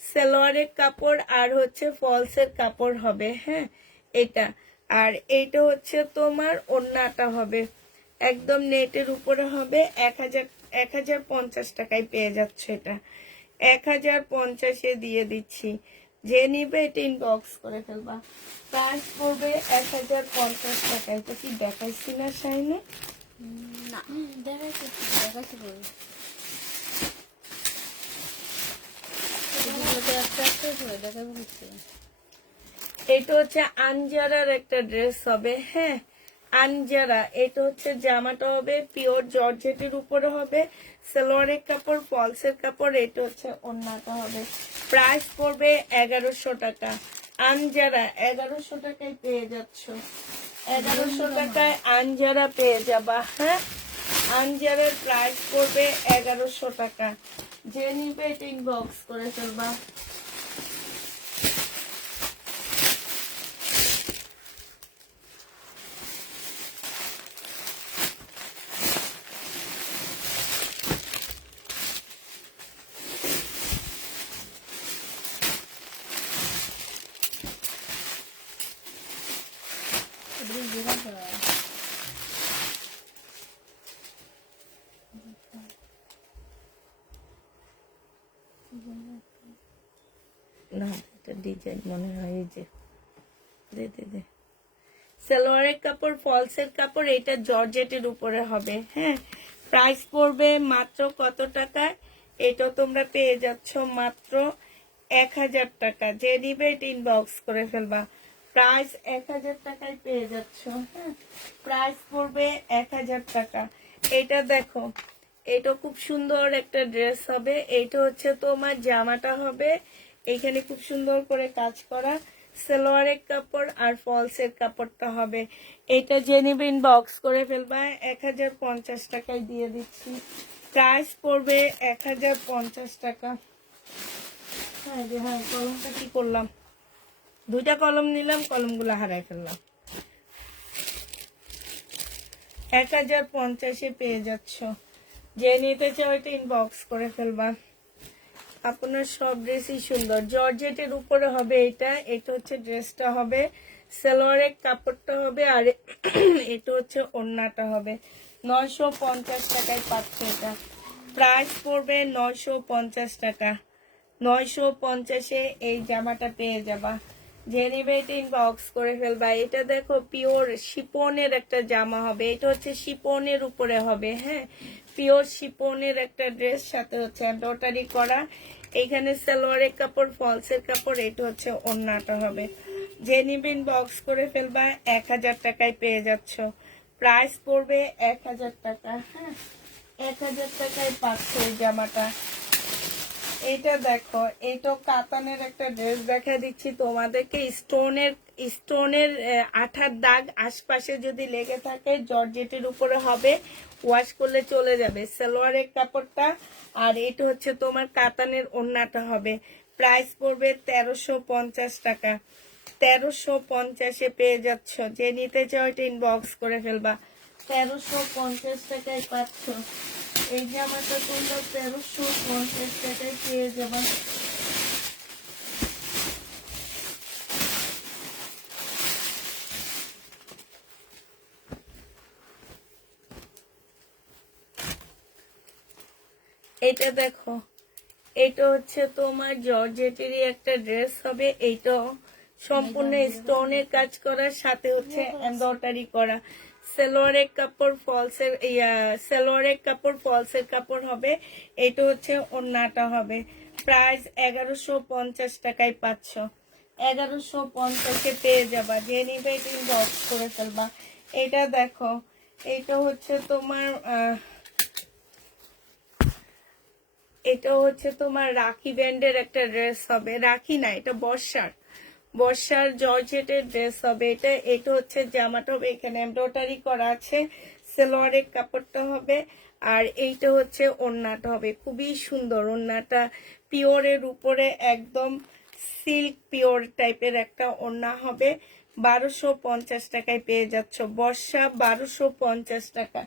সালোয়ারের কাপড় আর হচ্ছে ফলসের কাপড় হবে, হ্যাঁ এটা। আর এইটা হচ্ছে তোমার ওড়নাটা হবে, একদম নেটের উপরে হবে। 1050 টাকায় পেয়ে যাচ্ছে এটা। 1050-এ দিয়ে দিচ্ছি। যে নিবে এটা ইনবক্স করে ফেলবা। প্রাইস পড়বে 1050 টাকা। এটা কি দেখাইছি না শাইনে? না দেখাইছি, দেখাইছি বলি দেখাবো হচ্ছে। এটা হচ্ছে আনজারার একটা ড্রেস হবে, হ্যাঁ আনজারা। এটা হচ্ছে জামাটা হবে পিওর জর্জেটের উপরে হবে, সালোয়ারের কাপড়, ফলসের কাপড়। এটা হচ্ছে ওড়নাটা হবে। প্রাইস পড়বে 1100 টাকা। আনজারা 1100 টাকায় পেয়ে যাচ্ছ। 1100 টাকায় আনজারা পেয়ে যাবা, হ্যাঁ আনজারের প্রাইস পড়বে 1100 টাকা। যে নিবে এটা ইনবক্স করে ফেলবা। না এটা ডিজাইন মনে হয়, এই যে দে দে দে সালোয়ারের কাপড়, ফলসের কাপড়। এটা জর্জেটের উপরে হবে, হ্যাঁ। প্রাইস পড়বে মাত্র কত টাকায়? এটা তোমরা পেয়ে যাচ্ছ মাত্র 1000 টাকা। যে নিবে এটা ইনবক্স করে ফেলবা। প্রাইস 1000 টাকায় পেয়ে যাচ্ছ, হ্যাঁ। প্রাইস পড়বে 1000 টাকা। এটা দেখো, এটা খুব সুন্দর একটা ড্রেস হবে। এটা হচ্ছে তোমার জামাটা হবে, এখানে খুব সুন্দর করে কাজ করা সালোয়ারের কাপড় আর ফলসের কাপড়টা হবে। এটা জেনিবিন বক্স করে ফেলবা। 1050 টাকায় দিয়ে দিচ্ছি। প্রাইস পড়বে 1050 টাকা। হ্যাঁ যে হ্যাঁ, কলমটা কি করলাম, দুইটা কলম নিলাম, কলমগুলো হারাই ফেললাম। 1050-এ পেয়ে যাচ্ছ। যে নিতে চাও এটা ইনবক্স করে ফেলবা। আপনার সব ড্রেসই সুন্দর, জর্জেটের উপরে হবে এটা। এটা হচ্ছে ড্রেসটা হবে, সালোয়ারের কাপড়টা হবে, আর এটা হচ্ছে ওড়নাটা হবে। 950 টাকায় পাচ্ছে এটা। প্রাইস পড়বে 950 টাকা। 950-এ এই জামাটা পেয়ে যাবা। যে নিবে এটা ইনবক্স করে ফেলবা। এটা দেখো পিওর শিপনের একটা জামা হবে, এটা হচ্ছে শিপনের উপরে হবে, হ্যাঁ পিওর শিপনের একটা ড্রেস, সাথে হচ্ছে এমব্রয়ডারি করা। এইখানে সালোয়ারের কাপড়, ফলসের কাপড়, এটা হচ্ছে ওড়নাটা হবে। যে নিবে ইনবক্স করে ফেলবা, 1000 টাকায় পেয়ে যাচ্ছ। প্রাইস পড়বে 1000 টাকা, হ্যাঁ 1000 টাকায় পাচ্ছ এই জামাটা। এটা দেখো, এইটা কাতানের একটা ড্রেস দেখা দিচ্ছি তোমাদেরকে। স্টোনের আঠার দাগ আশপাশে যদি লেগে থাকে জর্জেটের উপরে হবে, ওয়াশ করলে চলে যাবে। সালোয়ারের কাপড়টা, আর এটা হচ্ছে তোমার কাতানের ওড়নাটা হবে। প্রাইস পড়বে 1350 টাকা। 1350-এ পেয়ে যাচ্ছ। যে নিতে চাও এটা ইনবক্স করে ফেলবা। 1350 টাকায় পাচ্ছ এই জামাটা, তোমরা 1350 টাকায় পেয়ে যাবা। এটা দেখো, এটা হচ্ছে তোমার জর্জেটেরই একটা ড্রেস হবে। এইটাও সম্পূর্ণ স্টোনের কাজ করার সাথে হচ্ছে এমব্রয়ডারি করা। সালোয়ারের কাপড় ফলসের সালোয়ারের কাপড় ফলসের কাপড় হবে। এটা হচ্ছে ওড়নাটা হবে। প্রাইস 1150 টাকায় পাচ্ছ। 1150-এ পেয়ে যাবা। যে নিবে এটা ইনবক্স করে ফেলবা। এটা দেখো, এটা হচ্ছে তোমার এটা হচ্ছে তোমার রাখি ব্যান্ডের একটা ড্রেস হবে। রাখি না, এটা বর্ষার জর্জেটের ড্রেস হবে। এটা হচ্ছে জামাটা হবে, এখানে এমব্রয়ডারি করা আছে। সালোয়ারের কাপড়টা হবে, আর এইটা হচ্ছে ওড়নাটা হবে। খুবই সুন্দর ওড়নাটা, পিওরের উপরে একদম সিল্ক পিওর টাইপের একটা ওড়না হবে। 1250 টাকায় পেয়ে যাচ্ছ। বর্ষা 1250 টাকা।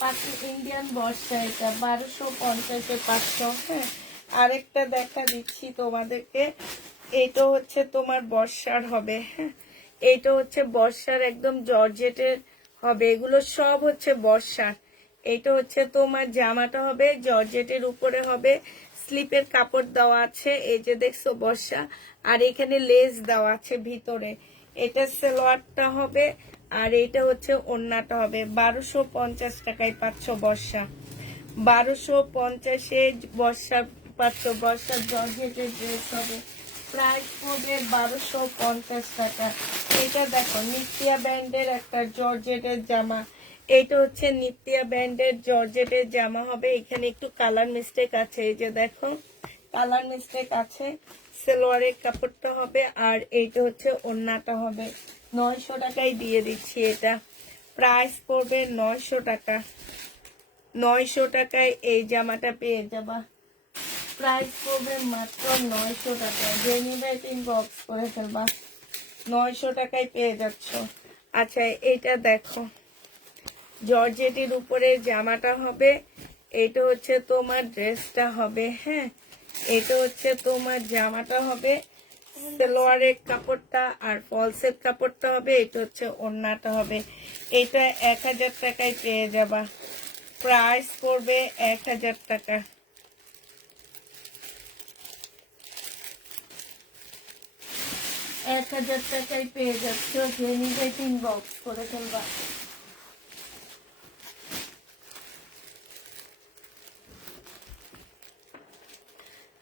পাখি ইন্ডিয়ান বর্ষা, এটা 1250-এ পাচ্ছ। হ্যাঁ আরেকটা দেখা দিচ্ছি তোমাদেরকে। এটা হচ্ছে তোমার বর্ষার হবে, হ্যাঁ এইটা হচ্ছে বর্ষার একদম জর্জেটের হবে। এগুলো সব হচ্ছে বর্ষার। এইটা হচ্ছে তোমার জামাটা হবে, জর্জেটের উপরে হবে। স্লিপের কাপড় দেওয়া আছে, এই যে দেখছো বর্ষা, আর এখানে লেস দেওয়া আছে ভিতরে। এটা সালোয়ারটা হবে, আর এইটা হচ্ছে ওড়নাটা হবে। 1250 টাকায় পাচ্ছ বর্ষা। 1250-এ বর্ষা পাচ্ছ। বর্ষার জর্জেটের ড্রেস হবে। প্রাইস পড়বে 1250 টাকা। এটা দেখো নিত্যা ব্যান্ডের একটা জর্জেটের জামা। এইটা হচ্ছে নিত্যা ব্যান্ডের জর্জেটের জামা হবে। এখানে একটু কালার মিস্টেক আছে, এই যে দেখো কালার মিস্টেক আছে। সালোয়ারের কাপড়টা হবে, আর এইটা হচ্ছে ওড়নাটা হবে। 900 টাকায় দিয়ে দিচ্ছি এটা। প্রাইস পড়বে 900 টাকা। 900 টাকায় এই জামাটা পেয়ে যাবা। প্রাইস পড়বে মাত্র 900 টাকা। যে নিবে ইনবক্স করে ফেলবা। 900 টাকায় পেয়ে যাচ্ছ। আচ্ছা এইটা দেখো, জর্জেটের উপরে জামাটা হবে। এটা হচ্ছে তোমার ড্রেসটা হবে, হ্যাঁ এটা হচ্ছে তোমার জামাটা হবে। সালোয়ারের কাপড়টা আর ফলসের কাপড়টা হবে। এটা হচ্ছে ওড়নাটা হবে। এটা 1000 টাকায় পেয়ে যাবা। প্রাইস পড়বে 1000 টাকা। এক 1000 টাকায় পেয়ে যাচ্ছ। যে নিবে ইনবক্স করে ফেলবা।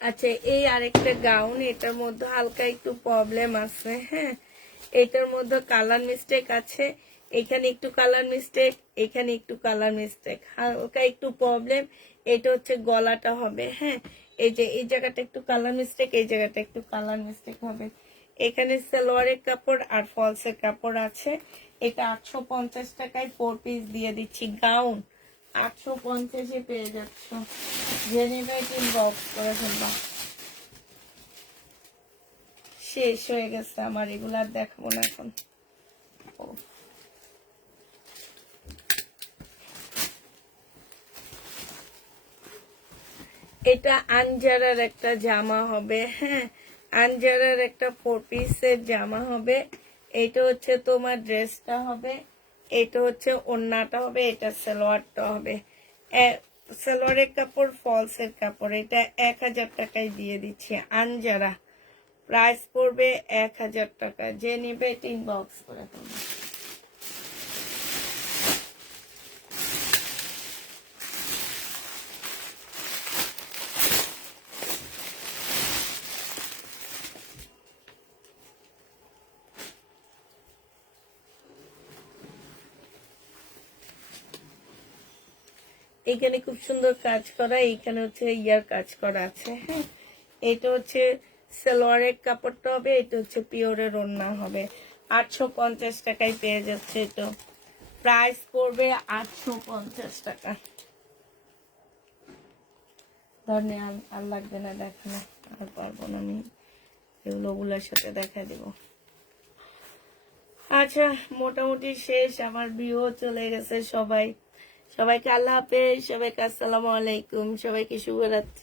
আচ্ছা এই আরেকটা গাউন, এটার মধ্যে হালকা একটু প্রবলেম আছে, হ্যাঁ এটার মধ্যে কালার মিস্টেক আছে। এখানে একটু কালার মিস্টেক, এখানে একটু কালার মিস্টেক, হালকা একটু প্রবলেম। এটা হচ্ছে গলাটা হবে, হ্যাঁ এই যে এই জায়গাটা একটু কালার মিস্টেক, এই জায়গাটা একটু কালার মিস্টেক হবে। এখানে সালোয়ারের কাপড় আর ফলসের কাপড় আছে। এটা 850 টাকায় 4 পিস দিয়ে দিচ্ছি। গাউন 850-এ পেয়ে যাচ্ছ। জেনিভাই ইনবক্স করে ফেলবা। শেষ হয়ে গেছে আমার, এগুলো আর দেখাবো না এখন। এটা আনজারার একটা জামা হবে, হ্যাঁ আনজারার একটা 4 পিসের জামা হবে। এটা হচ্ছে তোমার ড্রেসটা হবে, এটা হচ্ছে ওড়নাটা হবে, এটা সালোয়ারটা হবে। সালোয়ারের কাপড়, ফলসের কাপড়, এটা 1000 টাকায় দিয়ে দিচ্ছি আনজারা। প্রাইস পড়বে 1000 টাকা। যে নিবে এটা ইনবক্স করে দেবো। এখানে খুব সুন্দর কাজ করা, এইখানে হচ্ছে ইয়ার কাজ করা আছে। হ্যাঁ, এটা হচ্ছে সালোয়ারের কাপড়টা হবে, এটা হচ্ছে পিওরের ওড়না হবে। 850 টাকায় পেয়ে যাচ্ছে। এটা প্রাইস পড়বে 850 টাকা। ধরনে আর লাগবে না দেখানো, আর পারবো না আমি, এগুলো ওগুলোর সাথে দেখা দিব। আচ্ছা, মোটামুটি শেষ, আমার ভিউ চলে গেছে। সবাইকে আল্লাহ হাফেজ, সবাইকে আসসালামু আলাইকুম, সবাইকে শুভরাত্রি।